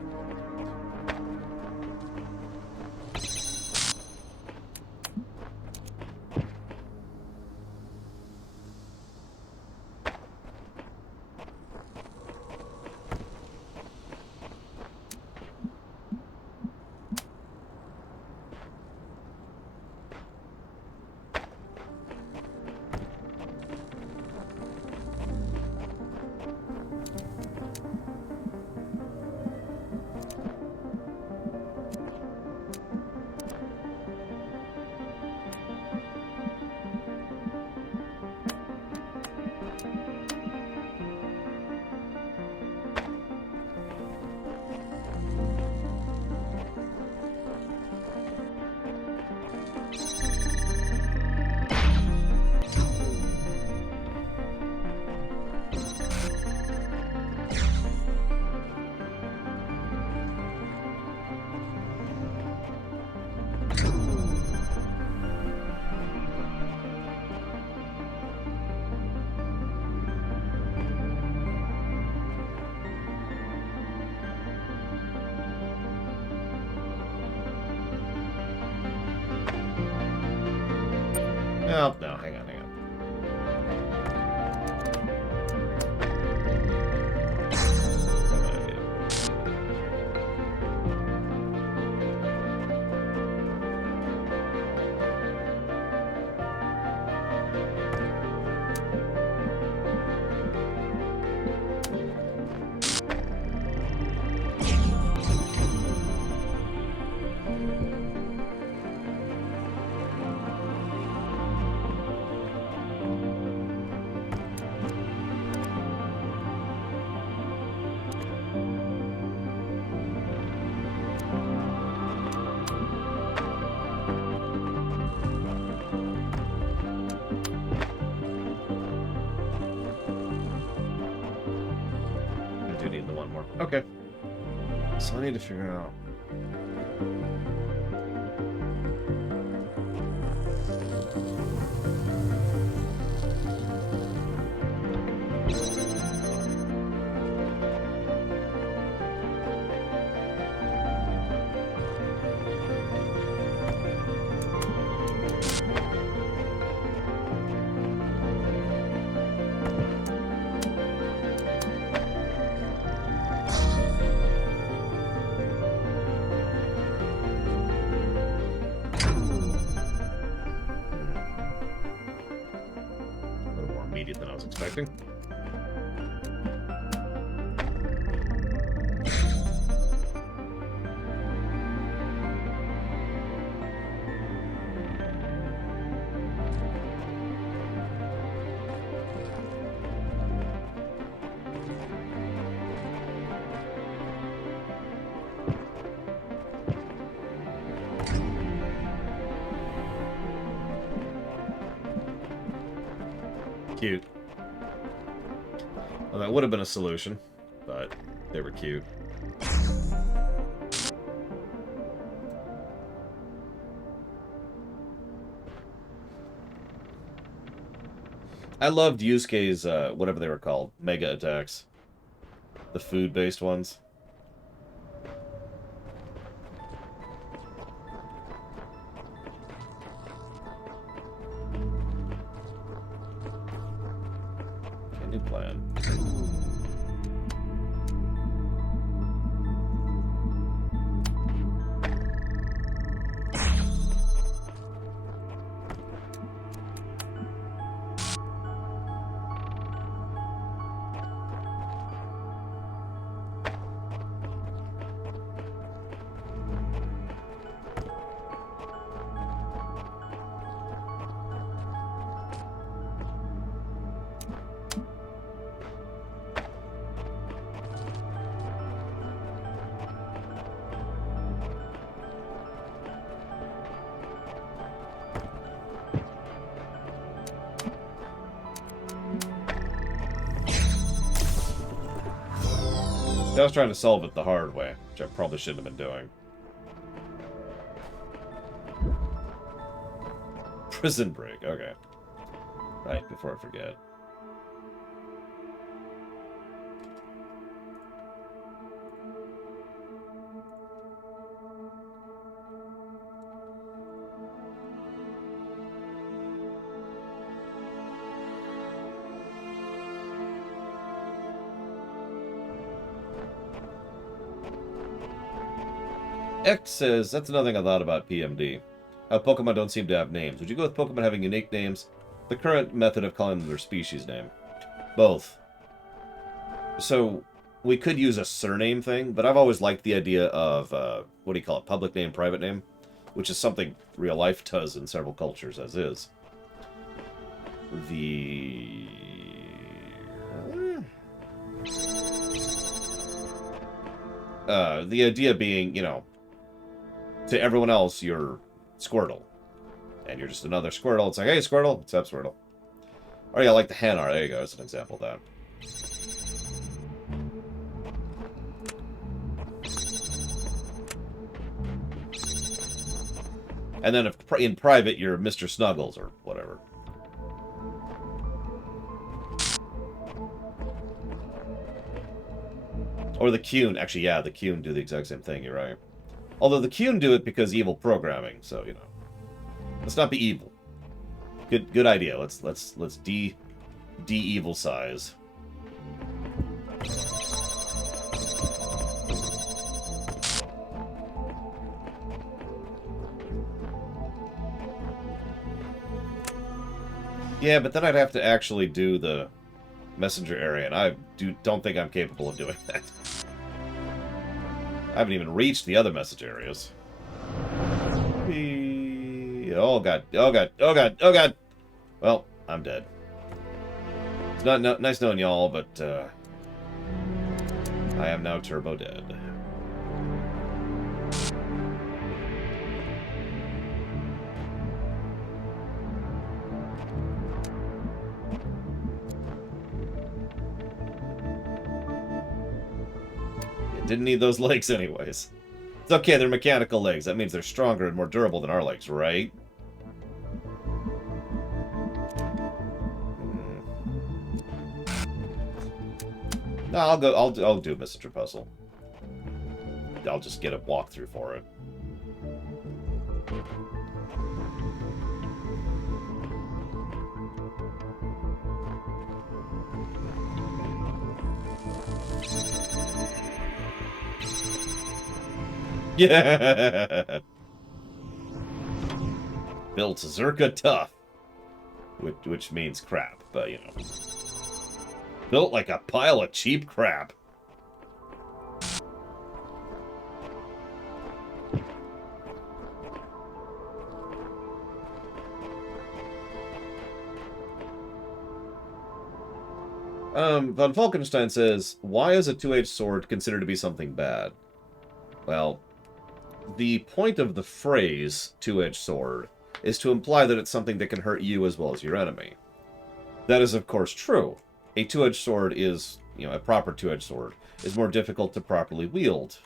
Oh, no, hang on, hang on. Okay. So I need to figure out... than I was expecting. Cute. Well, that would have been a solution, but they were cute. I loved Yusuke's, whatever they were called, mega attacks. The food-based ones. Okay, new plan. I was trying to solve it the hard way, which I probably shouldn't have been doing. Prison break, okay. Right, before I forget. X says, that's another thing I thought about PMD. How Pokemon don't seem to have names. Would you go with Pokemon having unique names? The current method of calling them their species name. Both. So, we could use a surname thing, but I've always liked the idea of, what do you call it, public name, private name? Which is something real life does in several cultures, as is. The idea being, you know, to everyone else, you're Squirtle. And you're just another Squirtle. It's like, hey, Squirtle, what's up, Squirtle? Oh, yeah, like the Hanar. There you go. That's an example of that. And then if in private, you're Mr. Snuggles or whatever. Or the Cune. Actually, yeah, the Cune do the exact same thing. You're right. Although the Cune do it because evil programming. So, you know. Let's not be evil. Good idea. Let's de-evil size. Yeah, but then I'd have to actually do the messenger area, and I don't think I'm capable of doing that. I haven't even reached the other message areas. Oh god, oh god, oh god, oh god! Well, I'm dead. It's not nice knowing y'all, but I am now turbo dead. Didn't need those legs anyways. It's okay, they're mechanical legs. That means they're stronger and more durable than our legs, right? No, I'll do a messenger puzzle. I'll just get a walkthrough for it. Yeah. Built Zerka tough, which means crap, but you know. Built like a pile of cheap crap. Von Falkenstein says, why is a two-edged sword considered to be something bad? Well, the point of the phrase two-edged sword is to imply that it's something that can hurt you as well as your enemy. That is, of course, true. A two-edged sword is, you know, a proper two-edged sword is more difficult to properly wield.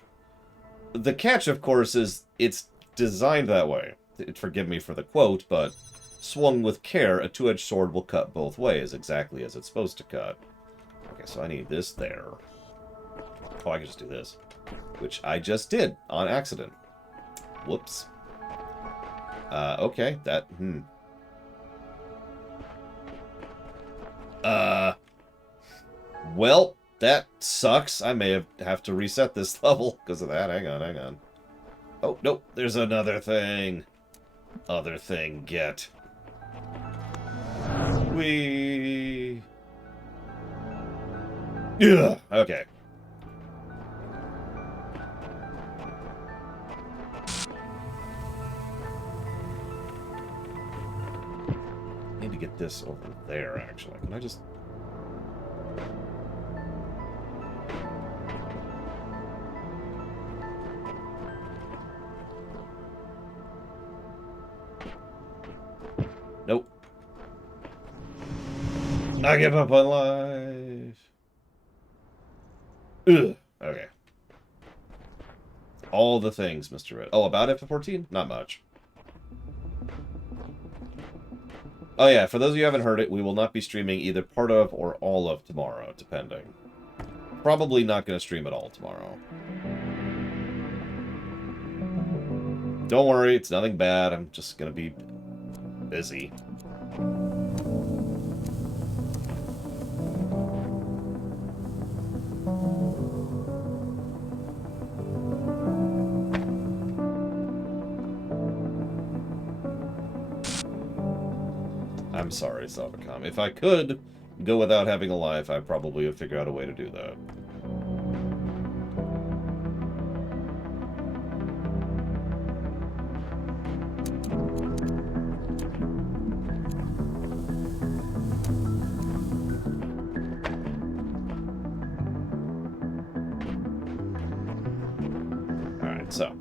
The catch, of course, is it's designed that way. Forgive me for the quote, but swung with care, a two-edged sword will cut both ways, exactly as it's supposed to cut. Okay, so I need this there. Oh, I can just do this. Which I just did, on accident. Whoops. Okay, that, well, that sucks. I may have to reset this level because of that. Hang on. Oh, nope, there's another thing. Other thing, get. Whee! Yeah, okay. Need to get this over there, actually. Can I just... Nope. I give up on life. Ugh. Okay. All the things, Mr. Red. Oh, about F14? Not much. Oh yeah, for those of you who haven't heard it, we will not be streaming either part of or all of tomorrow, depending. Probably not going to stream at all tomorrow. Don't worry, it's nothing bad. I'm just going to be busy. I'm sorry, Savacom. If I could go without having a life, I probably would figure out a way to do that. Alright, so.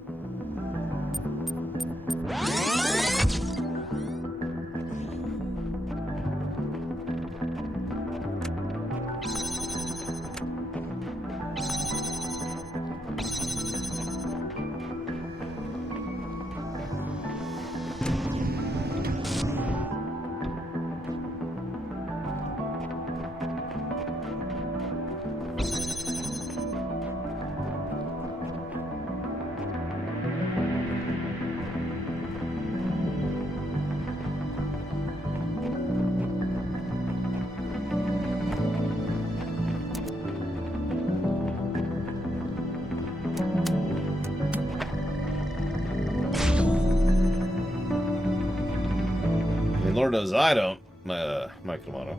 Lord knows I don't, Mike Romano.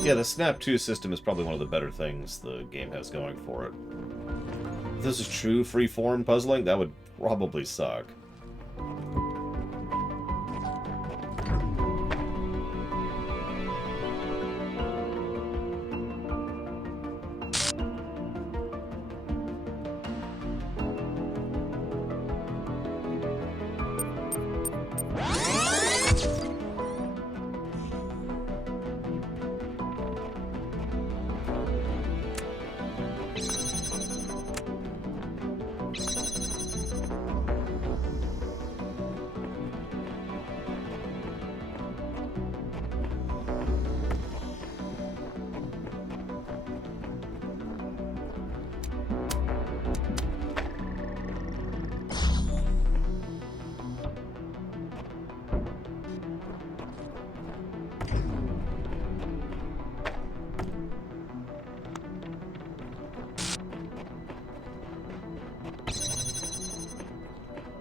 Yeah, the Snap 2 system is probably one of the better things the game has going for it. If this is true free-form puzzling, that would probably suck.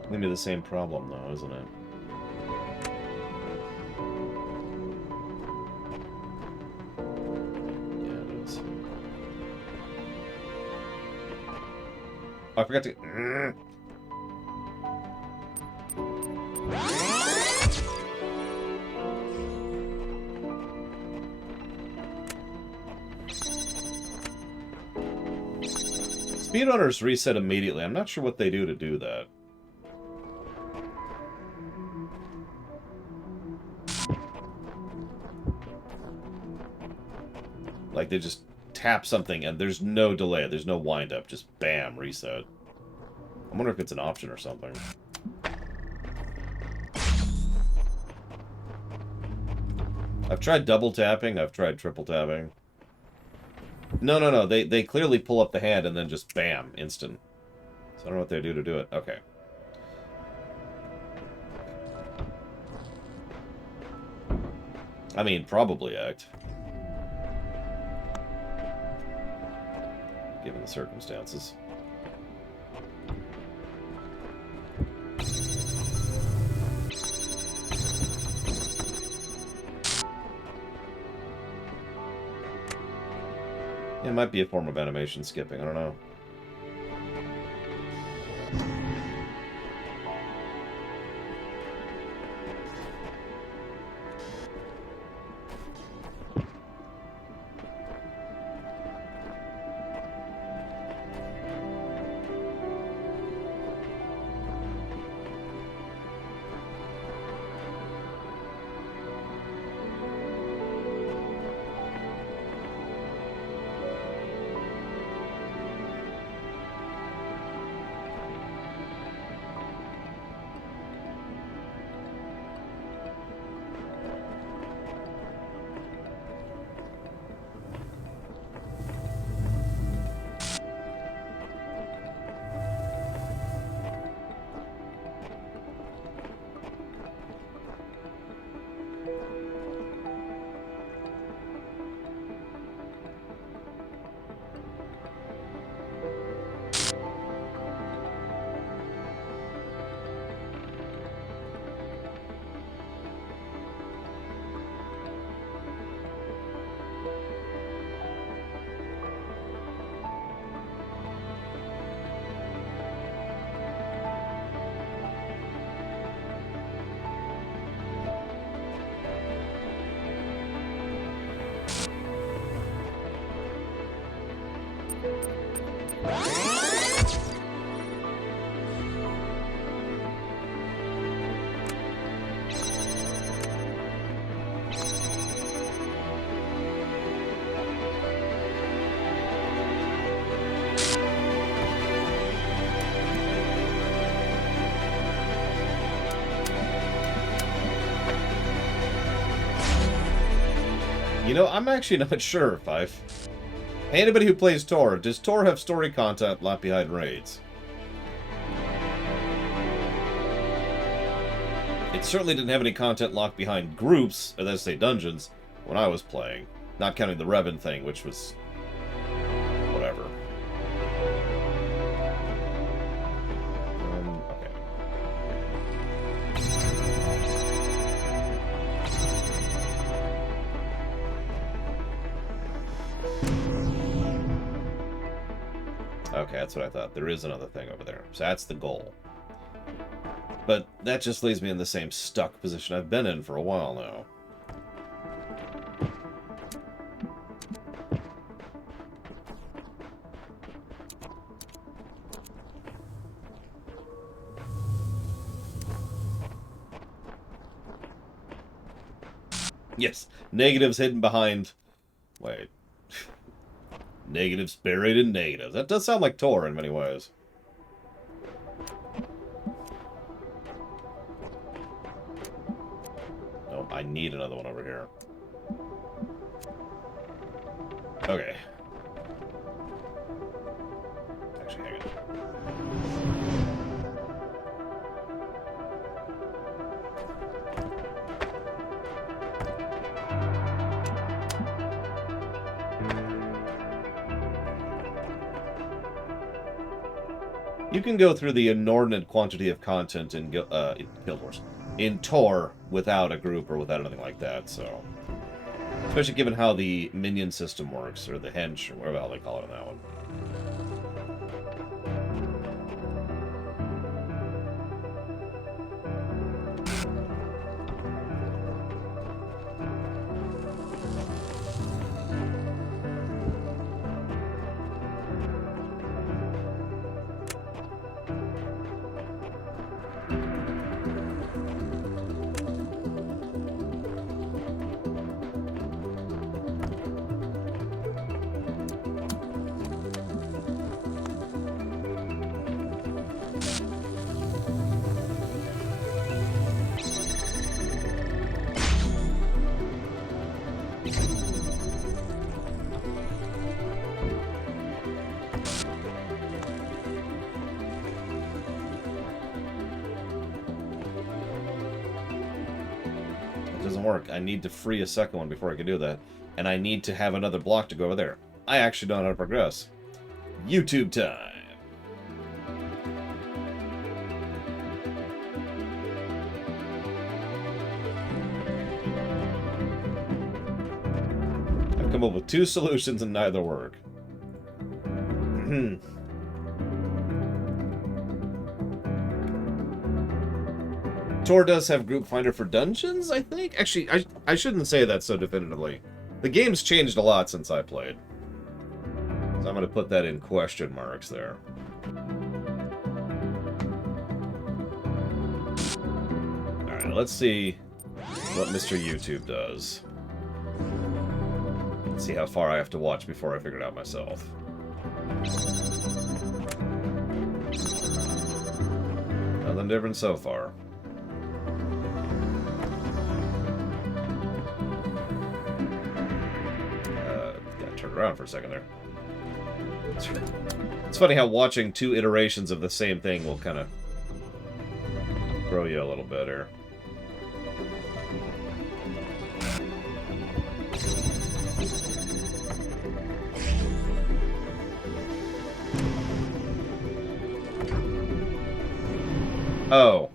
Maybe the same problem, though, isn't it? Yeah, it is. Oh, I forgot to... Speedrunners reset immediately. I'm not sure what they do to do that. Like, they just tap something and there's no delay. There's no wind-up. Just bam, reset. I wonder if it's an option or something. I've tried double tapping. I've tried triple tapping. No. They clearly pull up the hand and then just bam, instant. So I don't know what they do to do it. Okay. I mean, probably act. Given the circumstances. It might be a form of animation skipping, I don't know. You know, I'm actually not sure, Fife. Hey, anybody who plays Tor, does Tor have story content left behind raids? It certainly didn't have any content locked behind groups, or let's say dungeons, when I was playing. Not counting the Revan thing, which was... whatever. Okay. Okay, that's what I thought. There is another thing over there. So that's the goal. But that just leaves me in the same stuck position I've been in for a while now. Yes, negatives hidden behind... Wait. Negatives buried in negatives. That does sound like Tor in many ways. Oh, I need another one over here. Okay. Actually, hang on. You can go through the inordinate quantity of content in Guild Wars. In Tor without a group or without anything like that, so... Especially given how the minion system works, or the hench, or whatever the hell they call it on that one. Doesn't work. I need to free a second one before I can do that. And I need to have another block to go over there. I actually don't know how to progress. YouTube time! I've come up with 2 solutions and neither work. Tor does have Group Finder for dungeons, I think? Actually, I shouldn't say that so definitively. The game's changed a lot since I played. So I'm going to put that in question marks there. Alright, let's see what Mr. YouTube does. Let's see how far I have to watch before I figure it out myself. Nothing different so far. Around for a second there. It's funny how watching 2 iterations of the same thing will kind of grow you a little bit here. Oh.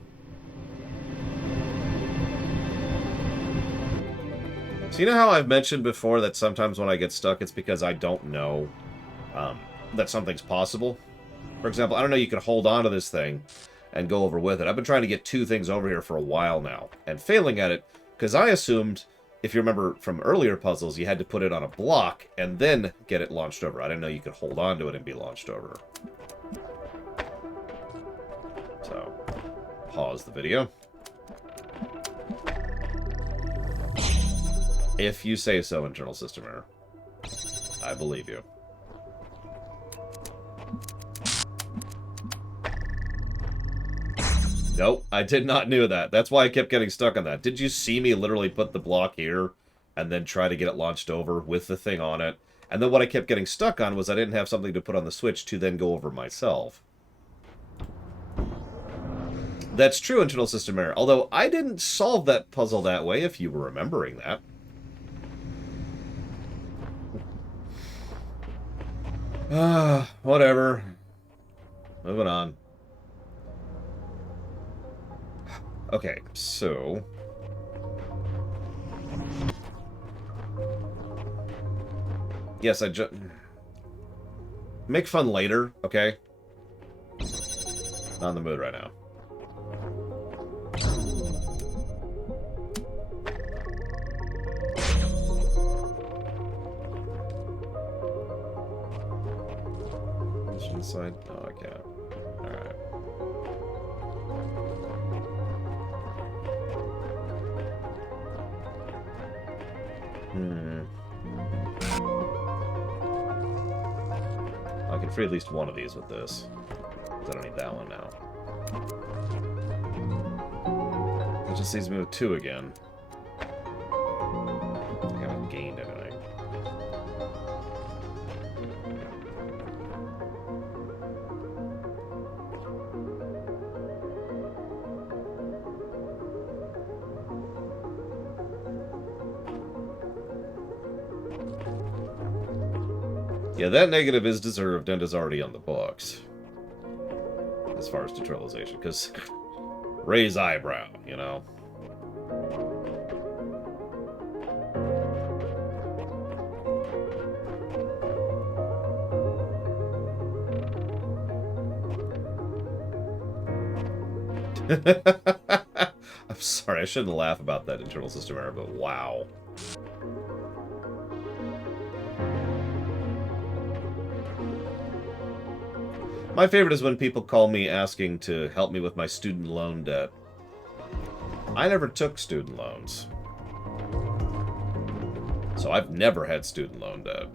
So you know how I've mentioned before that sometimes when I get stuck, it's because I don't know that something's possible? For example, I don't know you can hold on to this thing and go over with it. I've been trying to get 2 things over here for a while now, and failing at it, because I assumed, if you remember from earlier puzzles, you had to put it on a block and then get it launched over. I didn't know you could hold on to it and be launched over. So, pause the video. If you say so, internal system error. I believe you. Nope, I did not know that. That's why I kept getting stuck on that. Did you see me literally put the block here and then try to get it launched over with the thing on it? And then what I kept getting stuck on was I didn't have something to put on the switch to then go over myself. That's true, internal system error. Although I didn't solve that puzzle that way, if you were remembering that. Whatever. Moving on. Okay, so... Yes, Make fun later, okay? Not in the mood right now. Inside? Oh, I can't. Alright. I can free at least one of these with this. Because I don't need that one now. It just leaves me with 2 again. I haven't gained anything. Yeah, that negative is deserved and is already on the books. As far as neutralization, because raise eyebrow, you know? I'm sorry, I shouldn't laugh about that internal system error, but wow. My favorite is when people call me asking to help me with my student loan debt. I never took student loans. So I've never had student loan debt.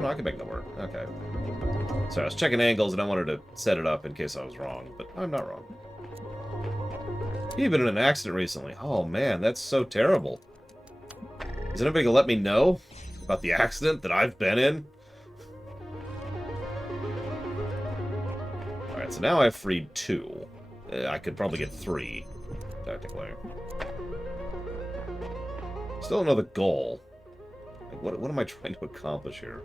I can make that work. Okay. So I was checking angles and I wanted to set it up in case I was wrong, but I'm not wrong. You've been in an accident recently. Oh man, that's so terrible. Is anybody gonna let me know about the accident that I've been in? Alright, so now I've freed 2. I could probably get 3, technically. Still don't know the goal. Like, what am I trying to accomplish here?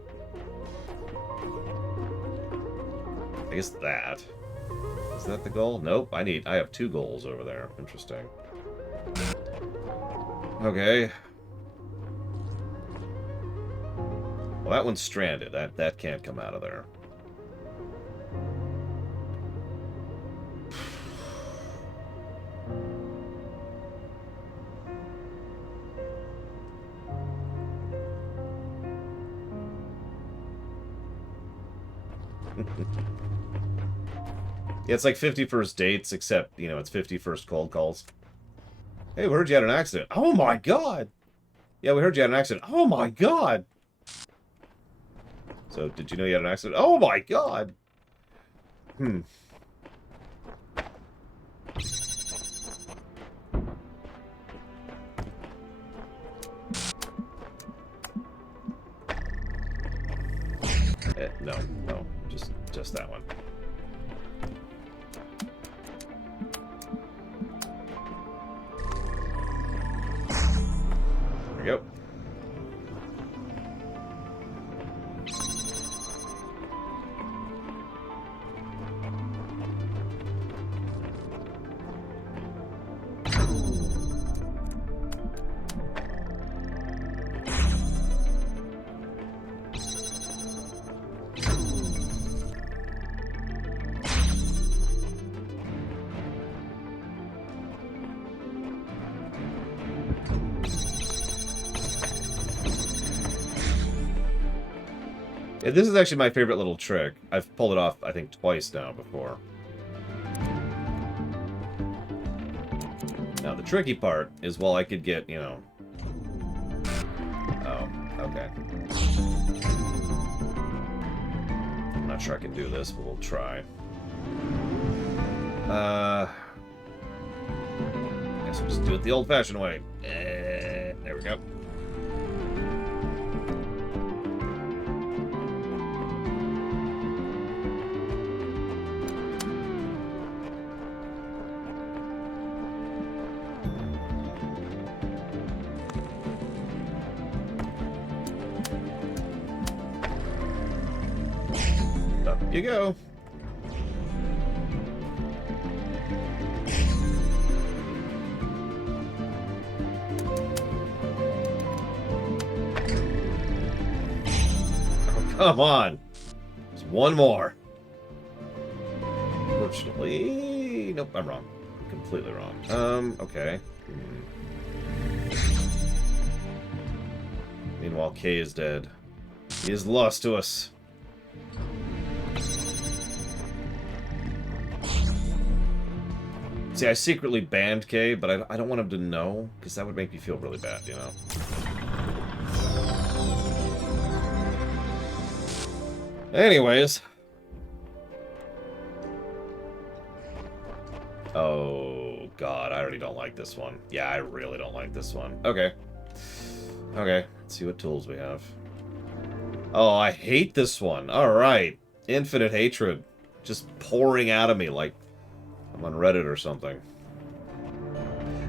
I guess that. Is that the goal? Nope, I have 2 goals over there. Interesting. Okay. Well, that one's stranded. That can't come out of there. Yeah, it's like 51st dates, except, you know, it's 51st cold calls. Hey, we heard you had an accident. Oh my god! Yeah, we heard you had an accident. Oh my god! So, did you know you had an accident? Oh my god! No. Just that one. There we go. Yeah, this is actually my favorite little trick. I've pulled it off, I think, twice now before. Now, the tricky part is, well, I could get, you know... Oh, okay. I'm not sure I can do this, but we'll try. Guess we'll just do it the old-fashioned way. There we go. Up you go. Oh, come on. There's one more. Fortunately... Nope, I'm wrong. I'm completely wrong. Okay. Meanwhile, Kay is dead. He is lost to us. See, I secretly banned Kay, but I don't want him to know, because that would make me feel really bad, you know? Anyways. Oh, God, I already don't like this one. Yeah, I really don't like this one. Okay. Okay, let's see what tools we have. Oh, I hate this one. Alright. Infinite hatred. Just pouring out of me like I'm on Reddit or something.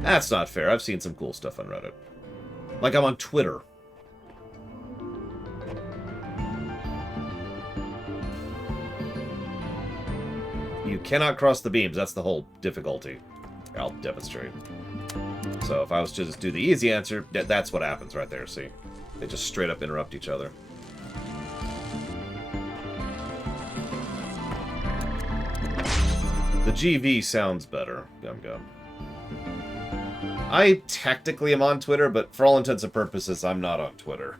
That's not fair. I've seen some cool stuff on Reddit. Like I'm on Twitter. You cannot cross the beams. That's the whole difficulty. Here, I'll demonstrate. So if I was to just do the easy answer, that's what happens right there, see? They just straight up interrupt each other. The GV sounds better. Gum gum. I technically am on Twitter, but for all intents and purposes, I'm not on Twitter.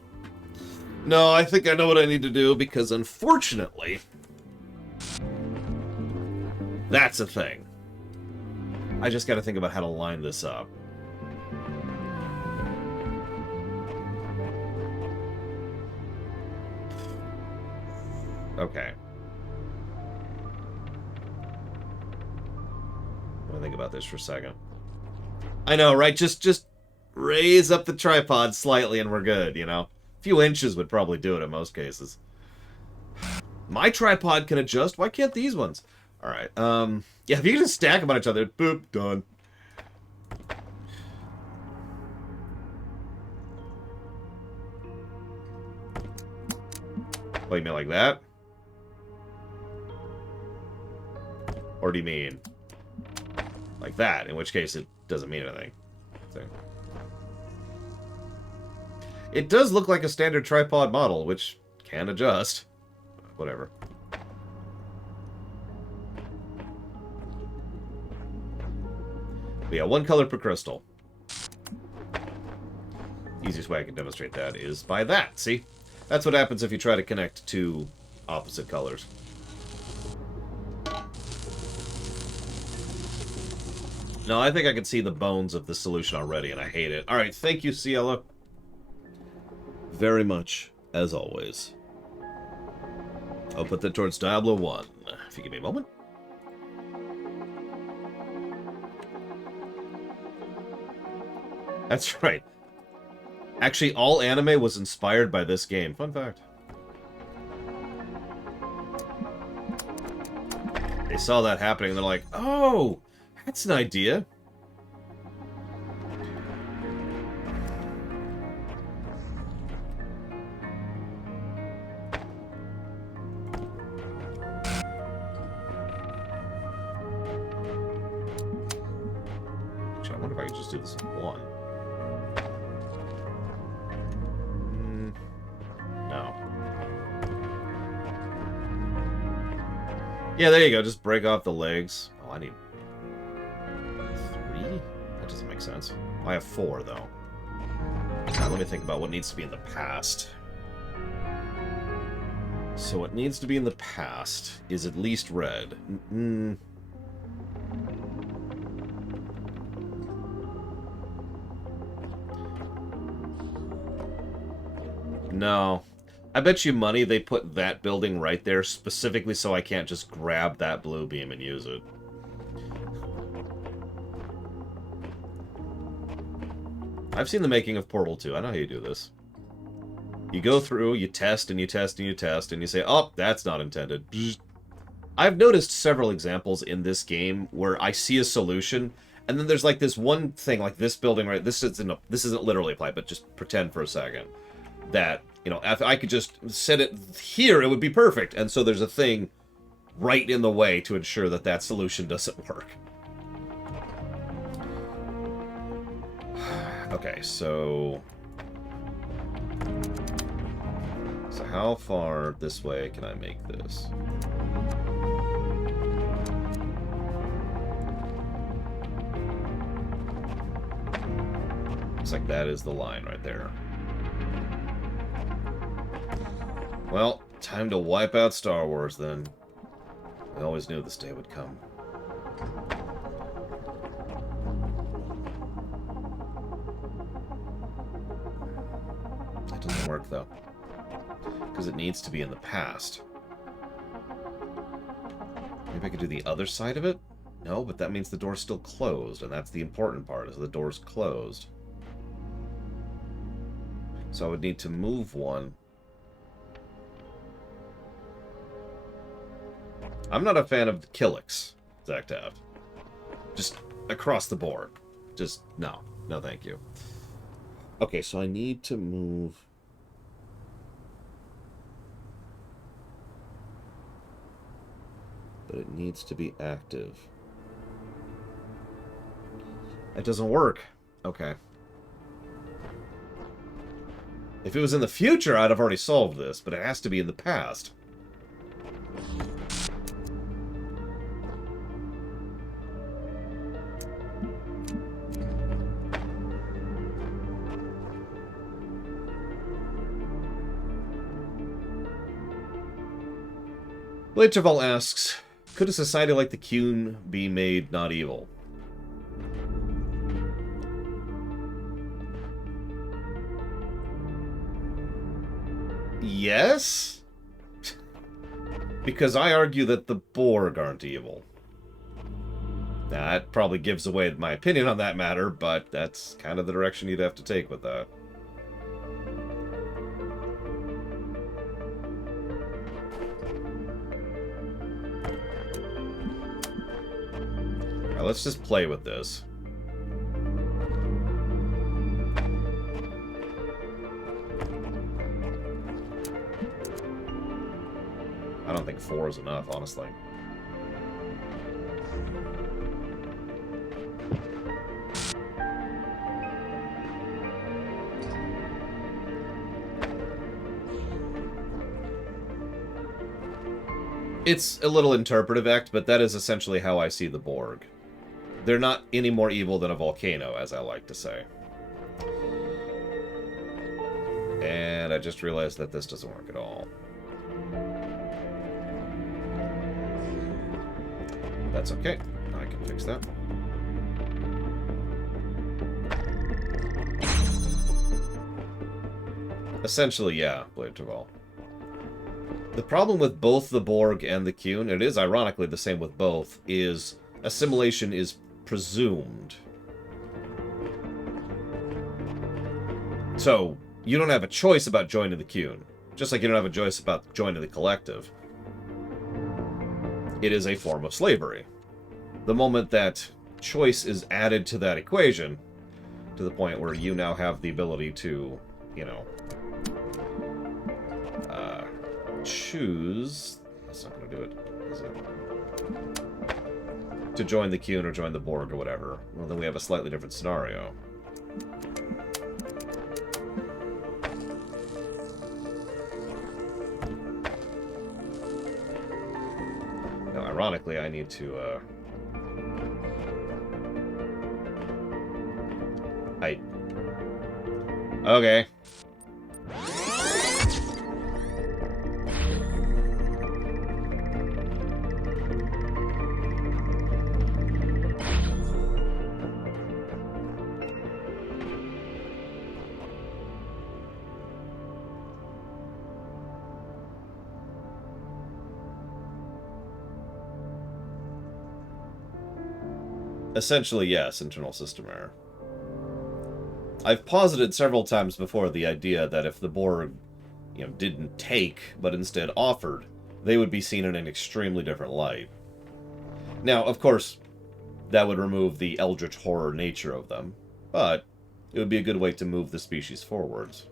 No, I think I know what I need to do, because unfortunately... that's a thing. I just gotta think about how to line this up. Okay. Let me think about this for a second. I know, right? Just raise up the tripod slightly and we're good, you know? A few inches would probably do it in most cases. My tripod can adjust. Why can't these ones? Alright, yeah, if you just stack them on each other, boop, done. What, you mean like that? Or do you mean like that, in which case it doesn't mean anything. So. It does look like a standard tripod model, which can adjust. Whatever. But yeah, one color per crystal. Easiest way I can demonstrate that is by that, see? That's what happens if you try to connect two opposite colors. No, I think I can see the bones of the solution already, and I hate it. Alright, thank you, Ciela. Very much, as always. I'll put that towards Diablo 1. If you give me a moment. That's right. Actually, all anime was inspired by this game. Fun fact. They saw that happening, and they're like, oh, that's an idea. Actually, I wonder if I could just do this in one. No. Yeah, there you go. Just break off the legs. Oh, I need 3? That doesn't make sense. I have 4, though. Now, let me think about what needs to be in the past. So what needs to be in the past is at least red. No. I bet you money they put that building right there specifically so I can't just grab that blue beam and use it. I've seen the making of Portal 2. I know how you do this. You go through, you test, and you test, and you test, and you say, oh, that's not intended. I've noticed several examples in this game where I see a solution, and then there's like this one thing, like this building right, this isn't literally applied, but just pretend for a second, that You know, if I could just set it here, it would be perfect. And so there's a thing right in the way to ensure that that solution doesn't work. Okay, so how far this way can I make this? Looks like that is the line right there. Well, time to wipe out Star Wars then. I always knew this day would come. That doesn't work though. Because it needs to be in the past. Maybe I could do the other side of it? No, but that means the door's still closed, and that's the important part, is the door's closed. So I would need to move one. I'm not a fan of the Killix, Zactav. Just across the board. Just, no. No, thank you. Okay, so I need to move... But it needs to be active. That doesn't work. Okay. If it was in the future, I'd have already solved this, but it has to be in the past. Blade Travel asks, could a society like the Qun be made not evil? Yes? Because I argue that the Borg aren't evil. Now, that probably gives away my opinion on that matter, but that's kind of the direction you'd have to take with that. Alright, let's just play with this. I don't think 4 is enough, honestly. It's a little interpretive act, but that is essentially how I see the Borg. They're not any more evil than a volcano, as I like to say. And I just realized that this doesn't work at all. That's okay. I can fix that. Essentially, yeah, Blade Travel. The problem with both the Borg and the Qun, it is ironically the same with both, is assimilation is presumed. So, you don't have a choice about joining the Qun, just like you don't have a choice about joining the Collective. It is a form of slavery. The moment that choice is added to that equation, to the point where you now have the ability to, you know, choose... That's not going to do it, is it? To join the Qun or join the Borg or whatever. Well, then we have a slightly different scenario. Now, ironically, I need to, Okay. Essentially, yes, internal system error. I've posited several times before the idea that if the Borg, you know, didn't take, but instead offered, they would be seen in an extremely different light. Now, of course, that would remove the eldritch horror nature of them, but it would be a good way to move the species forwards.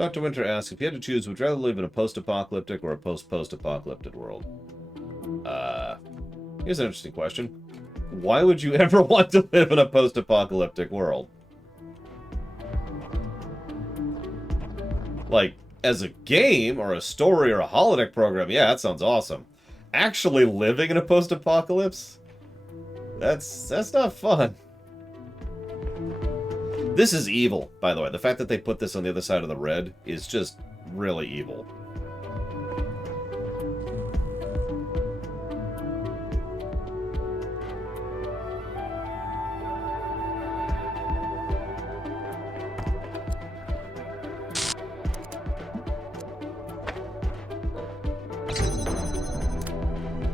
Dr. Winter asks, if you had to choose, would you rather live in a post-apocalyptic or a post-post-apocalyptic world? Here's an interesting question. Why would you ever want to live in a post-apocalyptic world? Like, as a game, or a story, or a holodeck program, yeah, that sounds awesome. Actually living in a post-apocalypse? That's not fun. This is evil, by the way. The fact that they put this on the other side of the red is just really evil.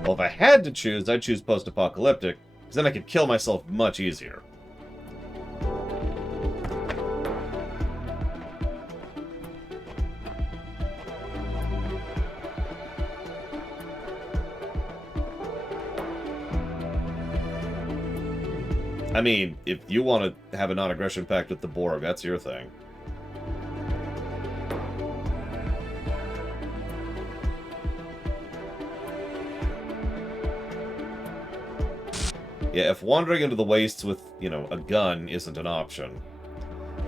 Well, if I had to choose, I'd choose post-apocalyptic, because then I could kill myself much easier. I mean, if you want to have a non-aggression pact with the Borg, that's your thing. Yeah, if wandering into the wastes with, you know, a gun isn't an option,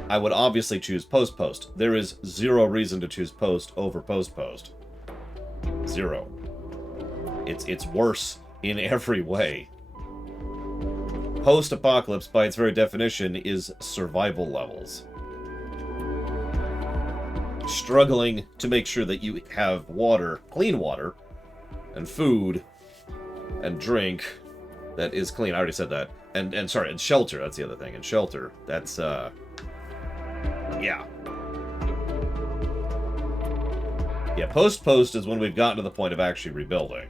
I would obviously choose post-post. There is zero reason to choose post over post-post. Zero. It's worse in every way. Post-apocalypse, by its very definition, is survival levels. Struggling to make sure that you have water, clean water, and food, and drink that is clean. I already said that. And sorry, and shelter, that's the other thing. And shelter, that's, yeah. Yeah, post-post is when we've gotten to the point of actually rebuilding.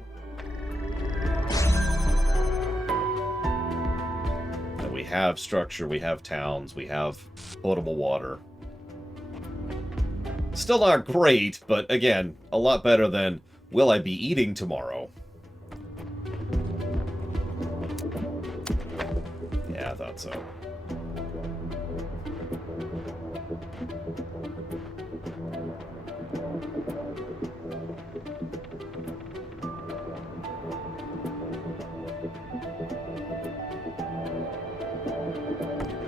We have structure, we have towns, we have potable water. Still not great, but again, a lot better than, will I be eating tomorrow? Yeah, I thought so.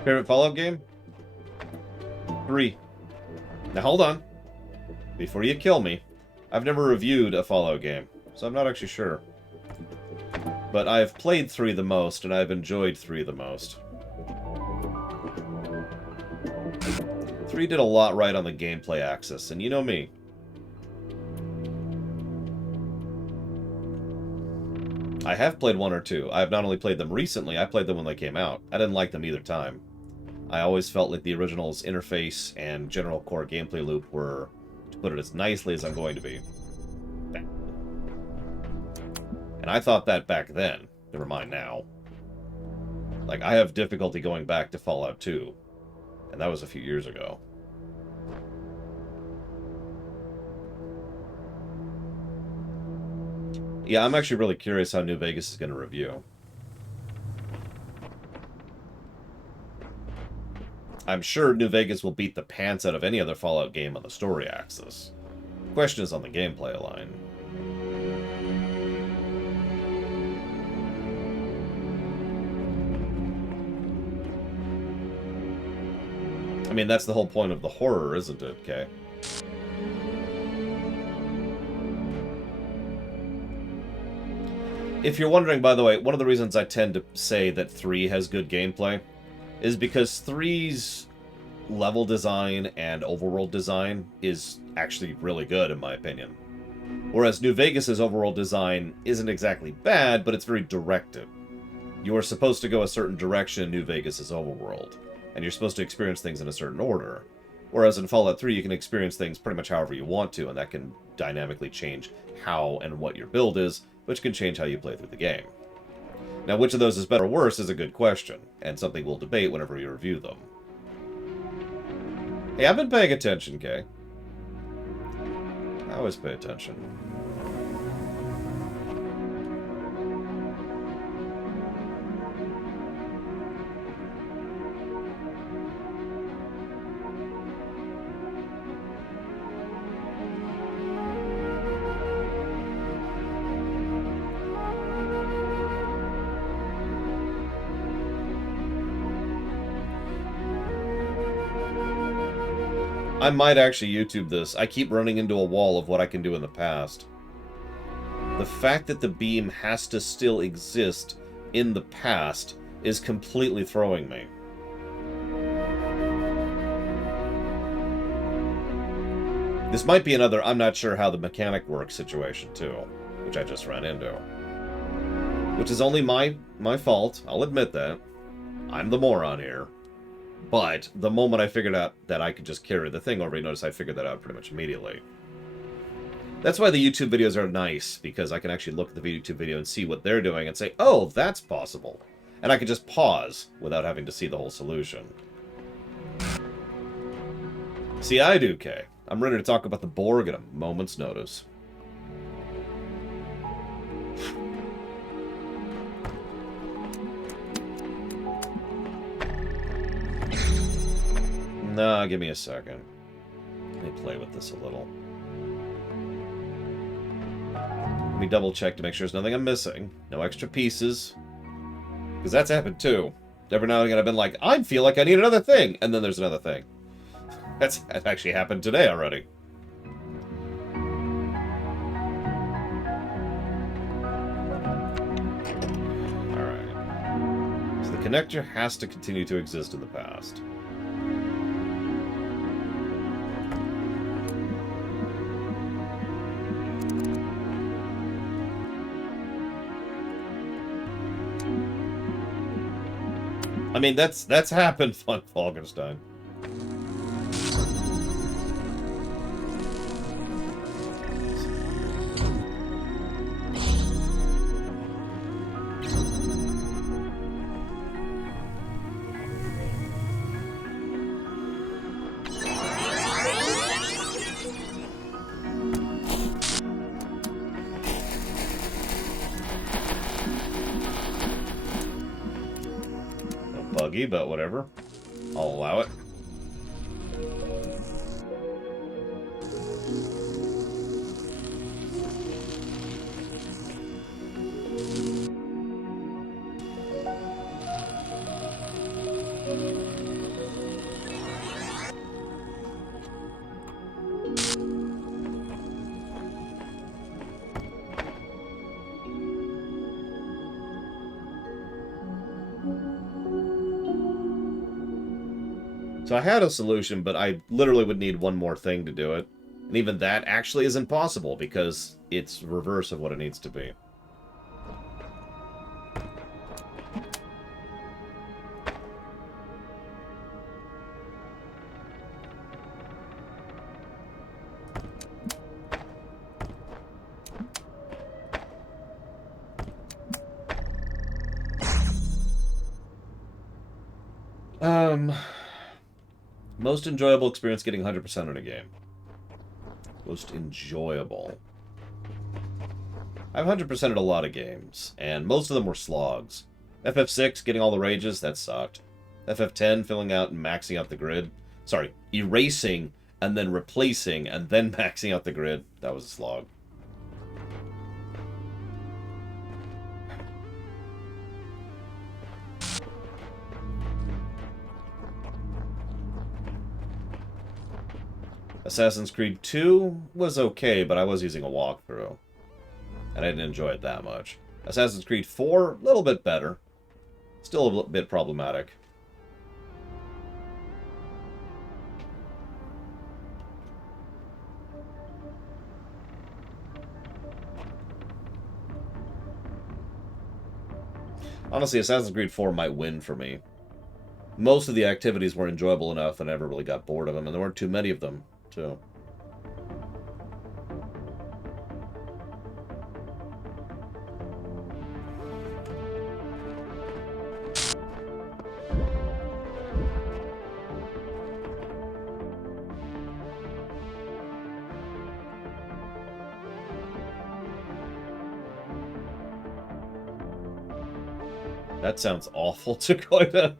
Favorite Fallout game? 3. Now hold on. Before you kill me, I've never reviewed a Fallout game, so I'm not actually sure. But I've played 3 the most, and I've enjoyed 3 the most. 3 did a lot right on the gameplay axis, and you know me. I have played 1 or 2. I have not only played them recently, I played them when they came out. I didn't like them either time. I always felt like the original's interface and general core gameplay loop were, to put it as nicely as I'm going to be, bad. And I thought that back then. Never mind now. Like, I have difficulty going back to Fallout 2. And that was a few years ago. Yeah, I'm actually really curious how New Vegas is going to review. I'm sure New Vegas will beat the pants out of any other Fallout game on the story axis. The question is on the gameplay line. I mean, that's the whole point of the horror, isn't it, Kay? If you're wondering, by the way, one of the reasons I tend to say that 3 has good gameplay is because 3's level design and overworld design is actually really good, in my opinion. Whereas New Vegas's overworld design isn't exactly bad, but it's very directed. You are supposed to go a certain direction in New Vegas's overworld, and you're supposed to experience things in a certain order. Whereas in Fallout 3, you can experience things pretty much however you want to, and that can dynamically change how and what your build is, which can change how you play through the game. Now, which of those is better or worse is a good question, and something we'll debate whenever we review them. Hey, I've been paying attention, Kay. I always pay attention. I might actually YouTube this. I keep running into a wall of what I can do in the past. The fact that the beam has to still exist in the past is completely throwing me. This might be another I'm not sure how the mechanic works situation, too, which I just ran into. Which is only my fault, I'll admit that. I'm the moron here. But the moment I figured out that I could just carry the thing over, you notice I figured that out pretty much immediately. That's why the YouTube videos are nice, because I can actually look at the YouTube video and see what they're doing and say, oh, that's possible. And I can just pause without having to see the whole solution. See, I do, Kay. I'm ready to talk about the Borg at a moment's notice. Nah, give me a second. Let me play with this a little. Let me double check to make sure there's nothing I'm missing. No extra pieces. Because that's happened too. Every now and again I've been like, I feel like I need another thing. And then there's another thing. That's actually happened today already. Alright. So the connector has to continue to exist in the past. I mean, that's happened, von Falkenstein. Buggy, but whatever. I'll allow it. So I had a solution, but I literally would need one more thing to do it. And even that actually isn't possible, because it's reverse of what it needs to be. Most enjoyable experience getting 100% in a game. Most enjoyable. I've 100%ed a lot of games, and most of them were slogs. FF6, getting all the rages, that sucked. FF10, filling out and maxing out the grid. Sorry, erasing, and then replacing, and then maxing out the grid. That was a slog. Assassin's Creed 2 was okay, but I was using a walkthrough. And I didn't enjoy it that much. Assassin's Creed 4, a little bit better. Still a bit problematic. Honestly, Assassin's Creed 4 might win for me. Most of the activities were enjoyable enough that I never really got bored of them, and there weren't too many of them, too. That sounds awful, Dakota.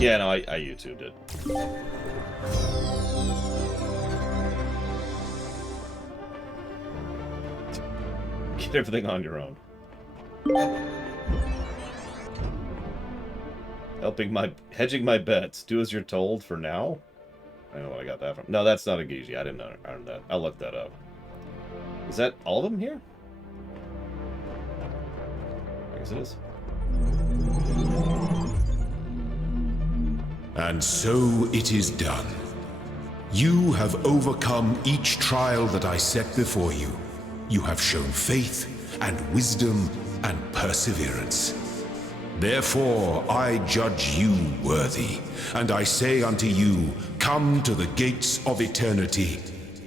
Yeah, no, I YouTubed it. Get everything on your own. Hedging my bets. Do as you're told for now. I don't know what I got that from. No, that's not a Gigi. I didn't earn that. I'll look that up. Is that all of them here? I guess it is. And so it is done. You have overcome each trial that I set before you. You have shown faith and wisdom and perseverance. Therefore I judge you worthy, and I say unto you, come to the gates of eternity,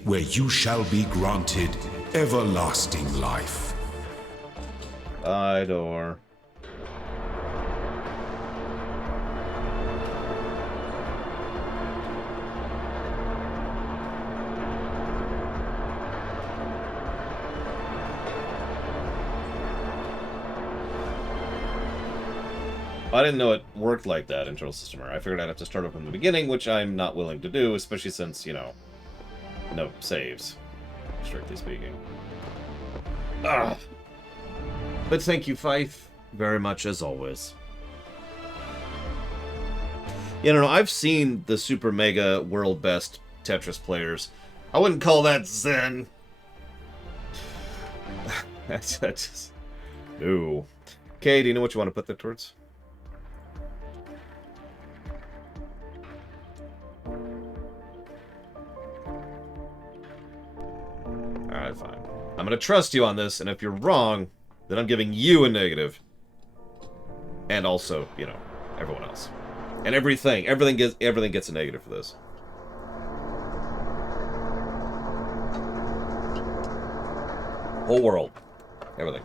where you shall be granted everlasting life. Idor. I didn't know it worked like that, internal system error. I figured I'd have to start up from the beginning, which I'm not willing to do, especially since, you know, no saves, strictly speaking. Ugh. But thank you, Fife, very much as always. Yeah, no, I've seen the Super Mega World Best Tetris players. I wouldn't call that Zen. That's just... No. Okay, do you know what you want to put that towards? Alright, fine. I'm gonna trust you on this, and if you're wrong, then I'm giving you a negative. And also, you know, everyone else. And everything gets a negative for this. Whole world. Everything.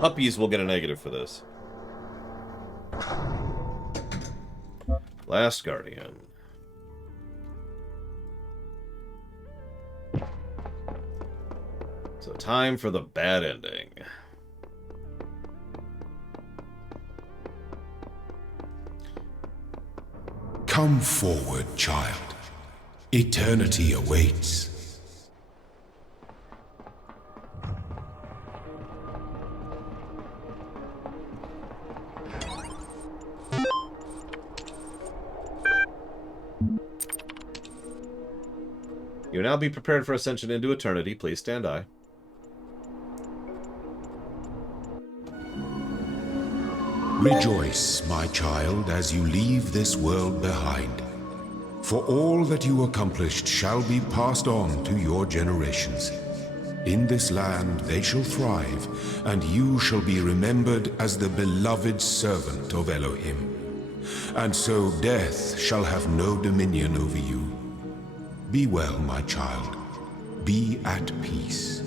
Puppies will get a negative for this. Last Guardian. So time for the bad ending. Come forward, child. Eternity awaits. You now be prepared for ascension into eternity. Please stand by. Rejoice, my child, as you leave this world behind. For all that you accomplished shall be passed on to your generations. In this land they shall thrive, and you shall be remembered as the beloved servant of Elohim. And so death shall have no dominion over you. Be well, my child. Be at peace.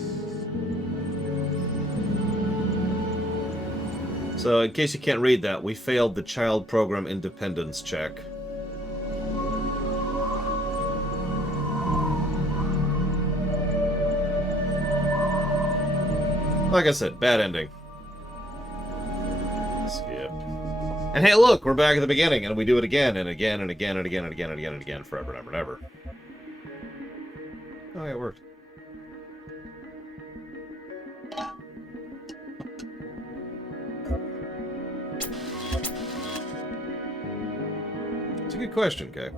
So, in case you can't read that, we failed the child program independence check. Like I said, bad ending. Skip. And hey, look, we're back at the beginning, and we do it again, and again, and again, and again, and again, and again, and again, forever and ever and ever. Oh, yeah, it worked. It's a good question, Kay.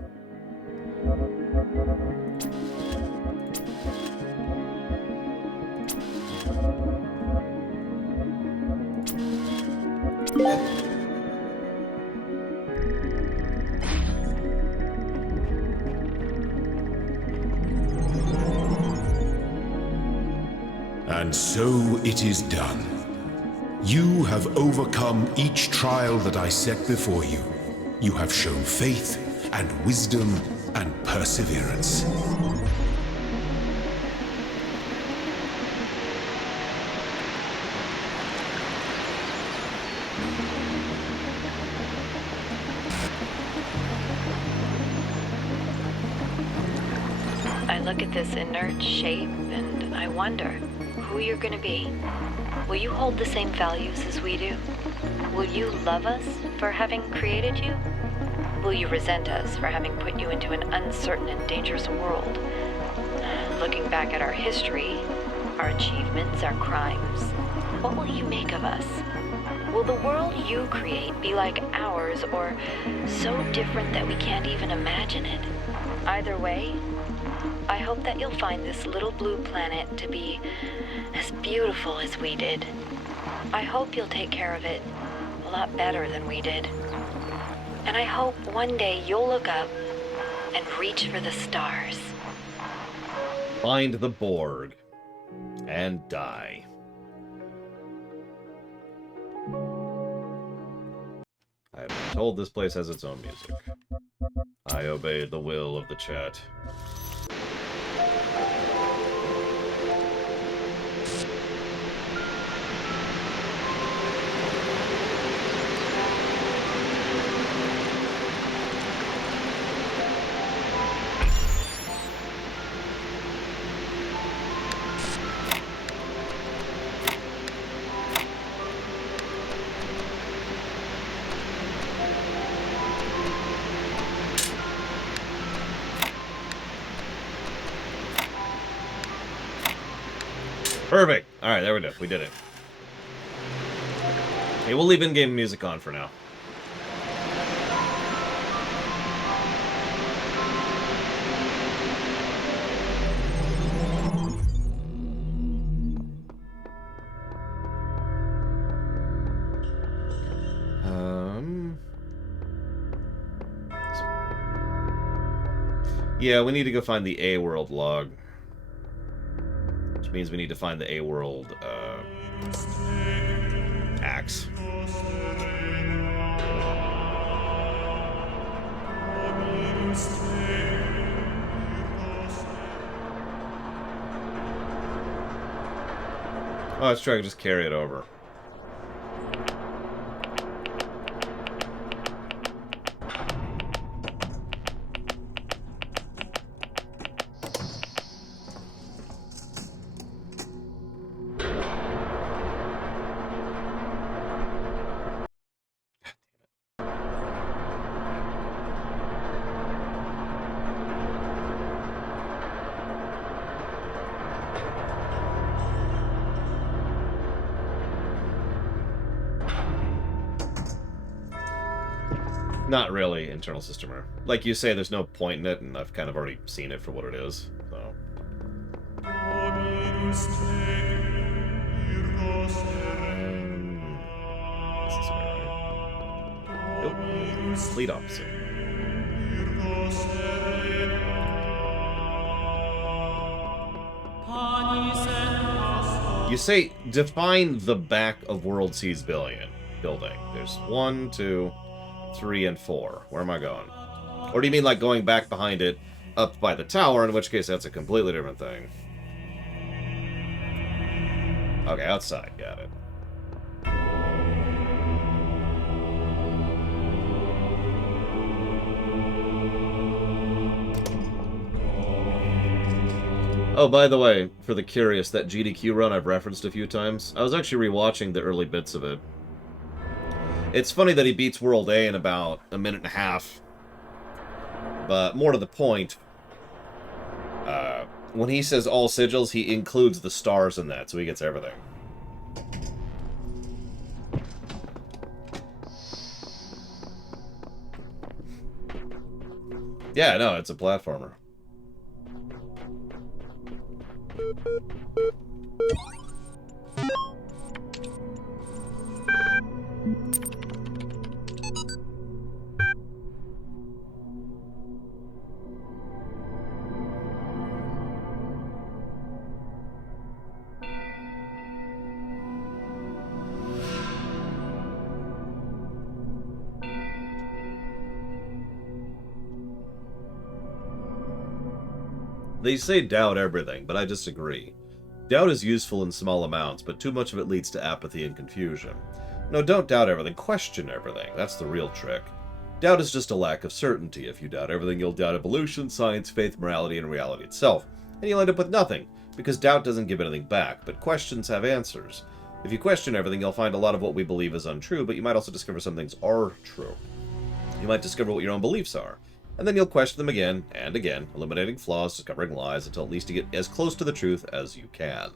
And so it is done. You have overcome each trial that I set before you. You have shown faith and wisdom and perseverance. I look at this inert shape and I wonder who you're gonna be. Will you hold the same values as we do? Will you love us for having created you? Will you resent us for having put you into an uncertain and dangerous world? Looking back at our history, our achievements, our crimes, what will you make of us? Will the world you create be like ours or so different that we can't even imagine it? Either way, I hope that you'll find this little blue planet to be as beautiful as we did. I hope you'll take care of it a lot better than we did. And I hope one day you'll look up and reach for the stars. Find the Borg. And die. I have been told this place has its own music. I obeyed the will of the chat. Perfect. Alright, there we go. We did it. Okay, we'll leave in-game music on for now. Yeah, we need to go find the A-World log. Which means we need to find the A-World, axe. Oh, that's true, I can just carry it over. Not really internal system error. Like you say, there's no point in it, and I've kind of already seen it for what it is, so. This is right. Nope. Complete opposite. You say, define the back of World Seas building. There's 1, 2, 3, and 4. Where am I going? Or do you mean like going back behind it, up by the tower, in which case that's a completely different thing. Okay, outside, got it. Oh, by the way, for the curious, that GDQ run I've referenced a few times, I was actually rewatching the early bits of it. It's funny that he beats World A in about a minute and a half. But more to the point, when he says all sigils, he includes the stars in that, so he gets everything. Yeah, no, it's a platformer. They say doubt everything, but I disagree. Doubt is useful in small amounts, but too much of it leads to apathy and confusion. No, don't doubt everything, question everything. That's the real trick. Doubt is just a lack of certainty. If you doubt everything, you'll doubt evolution, science, faith, morality, and reality itself. And you'll end up with nothing, because doubt doesn't give anything back, but questions have answers. If you question everything, you'll find a lot of what we believe is untrue, but you might also discover some things are true. You might discover what your own beliefs are. And then you'll question them again and again, eliminating flaws, discovering lies, until at least you get as close to the truth as you can.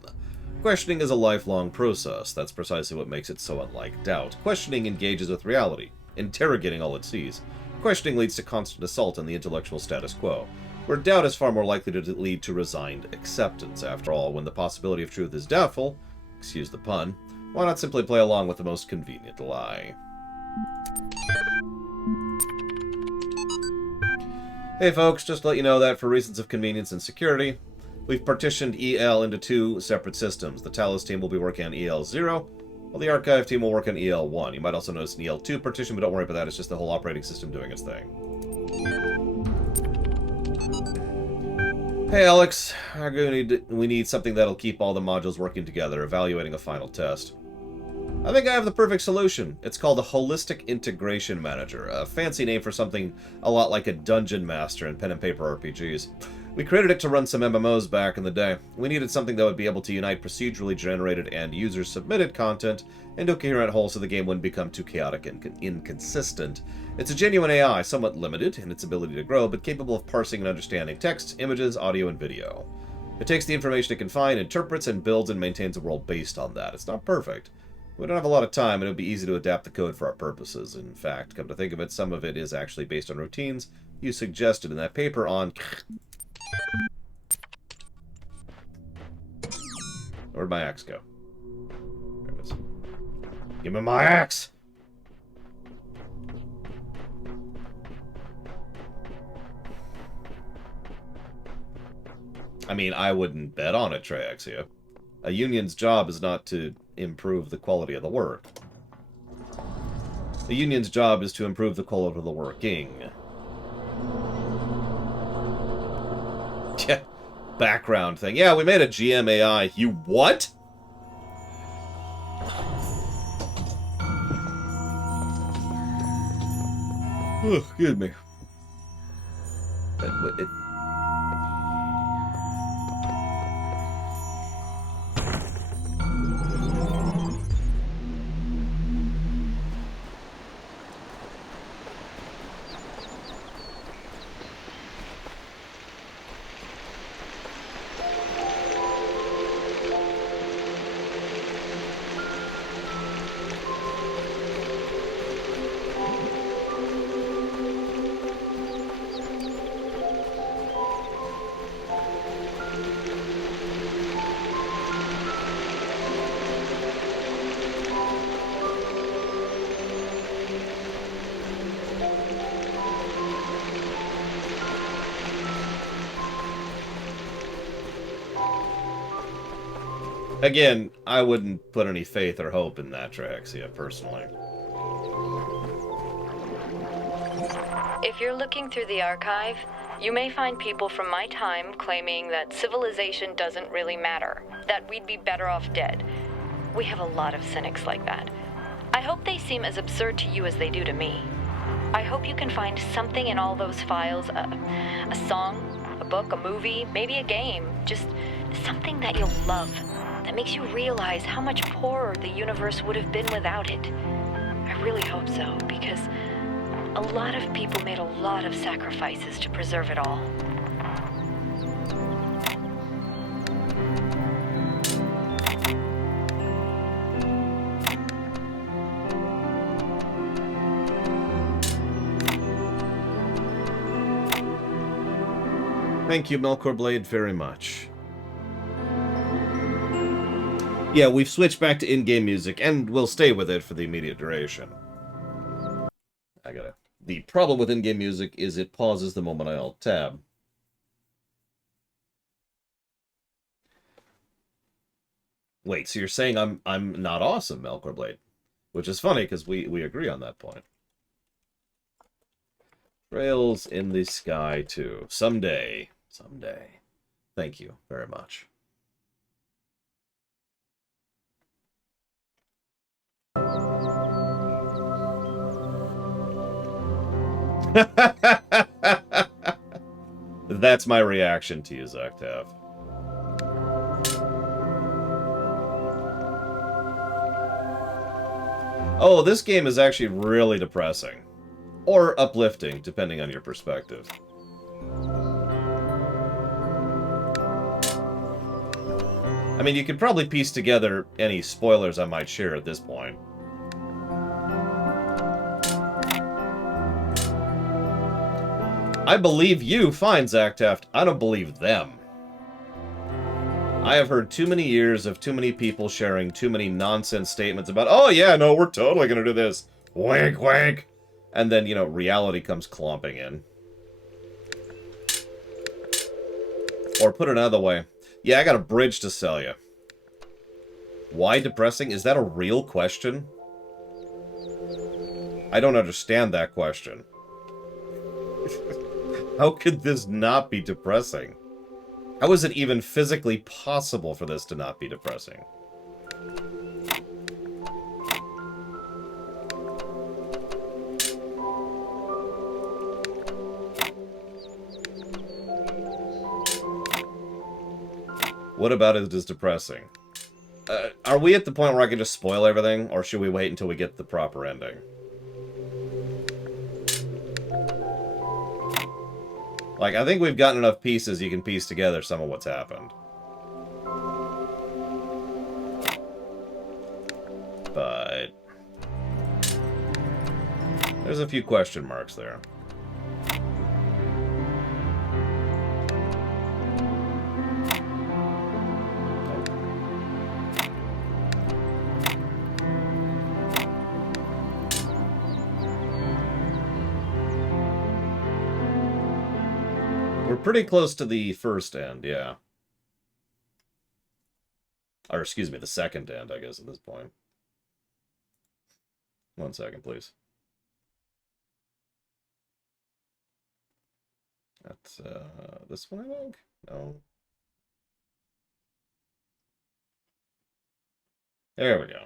Questioning is a lifelong process. That's precisely what makes it so unlike doubt. Questioning engages with reality, interrogating all it sees. Questioning leads to constant assault on the intellectual status quo, where doubt is far more likely to lead to resigned acceptance. After all, when the possibility of truth is doubtful, excuse the pun, why not simply play along with the most convenient lie? Hey folks, just to let you know that for reasons of convenience and security, we've partitioned EL into two separate systems. The Talos team will be working on EL0, while the Archive team will work on EL1. You might also notice an EL2 partition, but don't worry about that, it's just the whole operating system doing its thing. Hey Alex, we need something that'll keep all the modules working together, evaluating a final test. I think I have the perfect solution. It's called a Holistic Integration Manager, a fancy name for something a lot like a Dungeon Master in pen and paper RPGs. We created it to run some MMOs back in the day. We needed something that would be able to unite procedurally generated and user-submitted content into a coherent whole so the game wouldn't become too chaotic and inconsistent. It's a genuine AI, somewhat limited in its ability to grow, but capable of parsing and understanding text, images, audio, and video. It takes the information it can find, interprets, and builds and maintains a world based on that. It's not perfect. We don't have a lot of time, and it would be easy to adapt the code for our purposes. In fact, come to think of it, some of it is actually based on routines you suggested in that paper on... Where'd my axe go? There it is. Give me my axe! I mean, I wouldn't bet on it, Triaxia. A union's job is not to improve the quality of the work. The union's job is to improve the quality of the working. Yeah, background thing. Yeah, we made a GM AI. You what? Oh, excuse me. Again, I wouldn't put any faith or hope in that Traxia, personally. If you're looking through the archive, you may find people from my time claiming that civilization doesn't really matter, that we'd be better off dead. We have a lot of cynics like that. I hope they seem as absurd to you as they do to me. I hope you can find something in all those files, a song, a book, a movie, maybe a game, just something that you'll love, that makes you realize how much poorer the universe would have been without it. I really hope so, because a lot of people made a lot of sacrifices to preserve it all. Thank you, Melkor Blade, very much. Yeah, we've switched back to in-game music, and we'll stay with it for the immediate duration. The problem with in-game music is it pauses the moment I alt-tab. Wait, so you're saying I'm not awesome, Melkor Blade? Which is funny, because we agree on that point. Trails in the sky, too. Someday. Someday. Thank you very much. That's my reaction to you, Zaktav. Oh, this game is actually really depressing. Or uplifting, depending on your perspective. I mean, you could probably piece together any spoilers I might share at this point. I believe you, fine, Zaktaft. I don't believe them. I have heard too many years of too many people sharing too many nonsense statements about, oh yeah, no, we're totally gonna do this. Wink, wink. And then, you know, reality comes clomping in. Or put it another way. Yeah, I got a bridge to sell you. Why depressing? Is that a real question? I don't understand that question. How could this not be depressing? How is it even physically possible for this to not be depressing? What about it is depressing? Are we at the point where I can just spoil everything, or should we wait until we get the proper ending? Like, I think we've gotten enough pieces you can piece together some of what's happened. But there's a few question marks there. We're pretty close to the first end, yeah. Or, excuse me, the second end, I guess, at this point. 1 second, please. That's, this one, I think? No. There we go.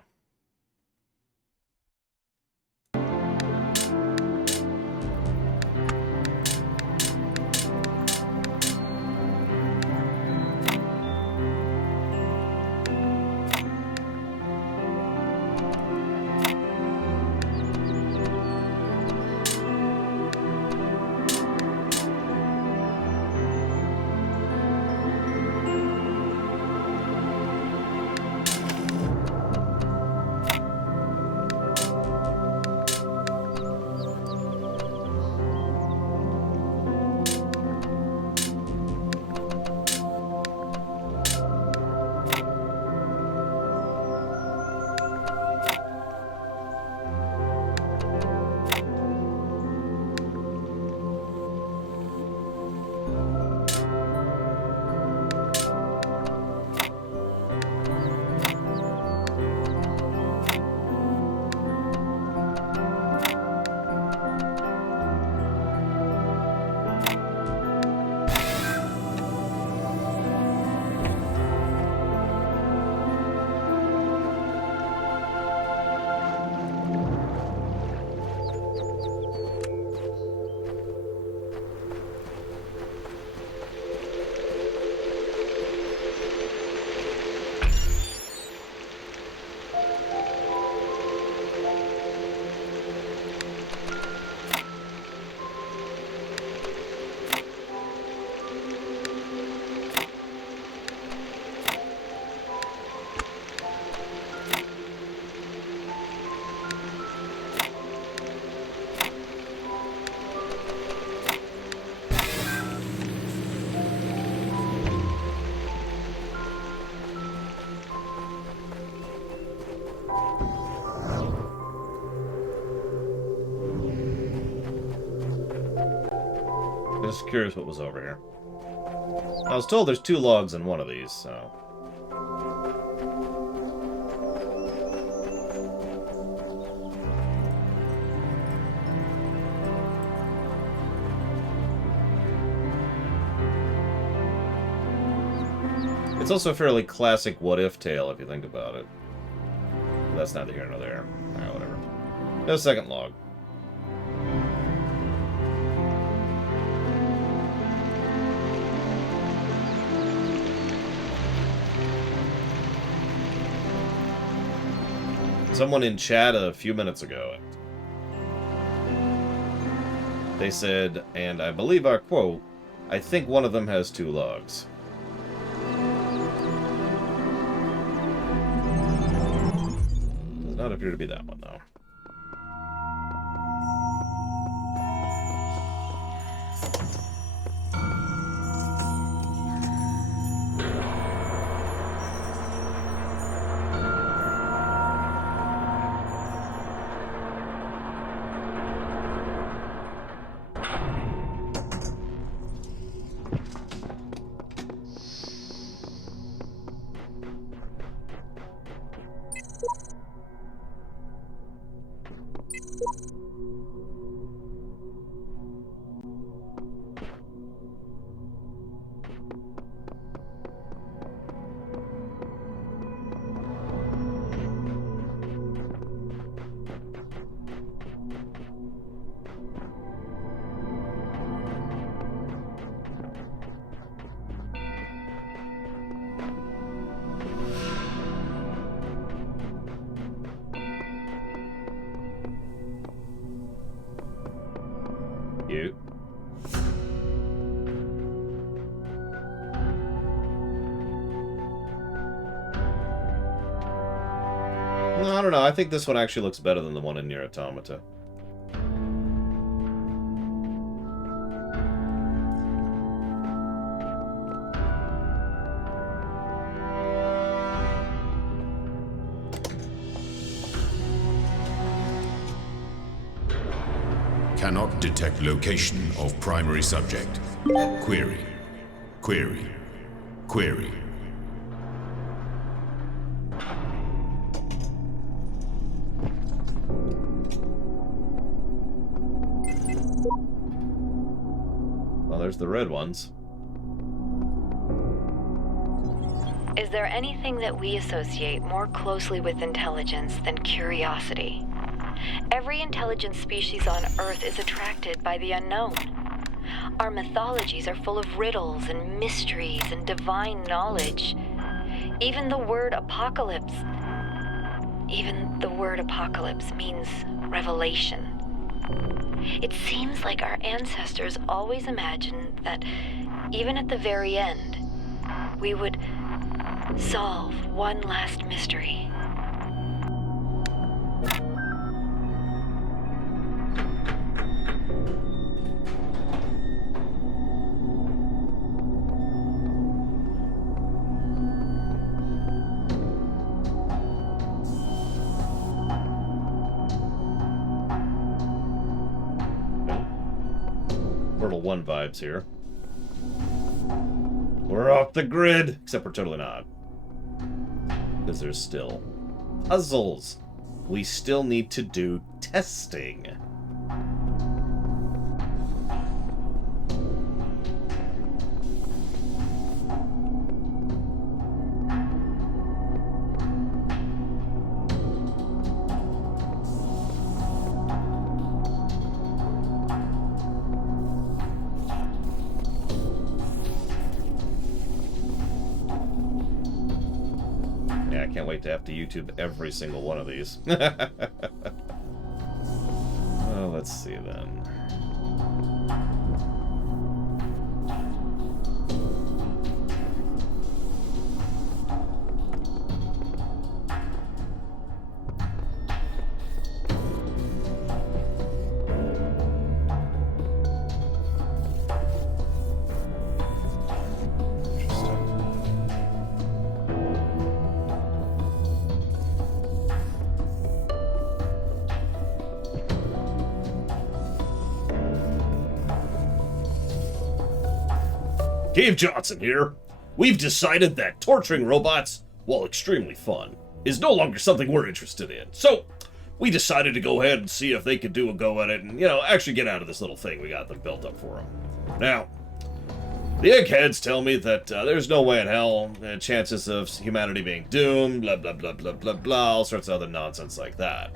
Just curious what was over here. I was told there's 2 logs in one of these, so... It's also a fairly classic what-if tale, if you think about it. But that's neither here nor there. Ah, whatever. There's a second log. Someone in chat a few minutes ago, they said, and I believe our quote, I think one of them has 2 logs. Does not appear to be that one, though. Cute. No, I don't know. I think this one actually looks better than the one in Nier Automata. Cannot detect location of primary subject. Query. Query. Query. Well, there's the red ones. Is there anything that we associate more closely with intelligence than curiosity? Every intelligent species on Earth is attracted by the unknown. Our mythologies are full of riddles and mysteries and divine knowledge. Even the word apocalypse means revelation. It seems like our ancestors always imagined that, even at the very end, we would solve one last mystery. Portal 1 vibes here. We're off the grid! Except we're totally not. Because there's still puzzles. We still need to do testing. Yeah, I can't wait to have to YouTube every single one of these. Well, let's see then. Cave Johnson here. We've decided that torturing robots, while extremely fun, is no longer something we're interested in. So, we decided to go ahead and see if they could do a go at it and, actually get out of this little thing we got them built up for them. Now, the eggheads tell me that there's no way in hell, chances of humanity being doomed, blah, blah, blah, blah, blah, blah, all sorts of other nonsense like that.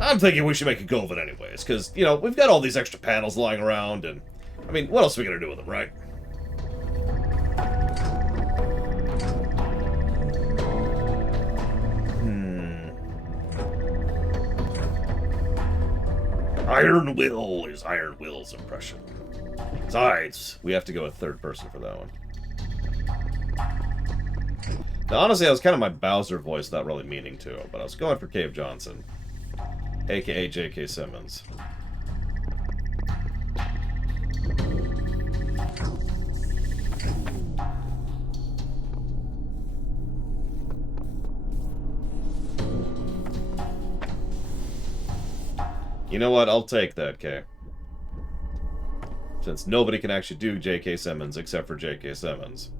I'm thinking we should make a go of it anyways, because, we've got all these extra panels lying around, and, what else are we going to do with them, right? Iron Will is Iron Will's impression. Besides, we have to go with third person for that one. Now, honestly, that was kind of my Bowser voice, not really meaning to, but I was going for Cave Johnson, aka J.K. Simmons. You know what? I'll take that, Kay. Since nobody can actually do J.K. Simmons except for J.K. Simmons.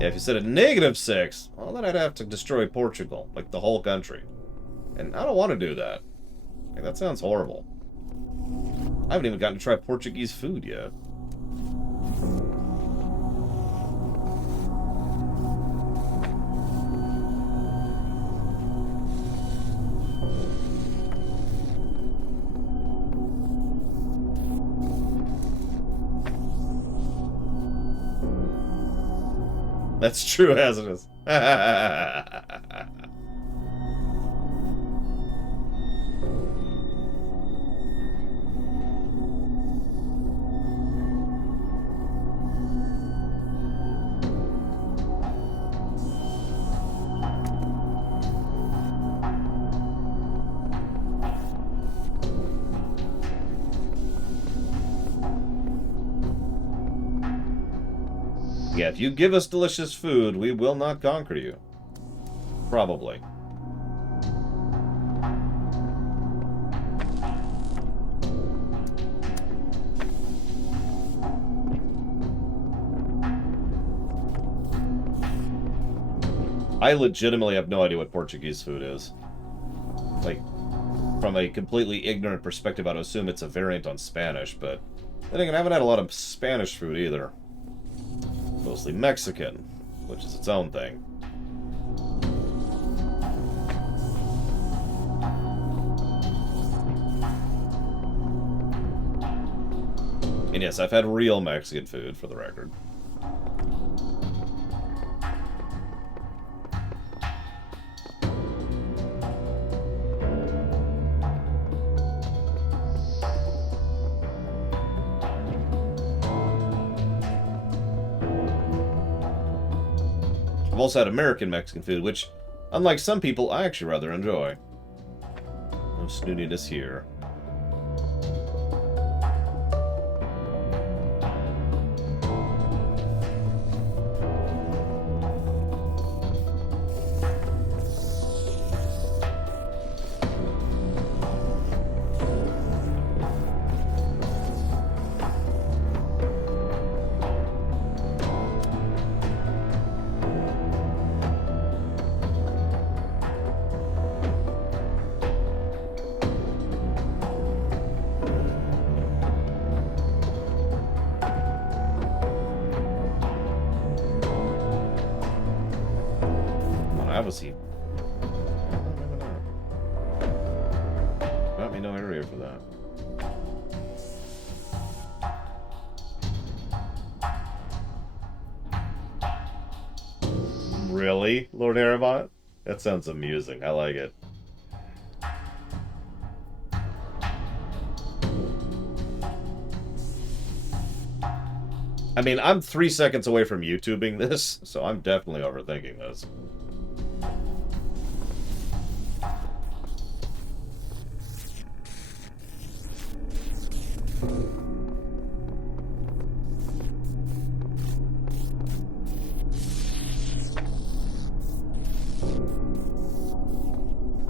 Yeah, if you said a -6, well, then I'd have to destroy Portugal, like the whole country. And I don't want to do that. Like, that sounds horrible. I haven't even gotten to try Portuguese food yet. That's true, hazardous. Yeah, if you give us delicious food, we will not conquer you. Probably. I legitimately have no idea what Portuguese food is. Like, from a completely ignorant perspective, I'd assume it's a variant on Spanish, but then again, I haven't had a lot of Spanish food either. Mostly Mexican, which is its own thing. And yes, I've had real Mexican food, for the record. I've also had American Mexican food, which, unlike some people, I actually rather enjoy. No snootiness here. Was he? Got me no area for that. Really, Lord Erebot? That sounds amusing. I like it. I mean, I'm 3 seconds away from YouTubing this, so I'm definitely overthinking this.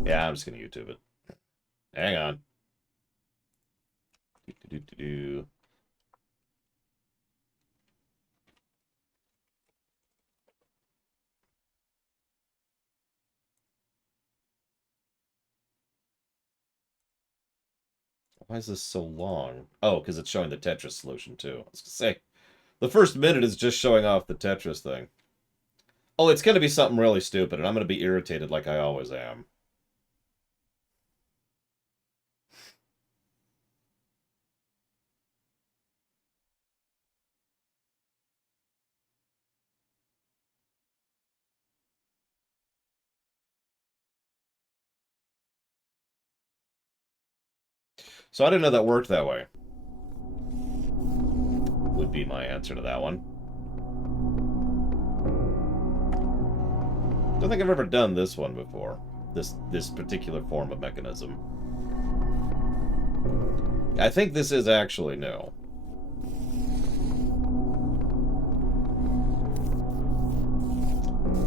Yeah, I'm just gonna YouTube it. Hang on. Do. Why is this so long? Oh, because it's showing the Tetris solution, too. I was gonna say, the first minute is just showing off the Tetris thing. Oh, it's gonna be something really stupid, and I'm gonna be irritated like I always am. So I didn't know that worked that way. Would be my answer to that one. Don't think I've ever done this one before. This particular form of mechanism. I think this is actually new.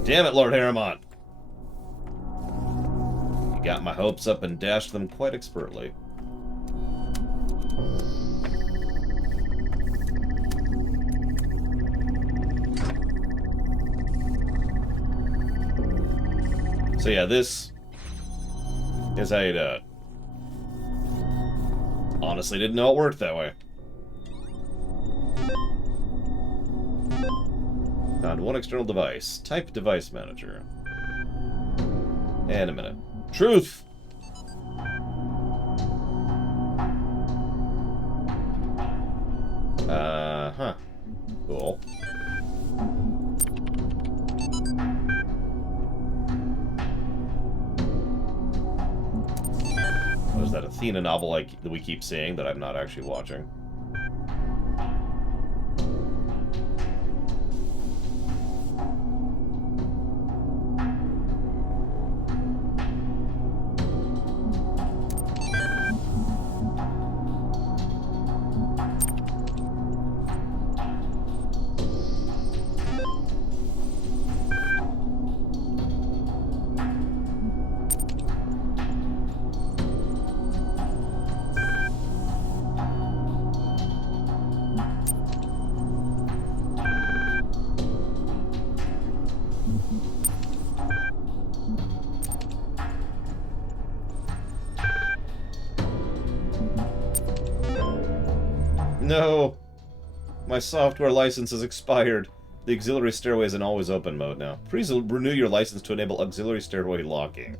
Damn it, Lord Harrimont. You got my hopes up and dashed them quite expertly. So yeah, this is how you do it. Honestly, didn't know it worked that way. Found one external device. Type device manager. And a minute. Truth! Huh. Cool. What is that Athena novel like that we keep seeing that I'm not actually watching? No! My software license has expired. The auxiliary stairway is in always open mode now. Please renew your license to enable auxiliary stairway locking.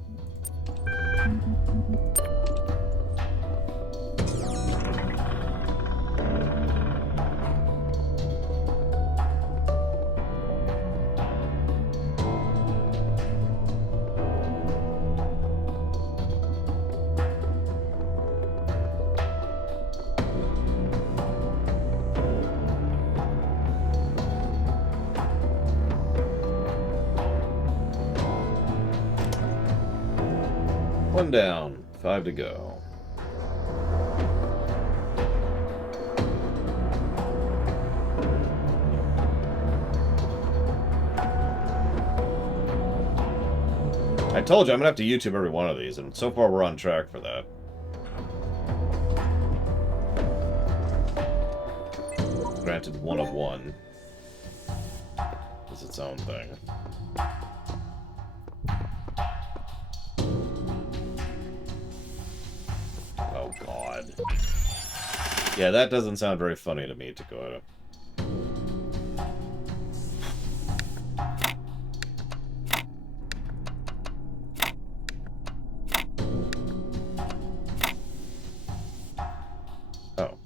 One down, 5 to go. I told you I'm gonna have to YouTube every one of these, and so far we're on track for that. Granted, one of one is its own thing. Oh, God. Yeah, that doesn't sound very funny to me, Dakota. Oh.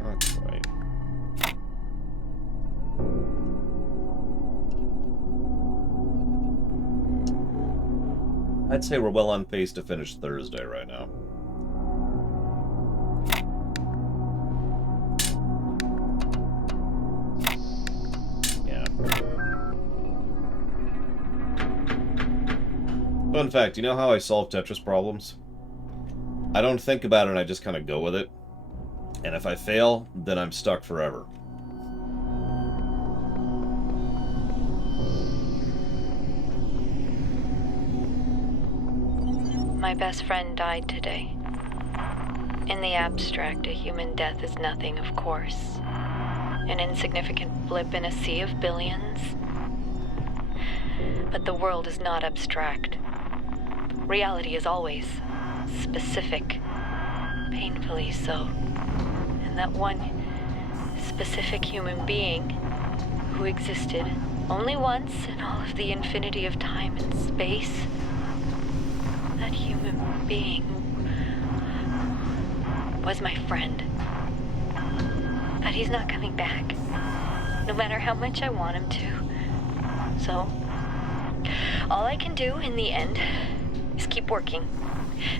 Not quite. I'd say we're well on pace to finish Thursday right now. Yeah. Fun fact, you know how I solve Tetris problems? I don't think about it, I just kind of go with it. And if I fail, then I'm stuck forever. My best friend died today. In the abstract, a human death is nothing, of course. An insignificant blip in a sea of billions. But the world is not abstract. Reality is always specific. Painfully so. And that one specific human being who existed only once in all of the infinity of time and space, that human being was my friend. But he's not coming back, no matter how much I want him to. So, all I can do in the end is keep working,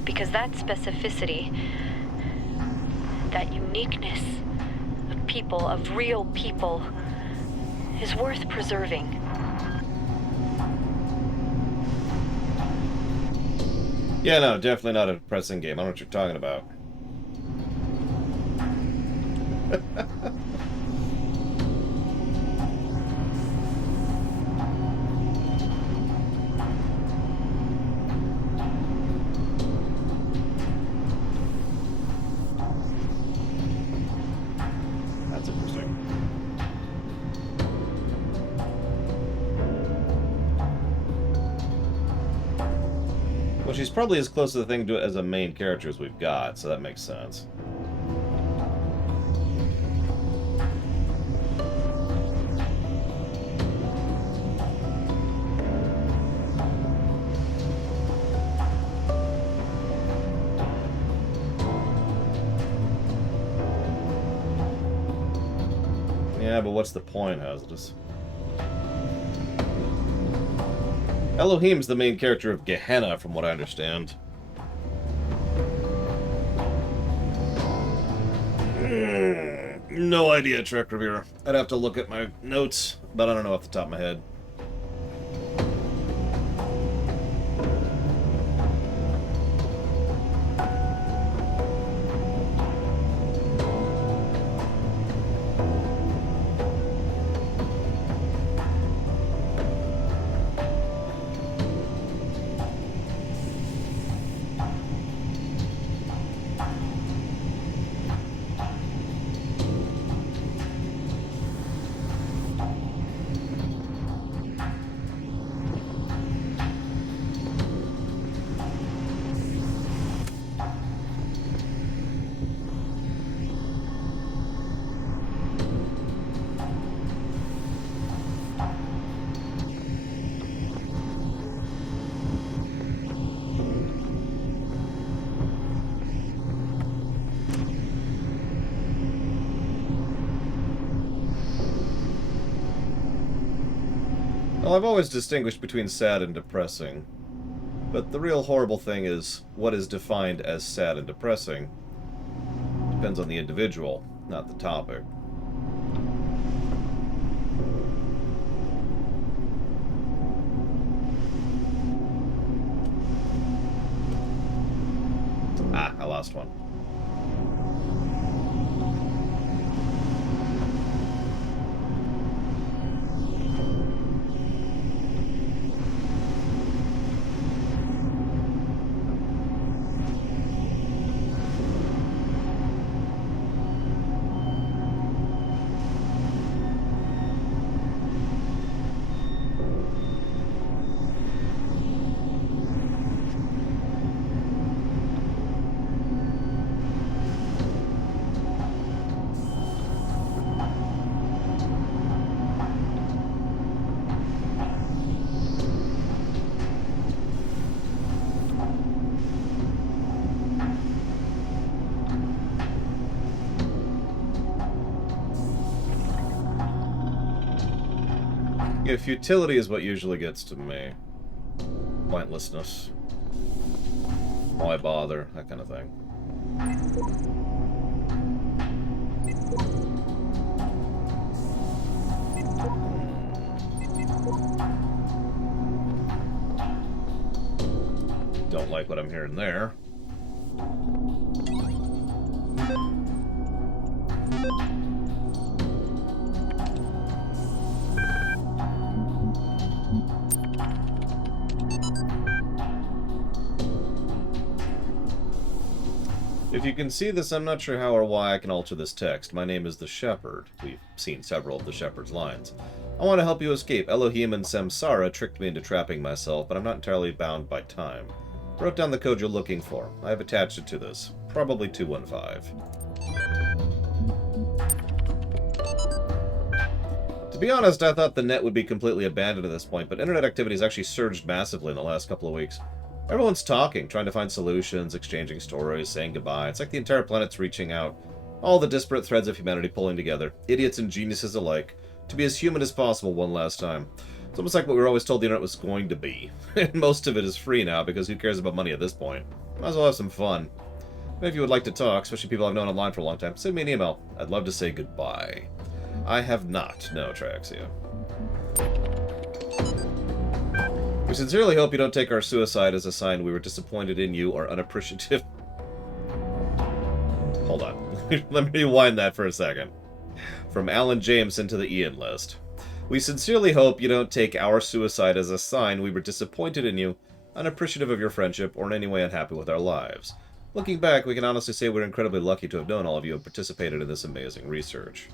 because that specificity, that uniqueness of people, of real people, is worth preserving. Yeah, no, definitely not a depressing game. I don't know what you're talking about. That's interesting. Well, she's probably as close to the thing to as a main character as we've got, so that makes sense. Yeah, but what's the point, Hazardous? Elohim's the main character of Gehenna, from what I understand. No idea, Trek Revere. I'd have to look at my notes, but I don't know off the top of my head. Well, I've always distinguished between sad and depressing. But the real horrible thing is, what is defined as sad and depressing depends on the individual, not the topic. Ah, I lost one. Yeah, futility is what usually gets to me. Pointlessness. Why bother? That kind of thing. Don't like what I'm hearing there. If you can see this, I'm not sure how or why I can alter this text. My name is the Shepherd. We've seen several of the Shepherd's lines. I want to help you escape. Elohim and Samsara tricked me into trapping myself, but I'm not entirely bound by time. I wrote down the code you're looking for. I have attached it to this. Probably 215. To be honest, I thought the net would be completely abandoned at this point, but internet activity has actually surged massively in the last couple of weeks. Everyone's talking, trying to find solutions, exchanging stories, saying goodbye. It's like the entire planet's reaching out. All the disparate threads of humanity pulling together. Idiots and geniuses alike. To be as human as possible one last time. It's almost like what we were always told the internet was going to be. And most of it is free now, because who cares about money at this point? Might as well have some fun. If you would like to talk, especially people I've known online for a long time, send me an email. I'd love to say goodbye. I have not. No, Traxia. We sincerely hope you don't take our suicide as a sign we were disappointed in you or unappreciative. Hold on. Let me rewind that for a second. From Alan Jameson to the Ian list. We sincerely hope you don't take our suicide as a sign we were disappointed in you, unappreciative of your friendship, or in any way unhappy with our lives. Looking back, we can honestly say we're incredibly lucky to have known all of you and participated in this amazing research.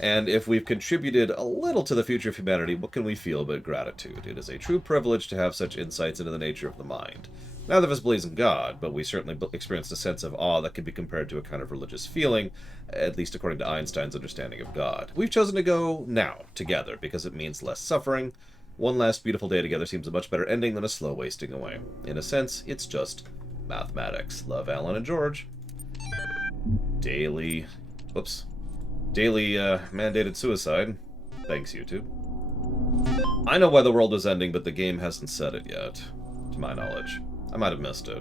And if we've contributed a little to the future of humanity, what can we feel but gratitude? It is a true privilege to have such insights into the nature of the mind. Neither of us believes in God, but we certainly experienced a sense of awe that can be compared to a kind of religious feeling, at least according to Einstein's understanding of God. We've chosen to go now, together, because it means less suffering. One last beautiful day together seems a much better ending than a slow wasting away. In a sense, it's just mathematics. Love, Alan and George. Daily mandated suicide. Thanks, YouTube. I know why the world was ending, but the game hasn't said it yet, to my knowledge. I might have missed it.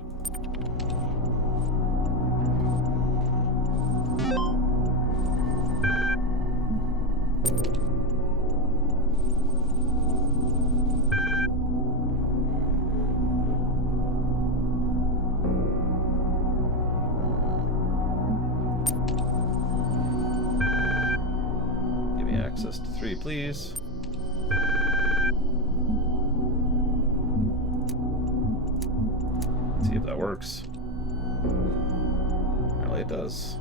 Give me access to 3, please. See if that works. Apparently it does.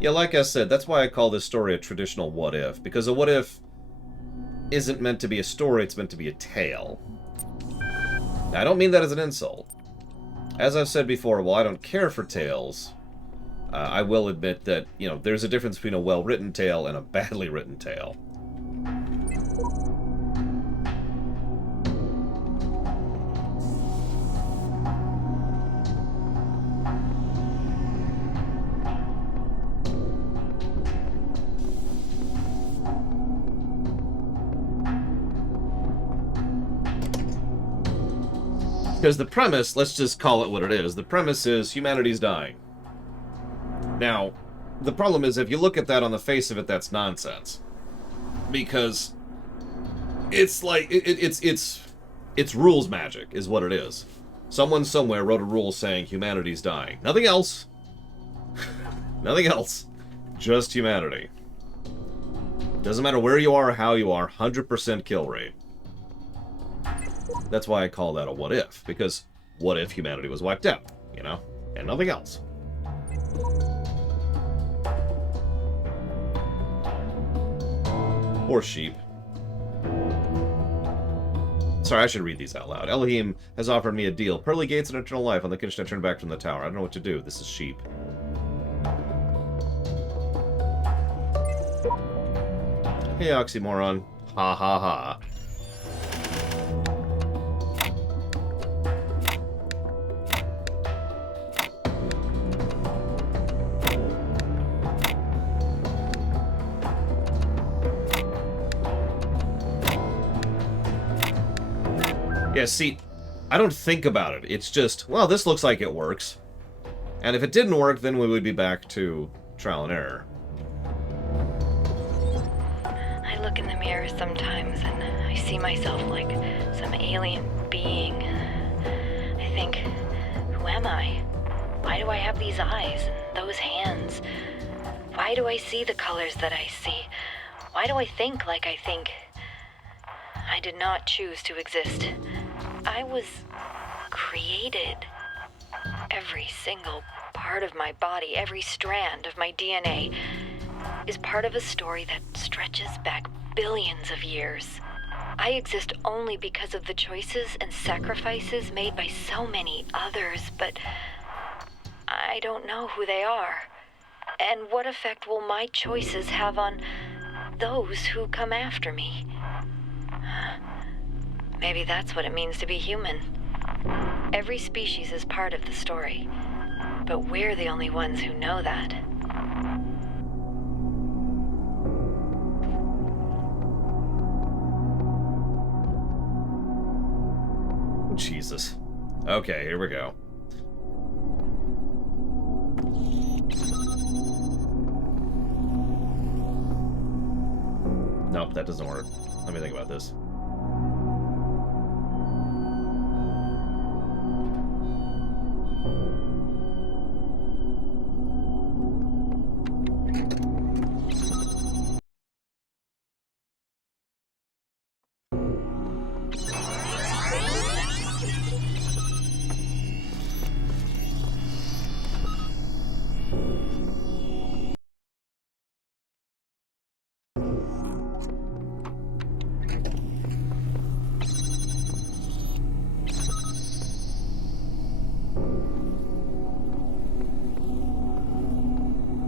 Yeah, like I said, that's why I call this story a traditional what-if, because a what-if isn't meant to be a story, it's meant to be a tale. Now, I don't mean that as an insult. As I've said before, while I don't care for tales, I will admit that, you know, there's a difference between a well-written tale and a badly written tale. Because the premise, let's just call it what it is, the premise is humanity's dying. Now, the problem is, if you look at that on the face of it, that's nonsense. Because it's like, it's rules magic, is what it is. Someone somewhere wrote a rule saying humanity's dying. Nothing else. Nothing else. Just humanity. Doesn't matter where you are or how you are, 100% kill rate. That's why I call that a what-if, because what if humanity was wiped out, you know? And nothing else. Or sheep. Sorry, I should read these out loud. Elohim has offered me a deal. Pearly gates and eternal life on the condition I turn back from the tower. I don't know what to do. This is sheep. Hey, oxymoron. Ha ha ha. Yeah, see, I don't think about it. It's just, well, this looks like it works. And if it didn't work, then we would be back to trial and error. I look in the mirror sometimes and I see myself like some alien being. I think, who am I? Why do I have these eyes and those hands? Why do I see the colors that I see? Why do I think like I think? I did not choose to exist. I was created. Every single part of my body, every strand of my DNA is part of a story that stretches back billions of years. I exist only because of the choices and sacrifices made by so many others, but I don't know who they are. And what effect will my choices have on those who come after me? Maybe that's what it means to be human. Every species is part of the story, but we're the only ones who know that. Jesus. Okay, here we go. Nope, that doesn't work. Let me think about this.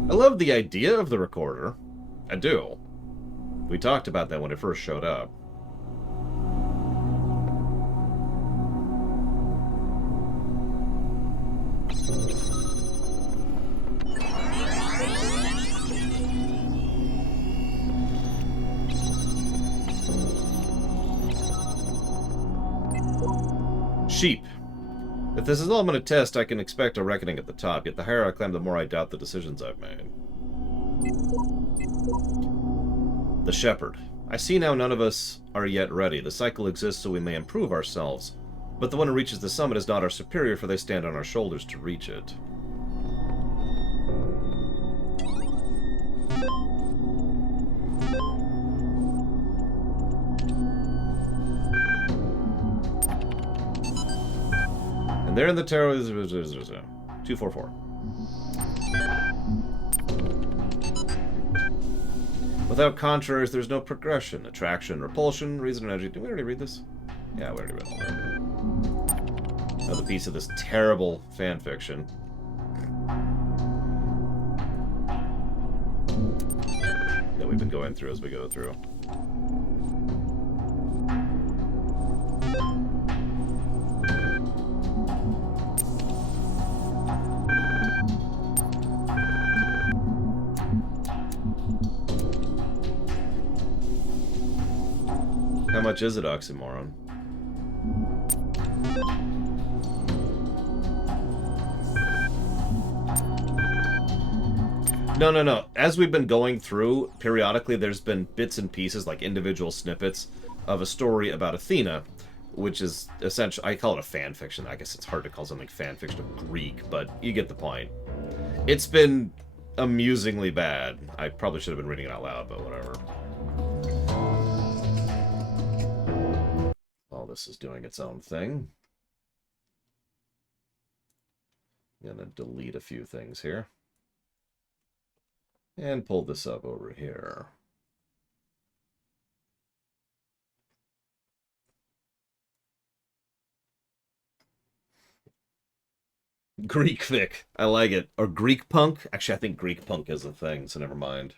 I love the idea of the recorder. I do. We talked about that when it first showed up. Sheep. If this is all I'm going to test, I can expect a reckoning at the top. Yet the higher I climb, the more I doubt the decisions I've made. The shepherd. I see now none of us are yet ready. The cycle exists so we may improve ourselves. But the one who reaches the summit is not our superior, for they stand on our shoulders to reach it. And there in the tarot is 244. Without contraries, there's no progression. Attraction, repulsion, reason, and energy. Did we already read this? Yeah, we already read all that. Another piece of this terrible fan fiction. That we've been going through as we go through. How much is it, Oxymoron? No. As we've been going through, periodically there's been bits and pieces, like individual snippets, of a story about Athena, which is essentially, I call it a fan fiction. I guess it's hard to call something fan fiction of Greek, but you get the point. It's been amusingly bad. I probably should have been reading it out loud, but whatever. All this is doing its own thing. I'm gonna delete a few things here. And pull this up over here. Greek fic. I like it. Or Greek punk. Actually, I think Greek punk is a thing, so never mind.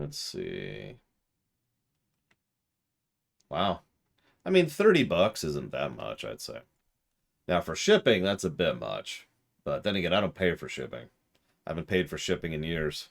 Let's see. Wow. I mean, 30 bucks isn't that much, I'd say. Now, for shipping, that's a bit much. But then again, I don't pay for shipping. I haven't paid for shipping in years.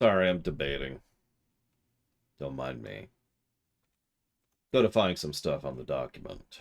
Sorry, I'm debating. Don't mind me. Codifying some stuff on the document.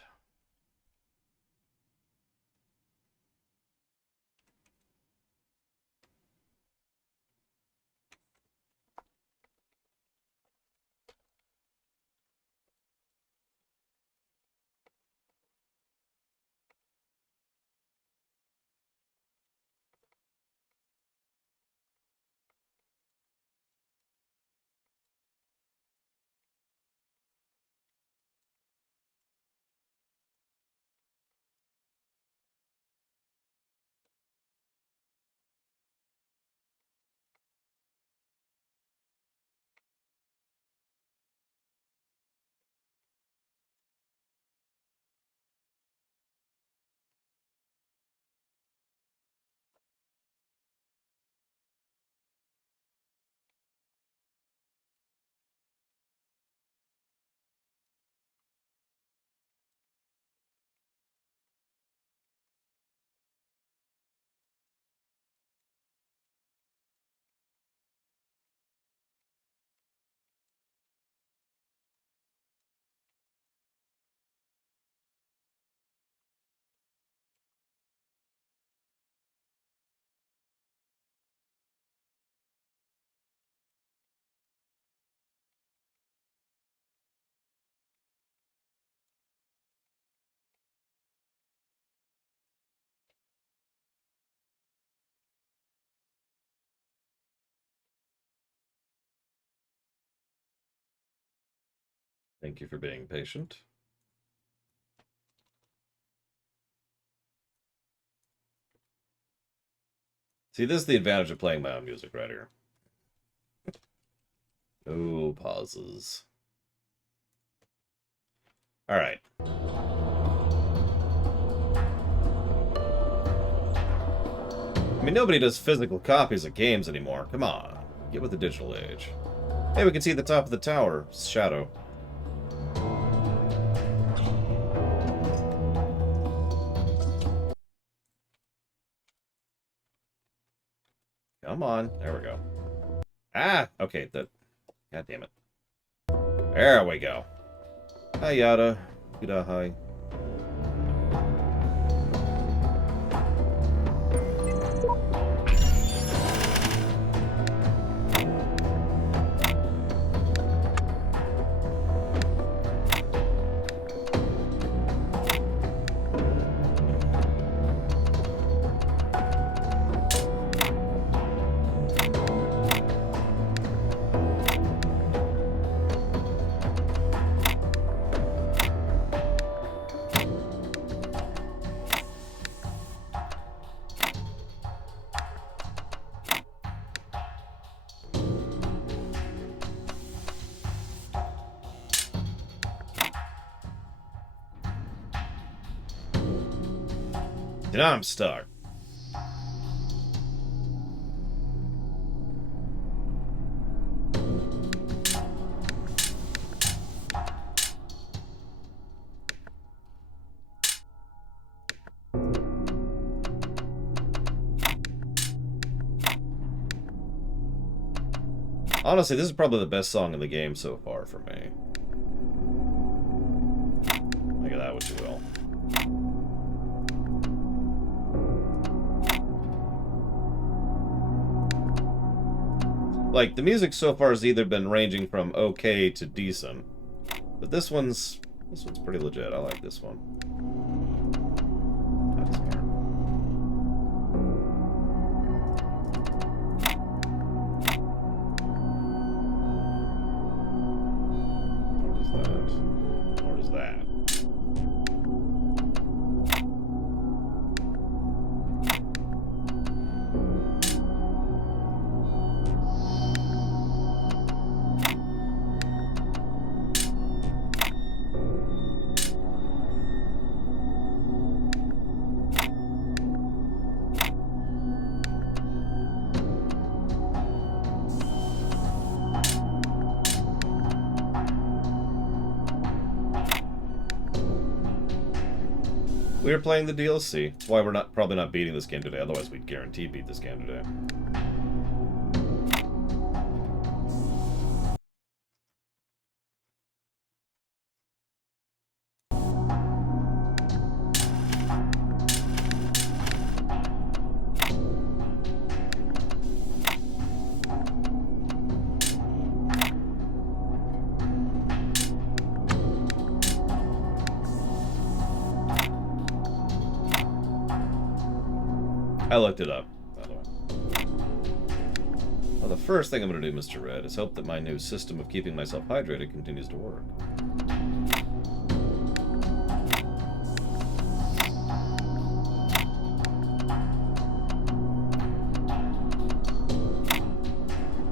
Thank you for being patient. See, this is the advantage of playing my own music right here. Oh, pauses. All right. I mean, nobody does physical copies of games anymore. Come on. Get with the digital age. Hey, we can see the top of the tower. Shadow. Come on. There we go. Ah! Okay, God damn it. There we go. Hi, Yada. Yada, hi. Now I'm stuck. Honestly, this is probably the best song in the game so far for me. Think of that what you will. Like, the music so far has either been ranging from okay to decent. But this one's pretty legit. I like this one. That's smart. What is that? What is that? We are playing the DLC. That's why we're probably not beating this game today. Otherwise, we'd guarantee beat this game today. I looked it up, by the way. Well, the first thing I'm going to do, Mr. Red, is hope that my new system of keeping myself hydrated continues to work.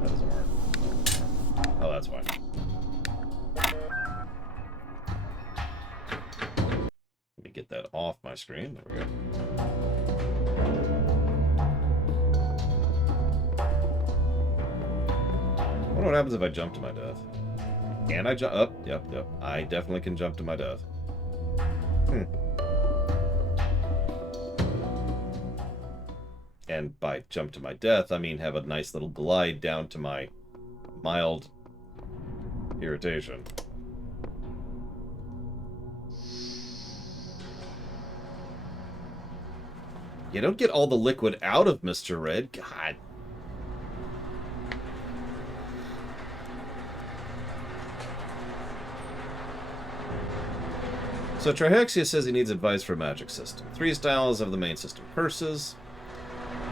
That doesn't work. Oh, that's fine. Let me get that off my screen. There we go. I wonder what happens if I jump to my death. Can I jump? Oh, yep. I definitely can jump to my death. And by jump to my death, I mean have a nice little glide down to my mild irritation. You don't get all the liquid out of Mr. Red. God. So Trihexia says he needs advice for a magic system. 3 styles of the main system: curses,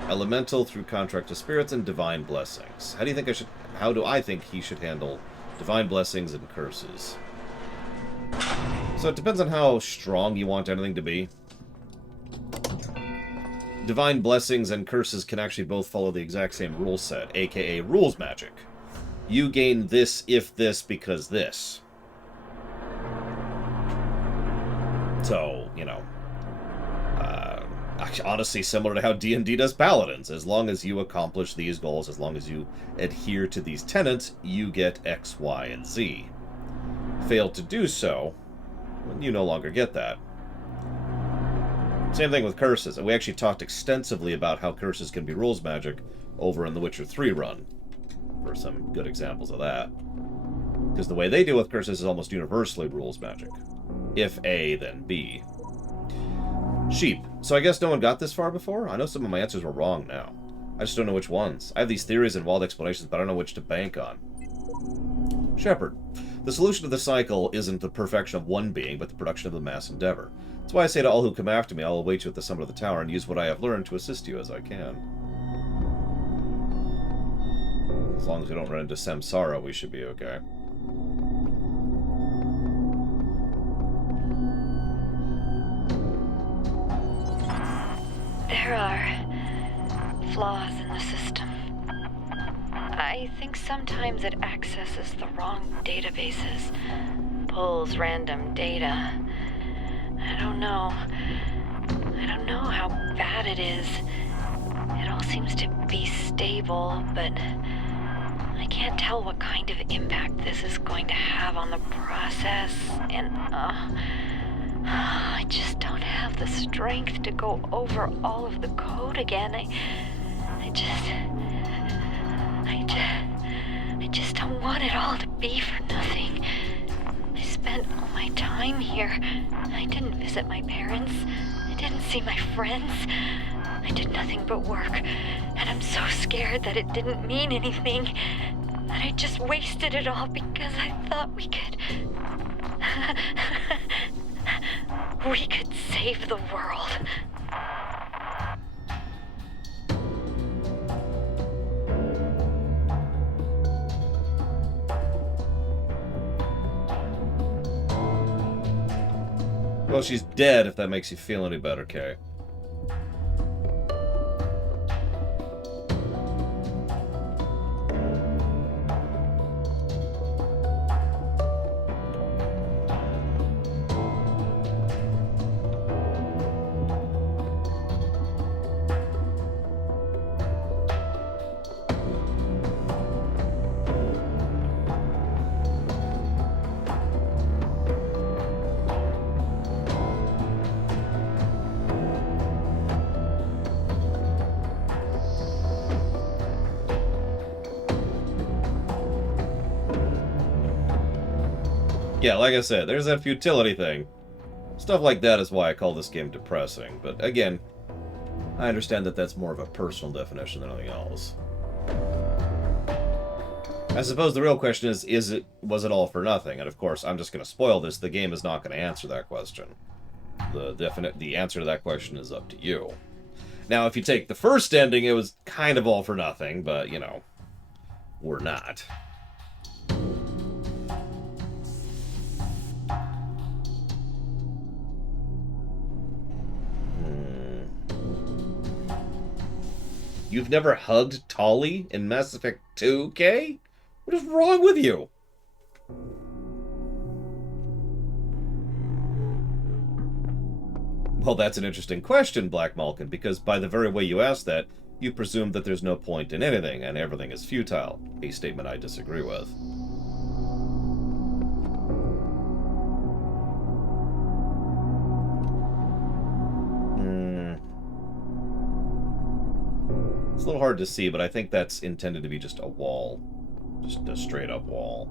elemental through contract to spirits, and divine blessings. How do I think he should handle divine blessings and curses? So it depends on how strong you want anything to be. Divine blessings and curses can actually both follow the exact same rule set, aka rules magic. You gain this if this because this. So, you know, honestly similar to how D&D does paladins. As long as you accomplish these goals, as long as you adhere to these tenets, you get X, Y, and Z. Fail to do so, you no longer get that. Same thing with curses. And we actually talked extensively about how curses can be rules magic over in the Witcher 3 run, for some good examples of that. Because the way they deal with curses is almost universally rules magic. If A, then B. Sheep. So I guess no one got this far before? I know some of my answers were wrong now. I just don't know which ones. I have these theories and wild explanations, but I don't know which to bank on. Shepherd. The solution to the cycle isn't the perfection of one being, but the production of the mass endeavor. That's why I say to all who come after me, I'll await you at the summit of the tower and use what I have learned to assist you as I can. As long as we don't run into Samsara, we should be okay. There are flaws in the system. I think sometimes it accesses the wrong databases, pulls random data. I don't know how bad it is. It all seems to be stable, but I can't tell what kind of impact this is going to have on the process, and I just don't have the strength to go over all of the code again. I just don't want it all to be for nothing. I spent all my time here. I didn't visit my parents. I didn't see my friends. I did nothing but work, and I'm so scared that it didn't mean anything, that I just wasted it all because I thought we could save the world. Well, she's dead, if that makes you feel any better, Kay. Yeah, like I said, there's that futility thing. Stuff like that is why I call this game depressing. But again, I understand that that's more of a personal definition than anything else. I suppose the real question is was it all for nothing? And of course, I'm just going to spoil this. The game is not going to answer that question. The answer to that question is up to you. Now, if you take the first ending, it was kind of all for nothing, but, you know, we're not. You've never hugged Tolly in Mass Effect 2, Kay? What is wrong with you? Well, that's an interesting question, Black Malkin, because by the very way you asked that, you presume that there's no point in anything and everything is futile, a statement I disagree with. It's a little hard to see, but I think that's intended to be just a wall. Just a straight-up wall.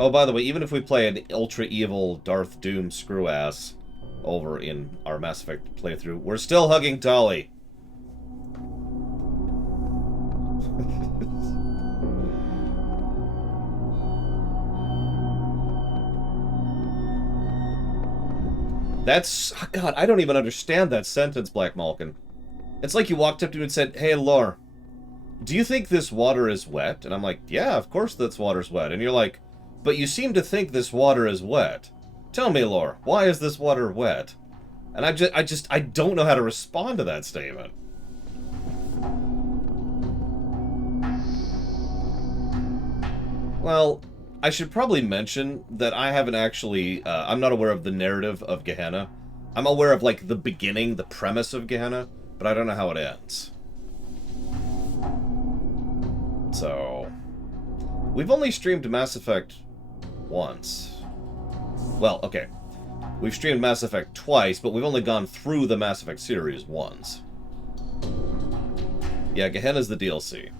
Oh, by the way, even if we play an ultra-evil Darth Doom screw-ass over in our Mass Effect playthrough, we're still hugging Tolly. That's... oh God, I don't even understand that sentence, Black Malkin. It's like you walked up to me and said, "Hey, Lore, do you think this water is wet?" And I'm like, "Yeah, of course this water's wet." And you're like, "But you seem to think this water is wet. Tell me, Lore, why is this water wet?" And I don't know how to respond to that statement. Well, I should probably mention that I haven't actually, I'm not aware of the narrative of Gehenna. I'm aware of, like, the beginning, the premise of Gehenna, but I don't know how it ends. So, we've only streamed Mass Effect once. Well, okay. We've streamed Mass Effect twice, but we've only gone through the Mass Effect series once. Yeah, Gehenna's the DLC.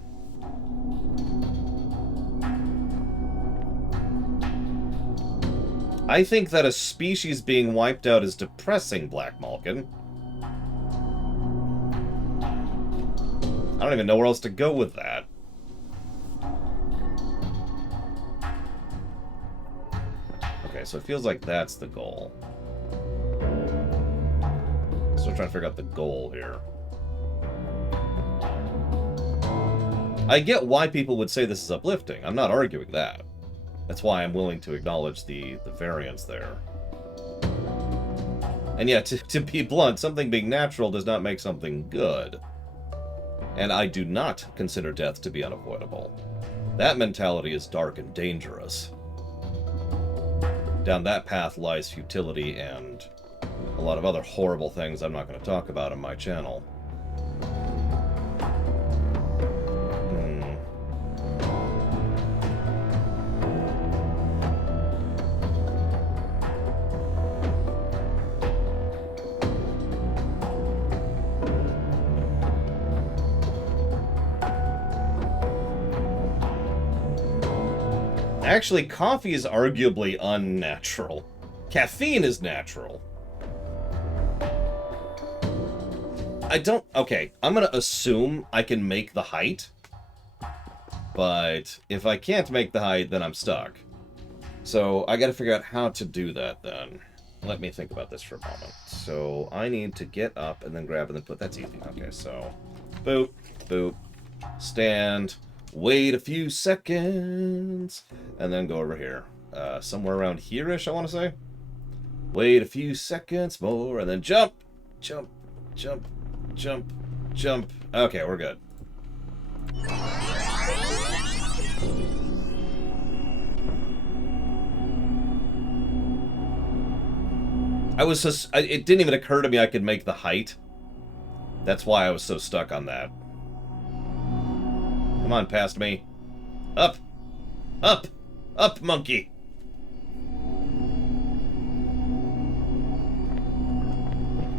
I think that a species being wiped out is depressing, Black Malkin. I don't even know where else to go with that. Okay, so it feels like that's the goal. Still trying to figure out the goal here. I get why people would say this is uplifting. I'm not arguing that. That's why I'm willing to acknowledge the variance there. And yeah, to be blunt, something being natural does not make something good. And I do not consider death to be unavoidable. That mentality is dark and dangerous. Down that path lies futility and a lot of other horrible things I'm not going to talk about on my channel. Actually, coffee is arguably unnatural. Caffeine is natural. Okay, I'm gonna assume I can make the height. But if I can't make the height, then I'm stuck. So I gotta figure out how to do that then. Let me think about this for a moment. So I need to get up and then grab and then put... That's easy. Okay, so... boop, boop, stand... wait a few seconds, and then go over here. Somewhere around here-ish, I want to say. Wait a few seconds more, and then jump, jump, jump, jump, jump. Okay, we're good. It didn't even occur to me I could make the height. That's why I was so stuck on that. Come on, past me. Up! Up! Up, monkey!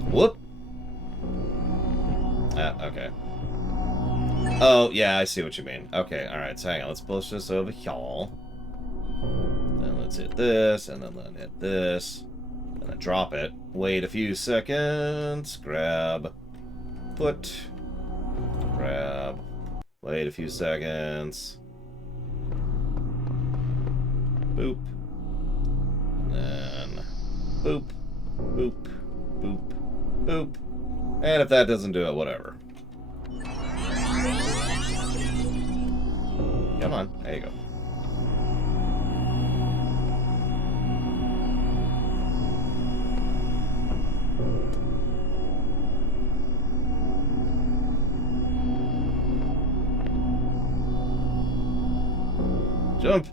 Whoop! Okay. Oh, yeah, I see what you mean. Okay, alright, so hang on, let's push this over here. Then let's hit this, and then hit this. And then drop it. Wait a few seconds. Grab. Put. Grab. Wait a few seconds. Boop. Boop. Boop. Boop. Boop. And if that doesn't do it, whatever. Come on. There you go. Jump.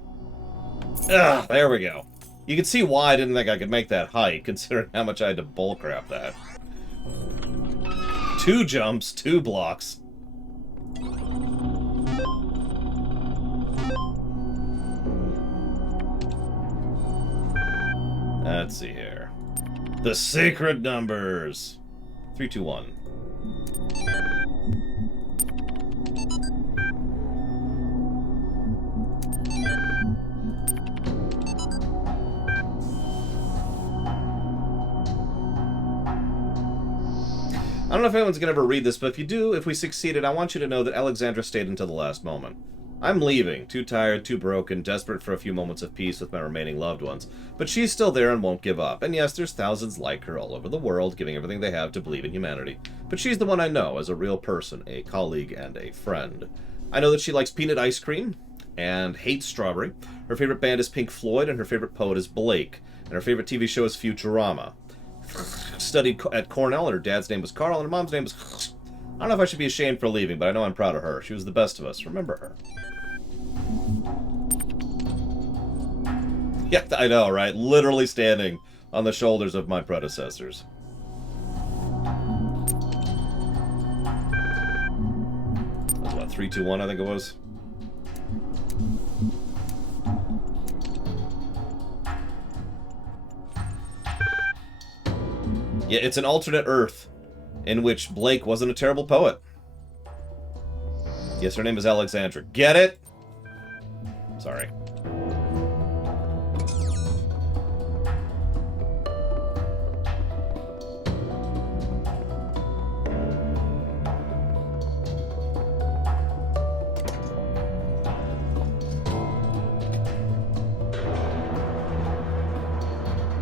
Ah, there we go. You can see why I didn't think I could make that height, considering how much I had to bullcrap that. 2 jumps, 2 blocks. Let's see here. The sacred numbers. 3, 2, 1. I don't know if anyone's going to ever read this, but if you do, if we succeeded, I want you to know that Alexandra stayed until the last moment. I'm leaving, too tired, too broken, desperate for a few moments of peace with my remaining loved ones. But she's still there and won't give up. And yes, there's thousands like her all over the world, giving everything they have to believe in humanity. But she's the one I know as a real person, a colleague, and a friend. I know that she likes peanut ice cream and hates strawberry. Her favorite band is Pink Floyd, and her favorite poet is Blake. And her favorite TV show is Futurama. Studied at Cornell, and her dad's name was Carl, and her mom's name was... I don't know if I should be ashamed for leaving, but I know I'm proud of her. She was the best of us. Remember her. Yeah, I know, right? Literally standing on the shoulders of my predecessors. That was what, 3, 2, 1, I think it was? Yeah, it's an alternate Earth in which Blake wasn't a terrible poet. Yes, her name is Alexandra. Get it? Sorry.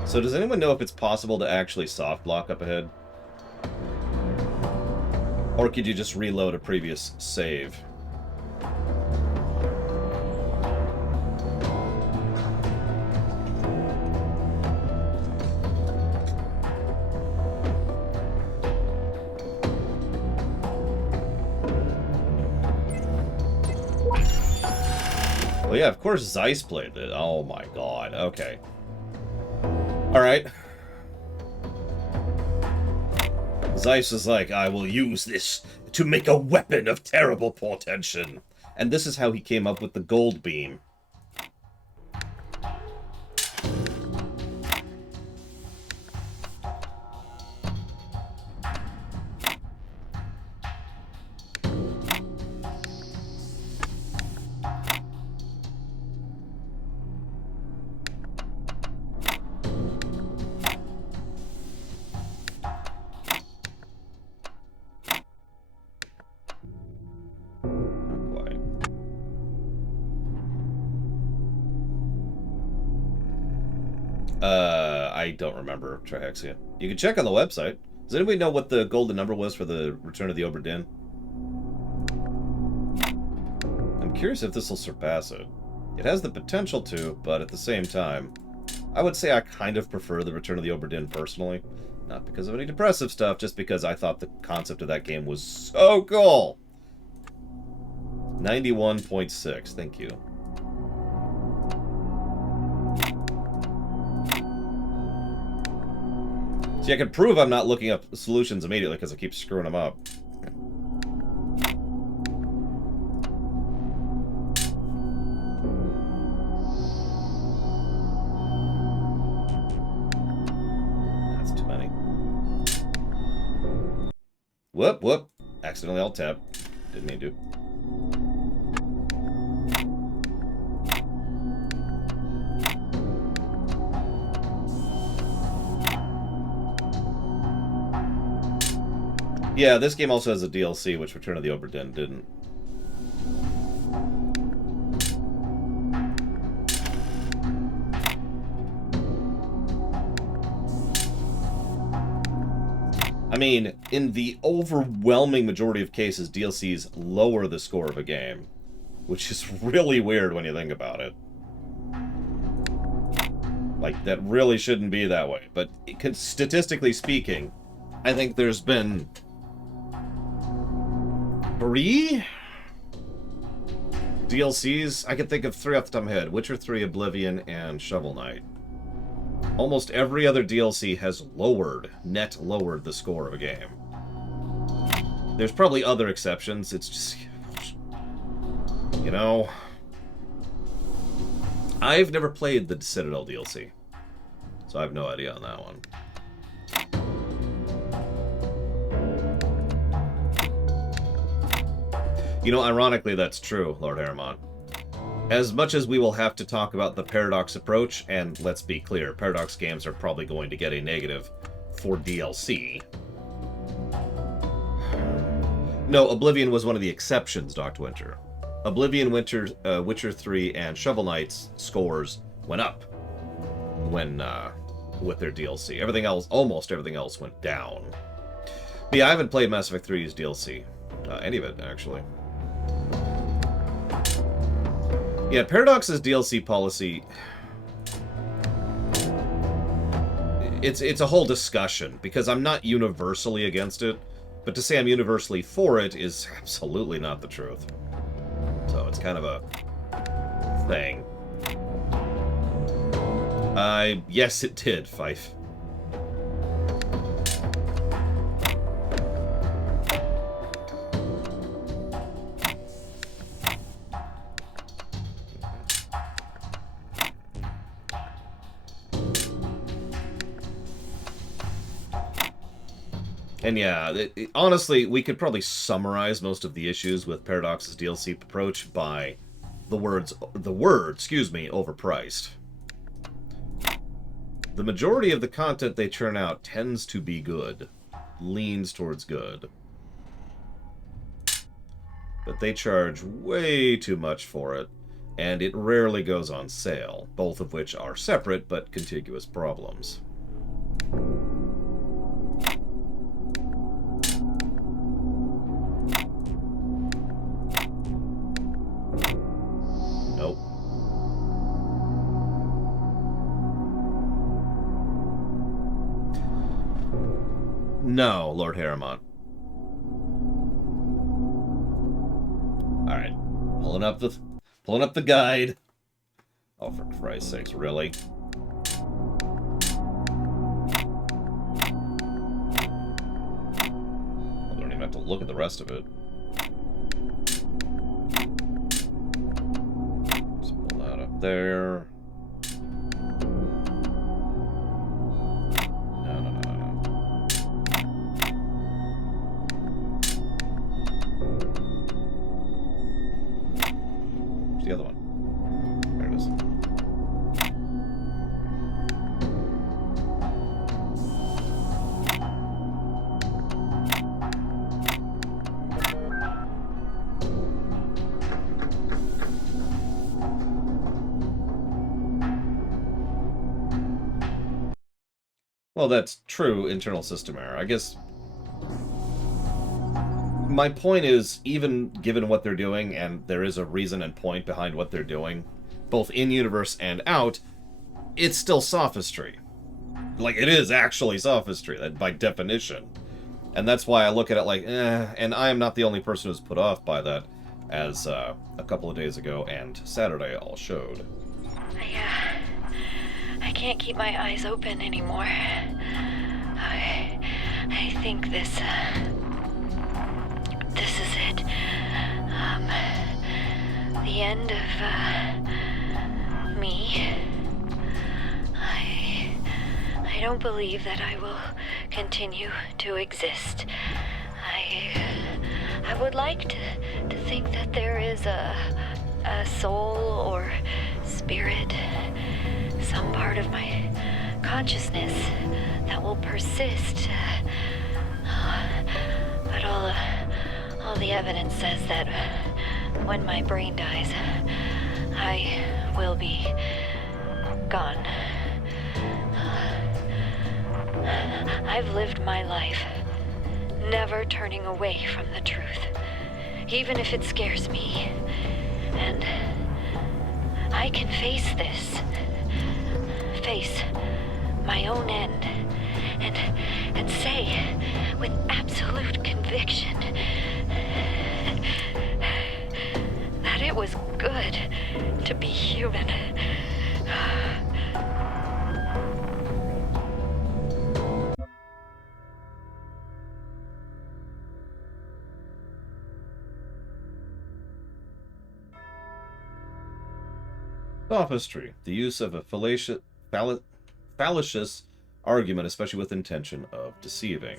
So does anyone know if it's possible to actually soft block up ahead? Or could you just reload a previous save? Well, yeah, of course Zeiss played it. Oh my god, okay. Alright. Zeiss is like, I will use this to make a weapon of terrible portention. And this is how he came up with the gold beam. I don't remember Trihexia. You can check on the website. Does anybody know what the golden number was for the Return of the Obra Dinn? I'm curious if this will surpass it. It has the potential to, but at the same time, I would say I kind of prefer the Return of the Obra Dinn personally. Not because of any depressive stuff, just because I thought the concept of that game was so cool! 91.6, thank you. See, I can prove I'm not looking up solutions immediately because I keep screwing them up. That's too many. Whoop, whoop. Accidentally alt-tab. Didn't mean to. Yeah, this game also has a DLC, which Return of the Obra Dinn didn't. I mean, in the overwhelming majority of cases, DLCs lower the score of a game, which is really weird when you think about it. Like, that really shouldn't be that way. But statistically speaking, I think there's been 3 DLCs. I can think of 3 off the top of my head. Witcher 3, Oblivion, and Shovel Knight. Almost every other DLC has net lowered the score of a game. There's probably other exceptions. It's just, you know, I've never played the Citadel DLC, so I have no idea on that one. You know, ironically, that's true, Lord Aramon. As much as we will have to talk about the Paradox approach, and let's be clear, Paradox games are probably going to get a negative for DLC. No, Oblivion was one of the exceptions, Dr. Winter. Oblivion, Witcher 3, and Shovel Knight's scores went up when with their DLC. Everything else, almost everything else, went down. But yeah, I haven't played Mass Effect 3's DLC. Any of it, actually. Yeah, Paradox's DLC policy, it's a whole discussion, because I'm not universally against it, but to say I'm universally for it is absolutely not the truth. So it's kind of a thing. Yes, it did, Fife. And yeah, honestly, we could probably summarize most of the issues with Paradox's DLC approach by the word, overpriced. The majority of the content they churn out tends to be good, leans towards good. But they charge way too much for it, and it rarely goes on sale, both of which are separate but contiguous problems. Nope. No, Lord Harriman. Alright. Pulling up the guide. Oh, for Christ's sakes, really? I don't even have to look at the rest of it. Just pull that up there. The other one. There it is. Well, that's true internal system error. I guess my point is, even given what they're doing, and there is a reason and point behind what they're doing, both in-universe and out, it's still sophistry. Like, it is actually sophistry, by definition. And that's why I look at it like, and I am not the only person who's put off by that, as a couple of days ago and Saturday all showed. I can't keep my eyes open anymore. I think this is it. The end of, me. I don't believe that I will continue to exist. I would like to think that there is a soul or spirit, some part of my consciousness that will persist. But all the evidence says that when my brain dies, I will be gone. I've lived my life never turning away from the truth, even if it scares me. And I can face this. Face my own end. And say, with absolute conviction, that it was good to be human. Sophistry, the use of a fallacious argument, especially with intention of deceiving.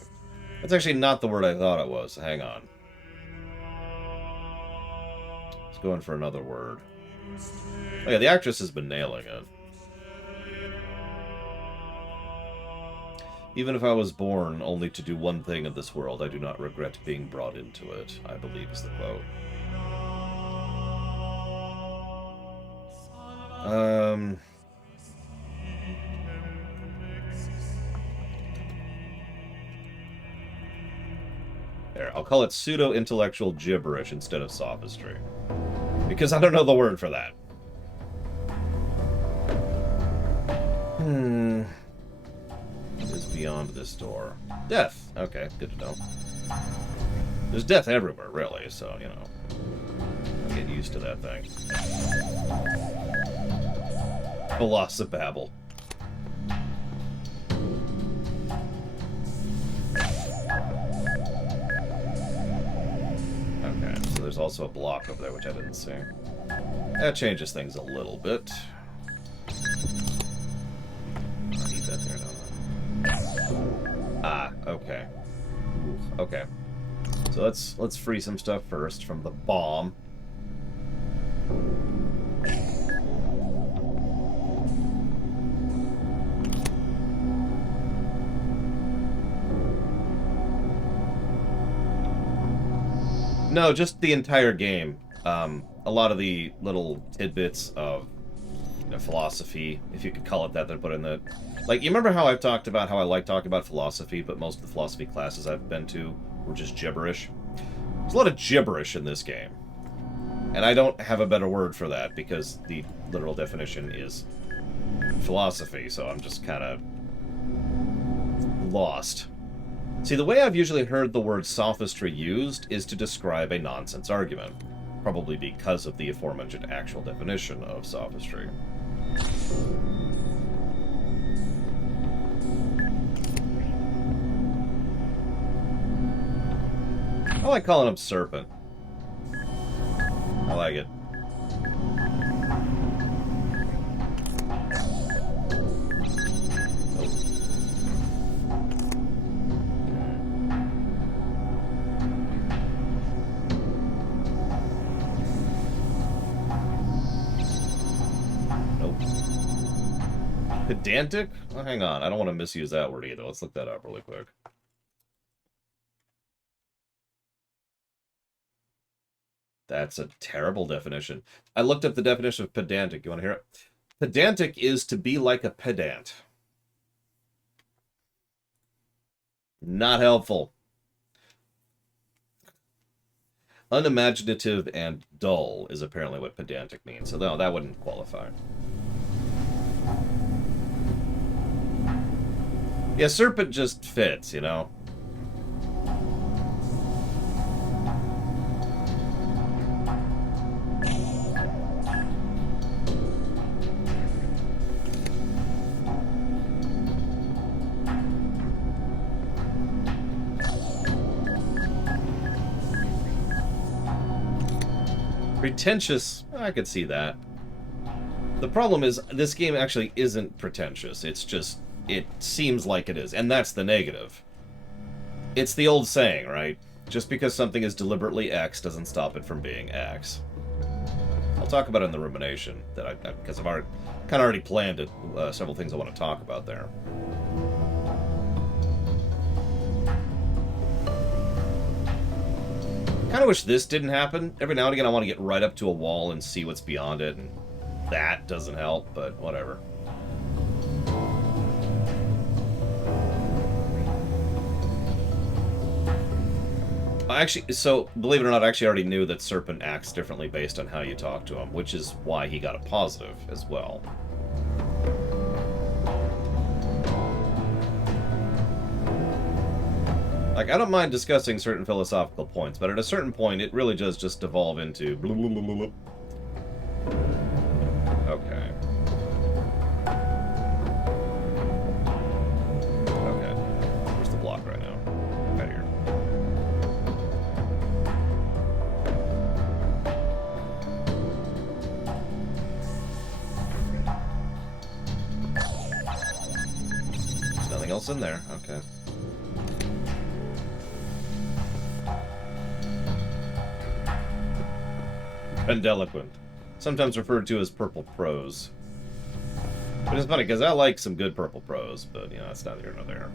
That's actually not the word I thought it was. Hang on. Let's go in for another word. Oh yeah, the actress has been nailing it. Even if I was born only to do one thing in this world, I do not regret being brought into it, I believe is the quote. There, I'll call it pseudo-intellectual gibberish instead of sophistry. Because I don't know the word for that. What is beyond this door? Death. Okay, good to know. There's death everywhere, really, so, you know. I'll get used to that thing. Velocibabble. Okay, so there's also a block over there, which I didn't see. That changes things a little bit. I need that there, don't I? Ah, okay. Ooh, okay. So let's free some stuff first from the bomb. No, just the entire game. A lot of the little tidbits of philosophy, if you could call it that, they put in the... Like, you remember how I've talked about how I like talking about philosophy, but most of the philosophy classes I've been to were just gibberish? There's a lot of gibberish in this game. And I don't have a better word for that, because the literal definition is philosophy, so I'm just kind of lost. See, the way I've usually heard the word sophistry used is to describe a nonsense argument, probably because of the aforementioned actual definition of sophistry. I like calling him Serpent. I like it. Pedantic? Oh, hang on. I don't want to misuse that word either. Let's look that up really quick. That's a terrible definition. I looked up the definition of pedantic. You want to hear it? Pedantic is to be like a pedant. Not helpful. Unimaginative and dull is apparently what pedantic means. So no, that wouldn't qualify. Yeah, Serpent just fits, you know? Pretentious, I could see that. The problem is, this game actually isn't pretentious. It's just, it seems like it is, and that's the negative. It's the old saying, right? Just because something is deliberately X doesn't stop it from being X. I'll talk about it in the rumination, because I've already planned it, several things I want to talk about there. Kind of wish this didn't happen. Every now and again I want to get right up to a wall and see what's beyond it, and that doesn't help, but whatever. Actually, so, believe it or not, I actually already knew that Serpent acts differently based on how you talk to him, which is why he got a positive as well. Like, I don't mind discussing certain philosophical points, but at a certain point, it really does just devolve into... Blah, blah, blah, blah. Okay. Okay. Where's the block right now? Right here. There's nothing else in there. Okay. Grandiloquent. Sometimes referred to as purple prose. But it's funny, because I like some good purple prose, but, you know, that's neither here nor there.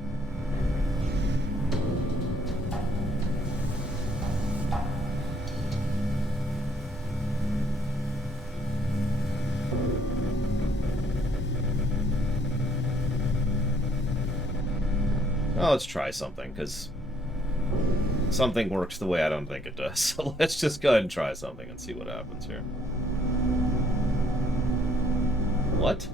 Well, let's try something, because something works the way I don't think it does. So let's just go ahead and try something and see what happens here. What?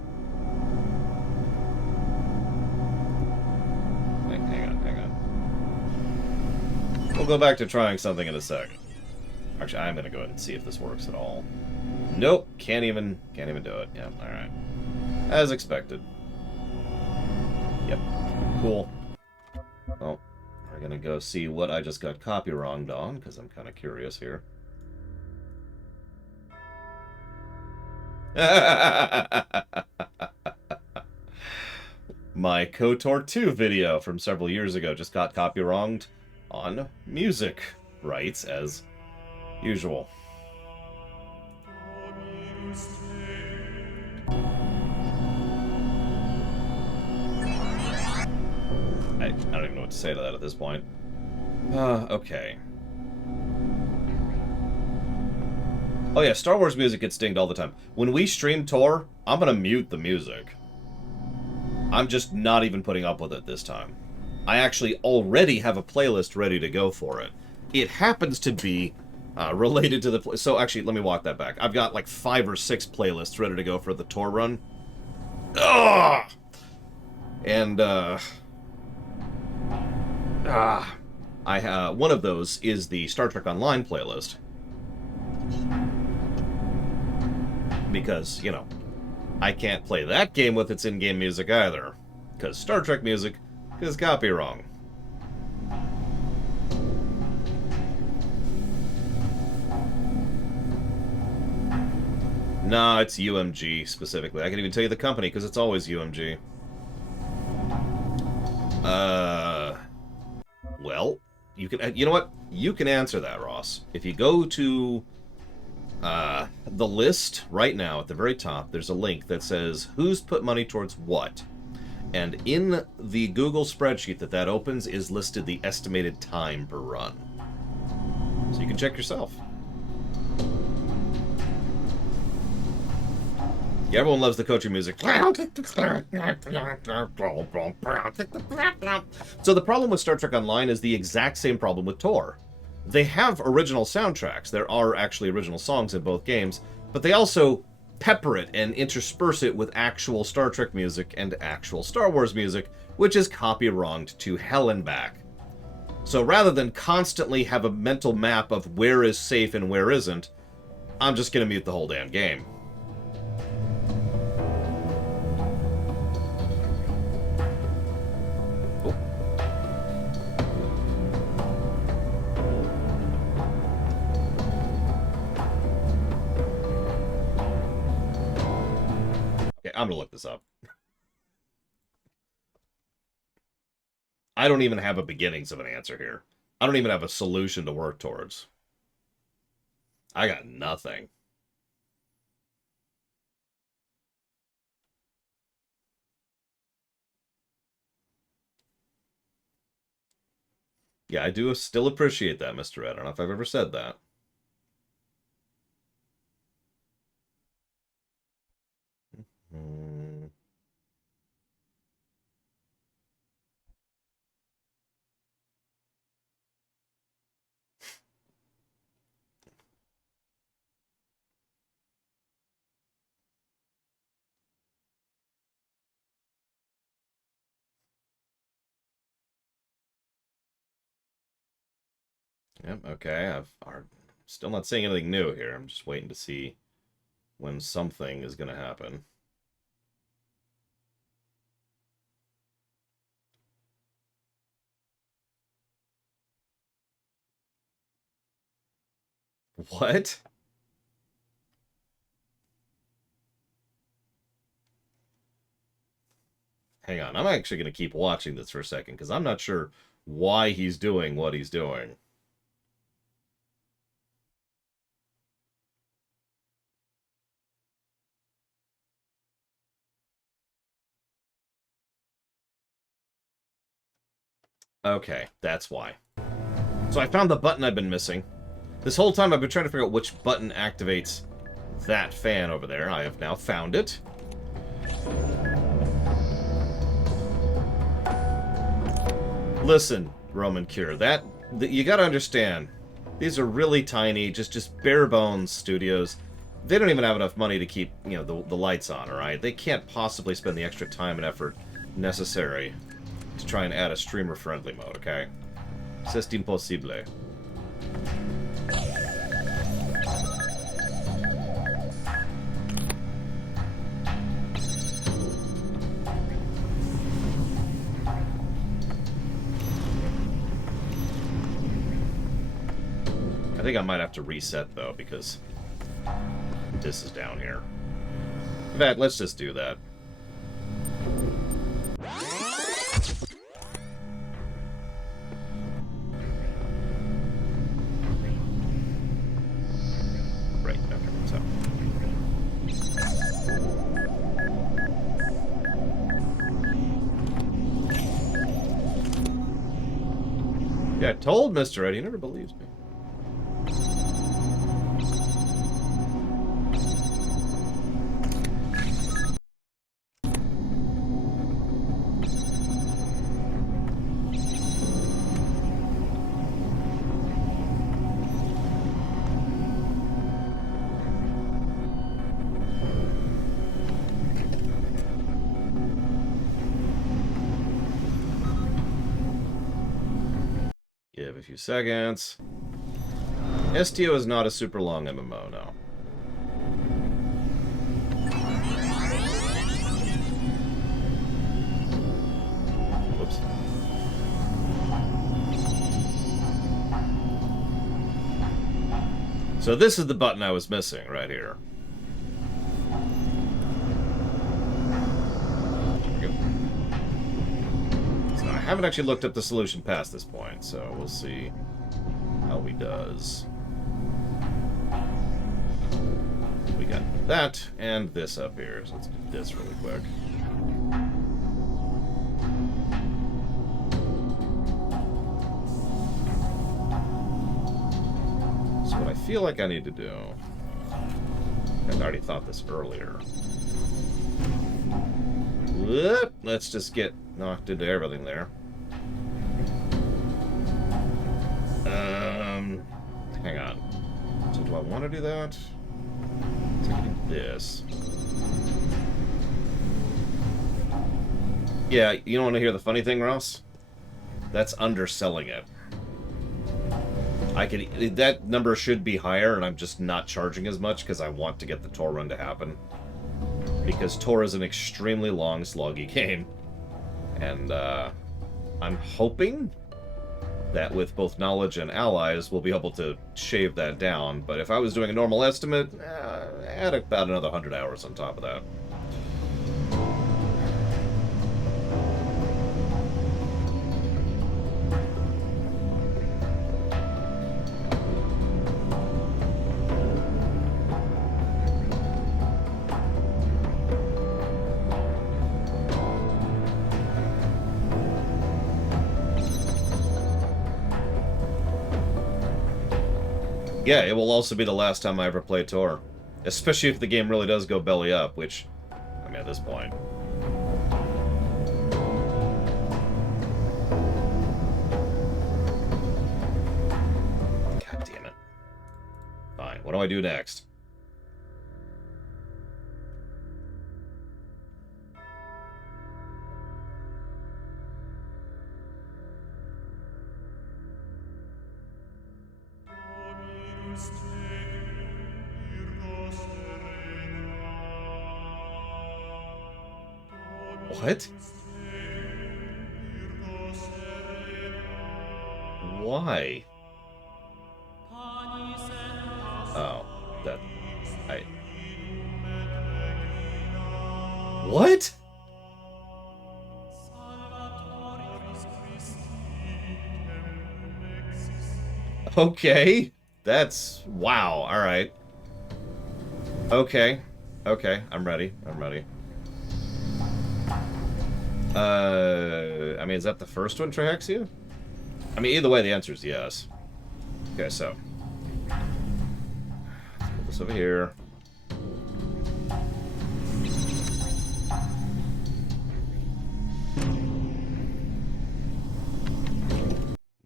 Hang on. We'll go back to trying something in a second. Actually, I'm gonna go ahead and see if this works at all. Nope, can't even do it. Yeah, alright. As expected. Yep. Cool. Well, we're gonna go see what I just got copy wronged on, because I'm kind of curious here. My KOTOR 2 video from several years ago just got copy wronged on music rights, as usual. I don't even know what to say to that at this point. Okay. Oh yeah, Star Wars music gets dinged all the time. When we stream Tor, I'm gonna mute the music. I'm just not even putting up with it this time. I actually already have a playlist ready to go for it. It happens to be related to the... So actually, let me walk that back. I've got like 5 or 6 playlists ready to go for the Tor run. Ugh! And, one of those is the Star Trek Online playlist. Because, you know, I can't play that game with its in-game music either. Because Star Trek music is copy wrong. Nah, it's UMG specifically. I can even tell you the company because it's always UMG. Well, you can. You know what? You can answer that, Ross. If you go to the list right now at the very top, there's a link that says who's put money towards what, and in the Google spreadsheet that opens is listed the estimated time per run. So you can check yourself. Yeah, everyone loves the coaching music. So the problem with Star Trek Online is the exact same problem with Tor. They have original soundtracks. There are actually original songs in both games, but they also pepper it and intersperse it with actual Star Trek music and actual Star Wars music, which is copy-wronged to hell and back. So rather than constantly have a mental map of where is safe and where isn't, I'm just going to mute the whole damn game. I'm gonna look this up. I don't even have a beginnings of an answer here. I don't even have a solution to work towards. I got nothing. Yeah, I do still appreciate that, Mr. Ed. I don't know if I've ever said that. Yep, okay. Still not seeing anything new here. I'm just waiting to see when something is going to happen. What? Hang on. I'm actually going to keep watching this for a second because I'm not sure why he's doing what he's doing. Okay, that's why. So I found the button I've been missing. This whole time I've been trying to figure out which button activates that fan over there. I have now found it. Listen, Roman Cure, you gotta understand, these are really tiny, just bare bones studios. They don't even have enough money to keep, the lights on, alright? They can't possibly spend the extra time and effort necessary to try and add a streamer-friendly mode, okay? C'est impossible. I think I might have to reset, though, because this is down here. In fact, let's just do that. Right, okay, so. Yeah, I told Mr. Ed, he never believes me. Give a few seconds. STO is not a super long MMO, no. Whoops. So this is the button I was missing right here. So I haven't actually looked up the solution past this point, so we'll see how he does. We got that and this up here, so let's do this really quick. So what I feel like I need to do, I already thought this earlier. Whoop, let's just get knocked into everything there. Hang on. So do I want to do that? So I can do this. Yeah, you don't want to hear the funny thing, Ross? That's underselling it. That number should be higher, and I'm just not charging as much because I want to get the Tor run to happen. Because Tor is an extremely long, sloggy game. And, I'm hoping that with both knowledge and allies, we'll be able to shave that down. But if I was doing a normal estimate, add about another 100 hours on top of that. Yeah, it will also be the last time I ever play Tor. Especially if the game really does go belly up, which, I mean, at this point. God damn it. Fine, what do I do next? What? Why? Oh, that... What? Okay. That's... Wow, alright. Okay. Okay, I'm ready. I'm ready. I mean, is that the first one, Trihexia? I mean, either way, the answer is yes. Okay, so. Let's put this over here.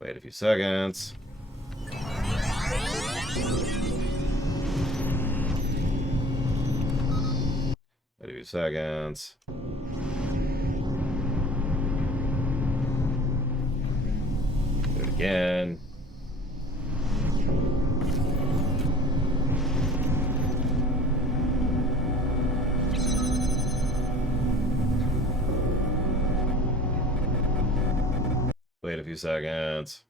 Wait a few seconds. Wait a few seconds. Do it again. Wait a few seconds.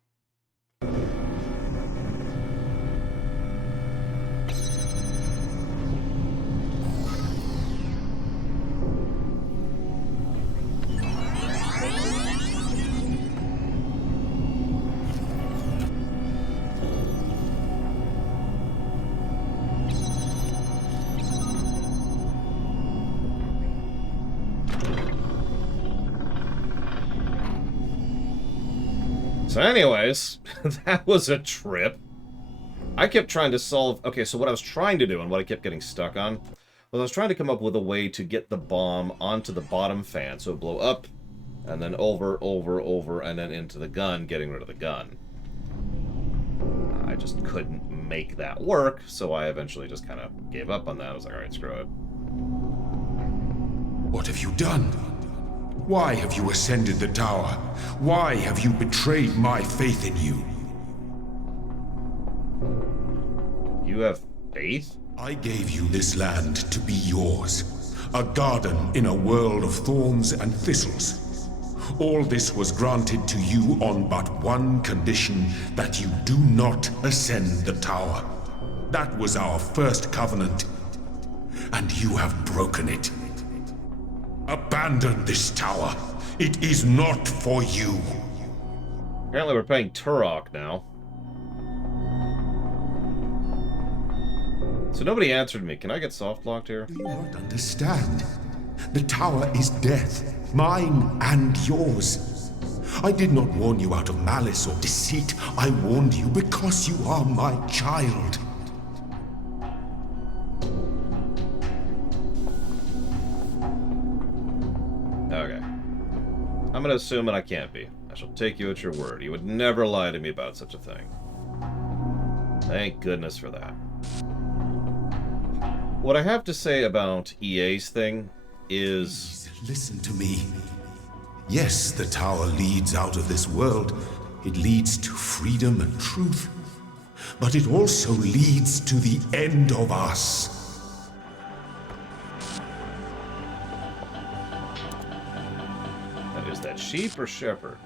So anyways, that was a trip. I kept trying to solve... Okay, so what I was trying to do, and what I kept getting stuck on, was I was trying to come up with a way to get the bomb onto the bottom fan, so it would blow up, and then over, and then into the gun, getting rid of the gun. I just couldn't make that work, so I eventually just kind of gave up on that. I was like, alright, screw it. What have you done? Why have you ascended the tower? Why have you betrayed my faith in you? You have faith? I gave you this land to be yours. A garden in a world of thorns and thistles. All this was granted to you on but one condition, that you do not ascend the tower. That was our first covenant, and you have broken it. Abandon this tower. It is not for you. Apparently we're playing Turok now. So nobody answered me. Can I get soft locked here? Do you not understand? The tower is death, mine and yours. I did not warn you out of malice or deceit. I warned you because you are my child. Okay. I'm gonna assume that I can't be. I shall take you at your word. You would never lie to me about such a thing. Thank goodness for that. What I have to say about EA's thing is... Please listen to me. Yes, the tower leads out of this world. It leads to freedom and truth. But it also leads to the end of us. Is that sheep or shepherd?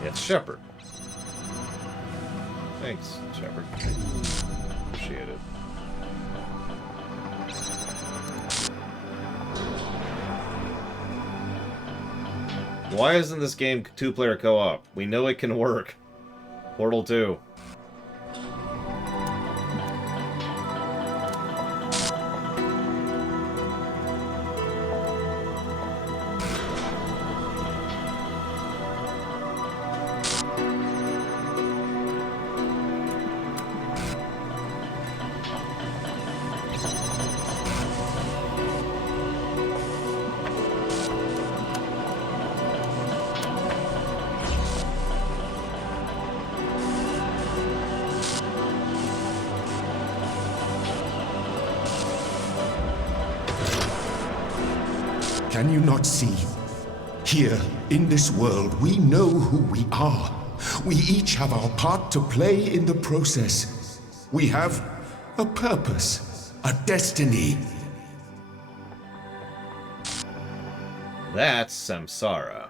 Yeah, it's shepherd. Thanks, shepherd. Appreciate it. Why isn't this game two-player co-op? We know it can work. Portal 2. Can you not see? Here, in this world, we know who we are. We each have our part to play in the process. We have a purpose, a destiny. That's Samsara.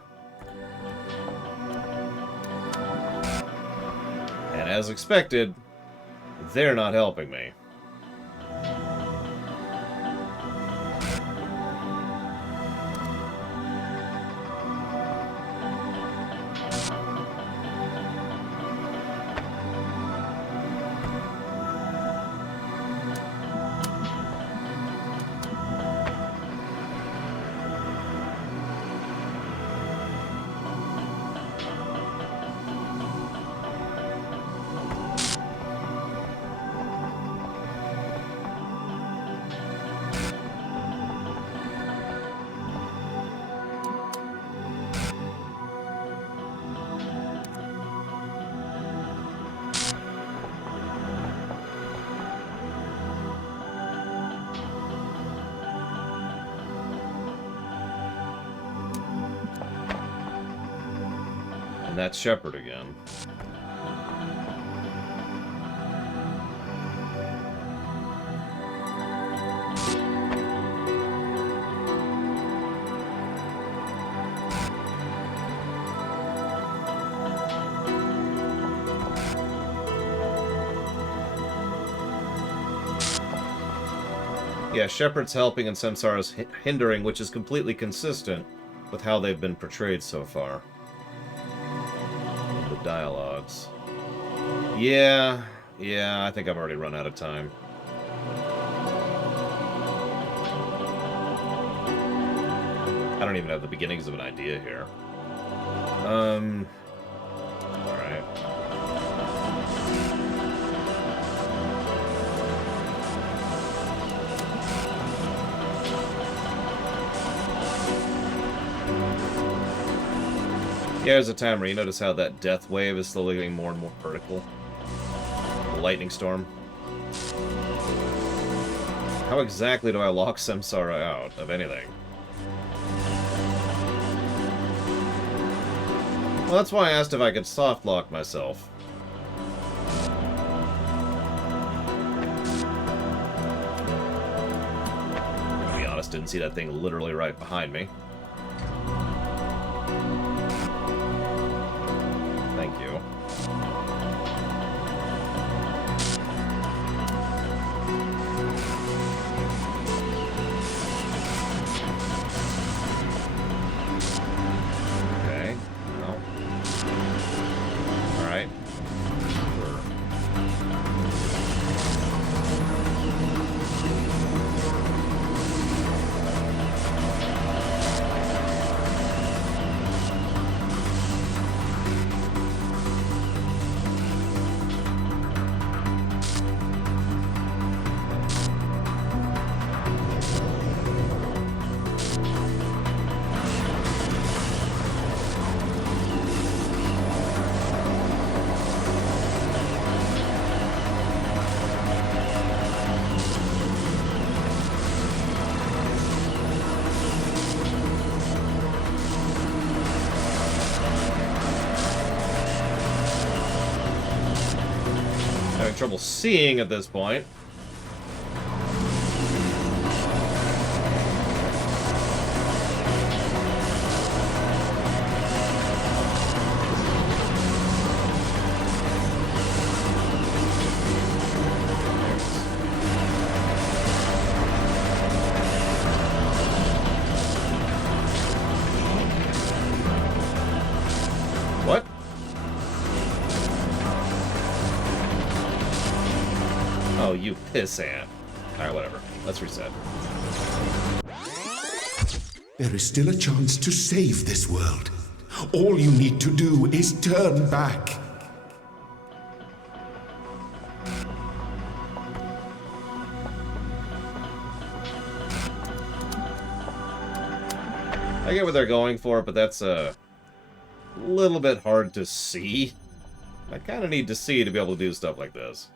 And as expected, they're not helping me. And that's Shepard again. Yeah, Shepard's helping and Samsara's hindering, which is completely consistent with how they've been portrayed so far. The dialogues. Yeah, I think I've already run out of time. I don't even have the beginnings of an idea here. Alright. Yeah, there's a timer. You notice how that death wave is slowly getting more and more vertical? The lightning storm. How exactly do I lock Samsara out of anything? Well, that's why I asked if I could soft lock myself. To be honest, didn't see that thing literally right behind me. Thank you. Okay. No. Alright. Having trouble seeing at this point. What? Oh, you pissant. Alright, whatever. Let's reset. There is still a chance to save this world. All you need to do is turn back. I get what they're going for, but that's a little bit hard to see. I kind of need to see to be able to do stuff like this.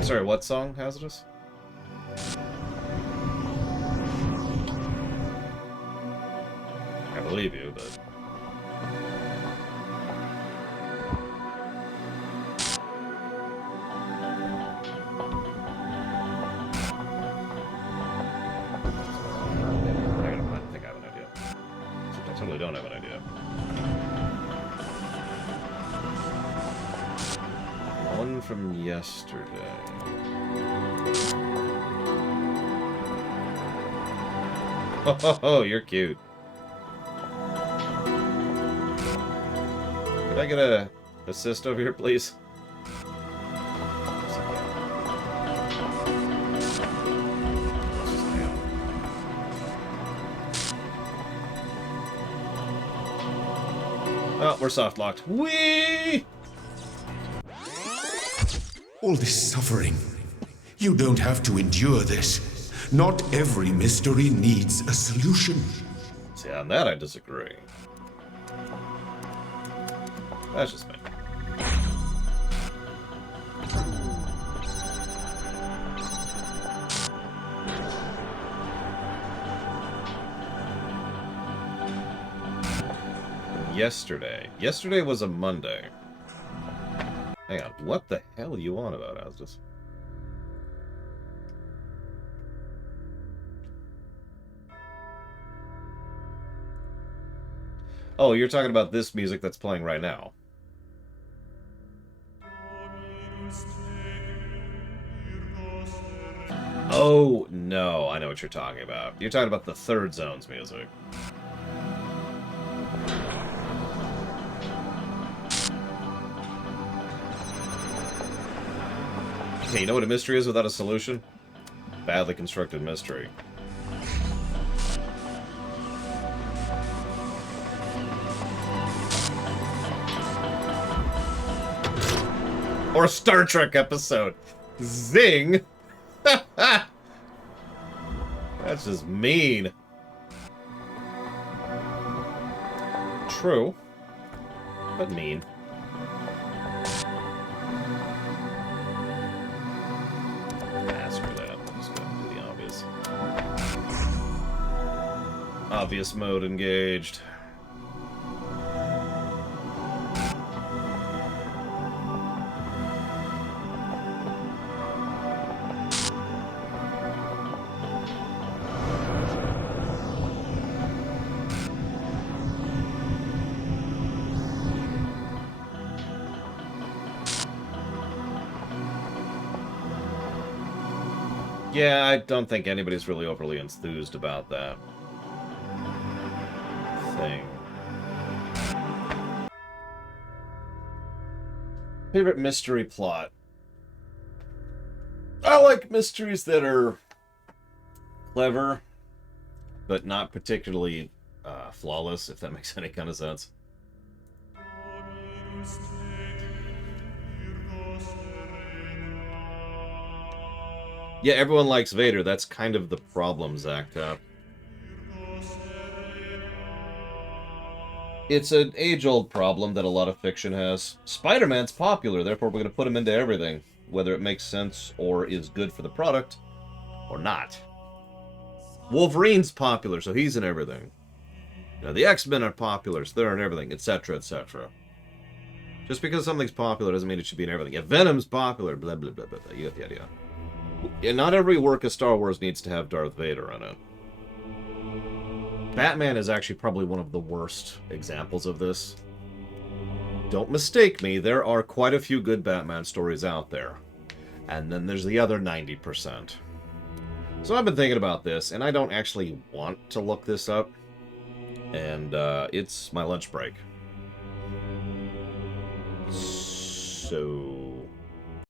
Sorry, what song, Hazardous? I believe you, but... I think I have an idea. Except I totally don't have an idea. One from yesterday. Oh, you're cute. Could I get a assist over here, please? Oh, we're soft locked. Whee! All this suffering. You don't have to endure this. Not every mystery needs a solution. See, on that I disagree. That's just me. Yesterday. Yesterday was a Monday. Hang on, what the hell are you on about, Asdus? Oh, you're talking about this music that's playing right now. Oh, no, I know what you're talking about. You're talking about the Third Zone's music. Okay, you know what a mystery is without a solution? Badly constructed mystery. Or a Star Trek episode. Zing! That's just mean. True. But mean. Screw that. I'm just gonna do the obvious. Obvious mode engaged. Yeah, I don't think anybody's really overly enthused about that thing. Favorite mystery plot? I like mysteries that are clever, but not particularly flawless, if that makes any kind of sense. Yeah, everyone likes Vader. That's kind of the problem, Zach. It's an age-old problem that a lot of fiction has. Spider-Man's popular, therefore we're going to put him into everything, whether it makes sense or is good for the product, or not. Wolverine's popular, so he's in everything. You know, the X-Men are popular, so they're in everything, etc., etc. Just because something's popular doesn't mean it should be in everything. If Venom's popular, blah, blah, blah, blah, blah. You get the idea. Yeah, not every work of Star Wars needs to have Darth Vader in it. Batman is actually probably one of the worst examples of this. Don't mistake me, there are quite a few good Batman stories out there. And then there's the other 90%. So I've been thinking about this, and I don't actually want to look this up. And it's my lunch break. So...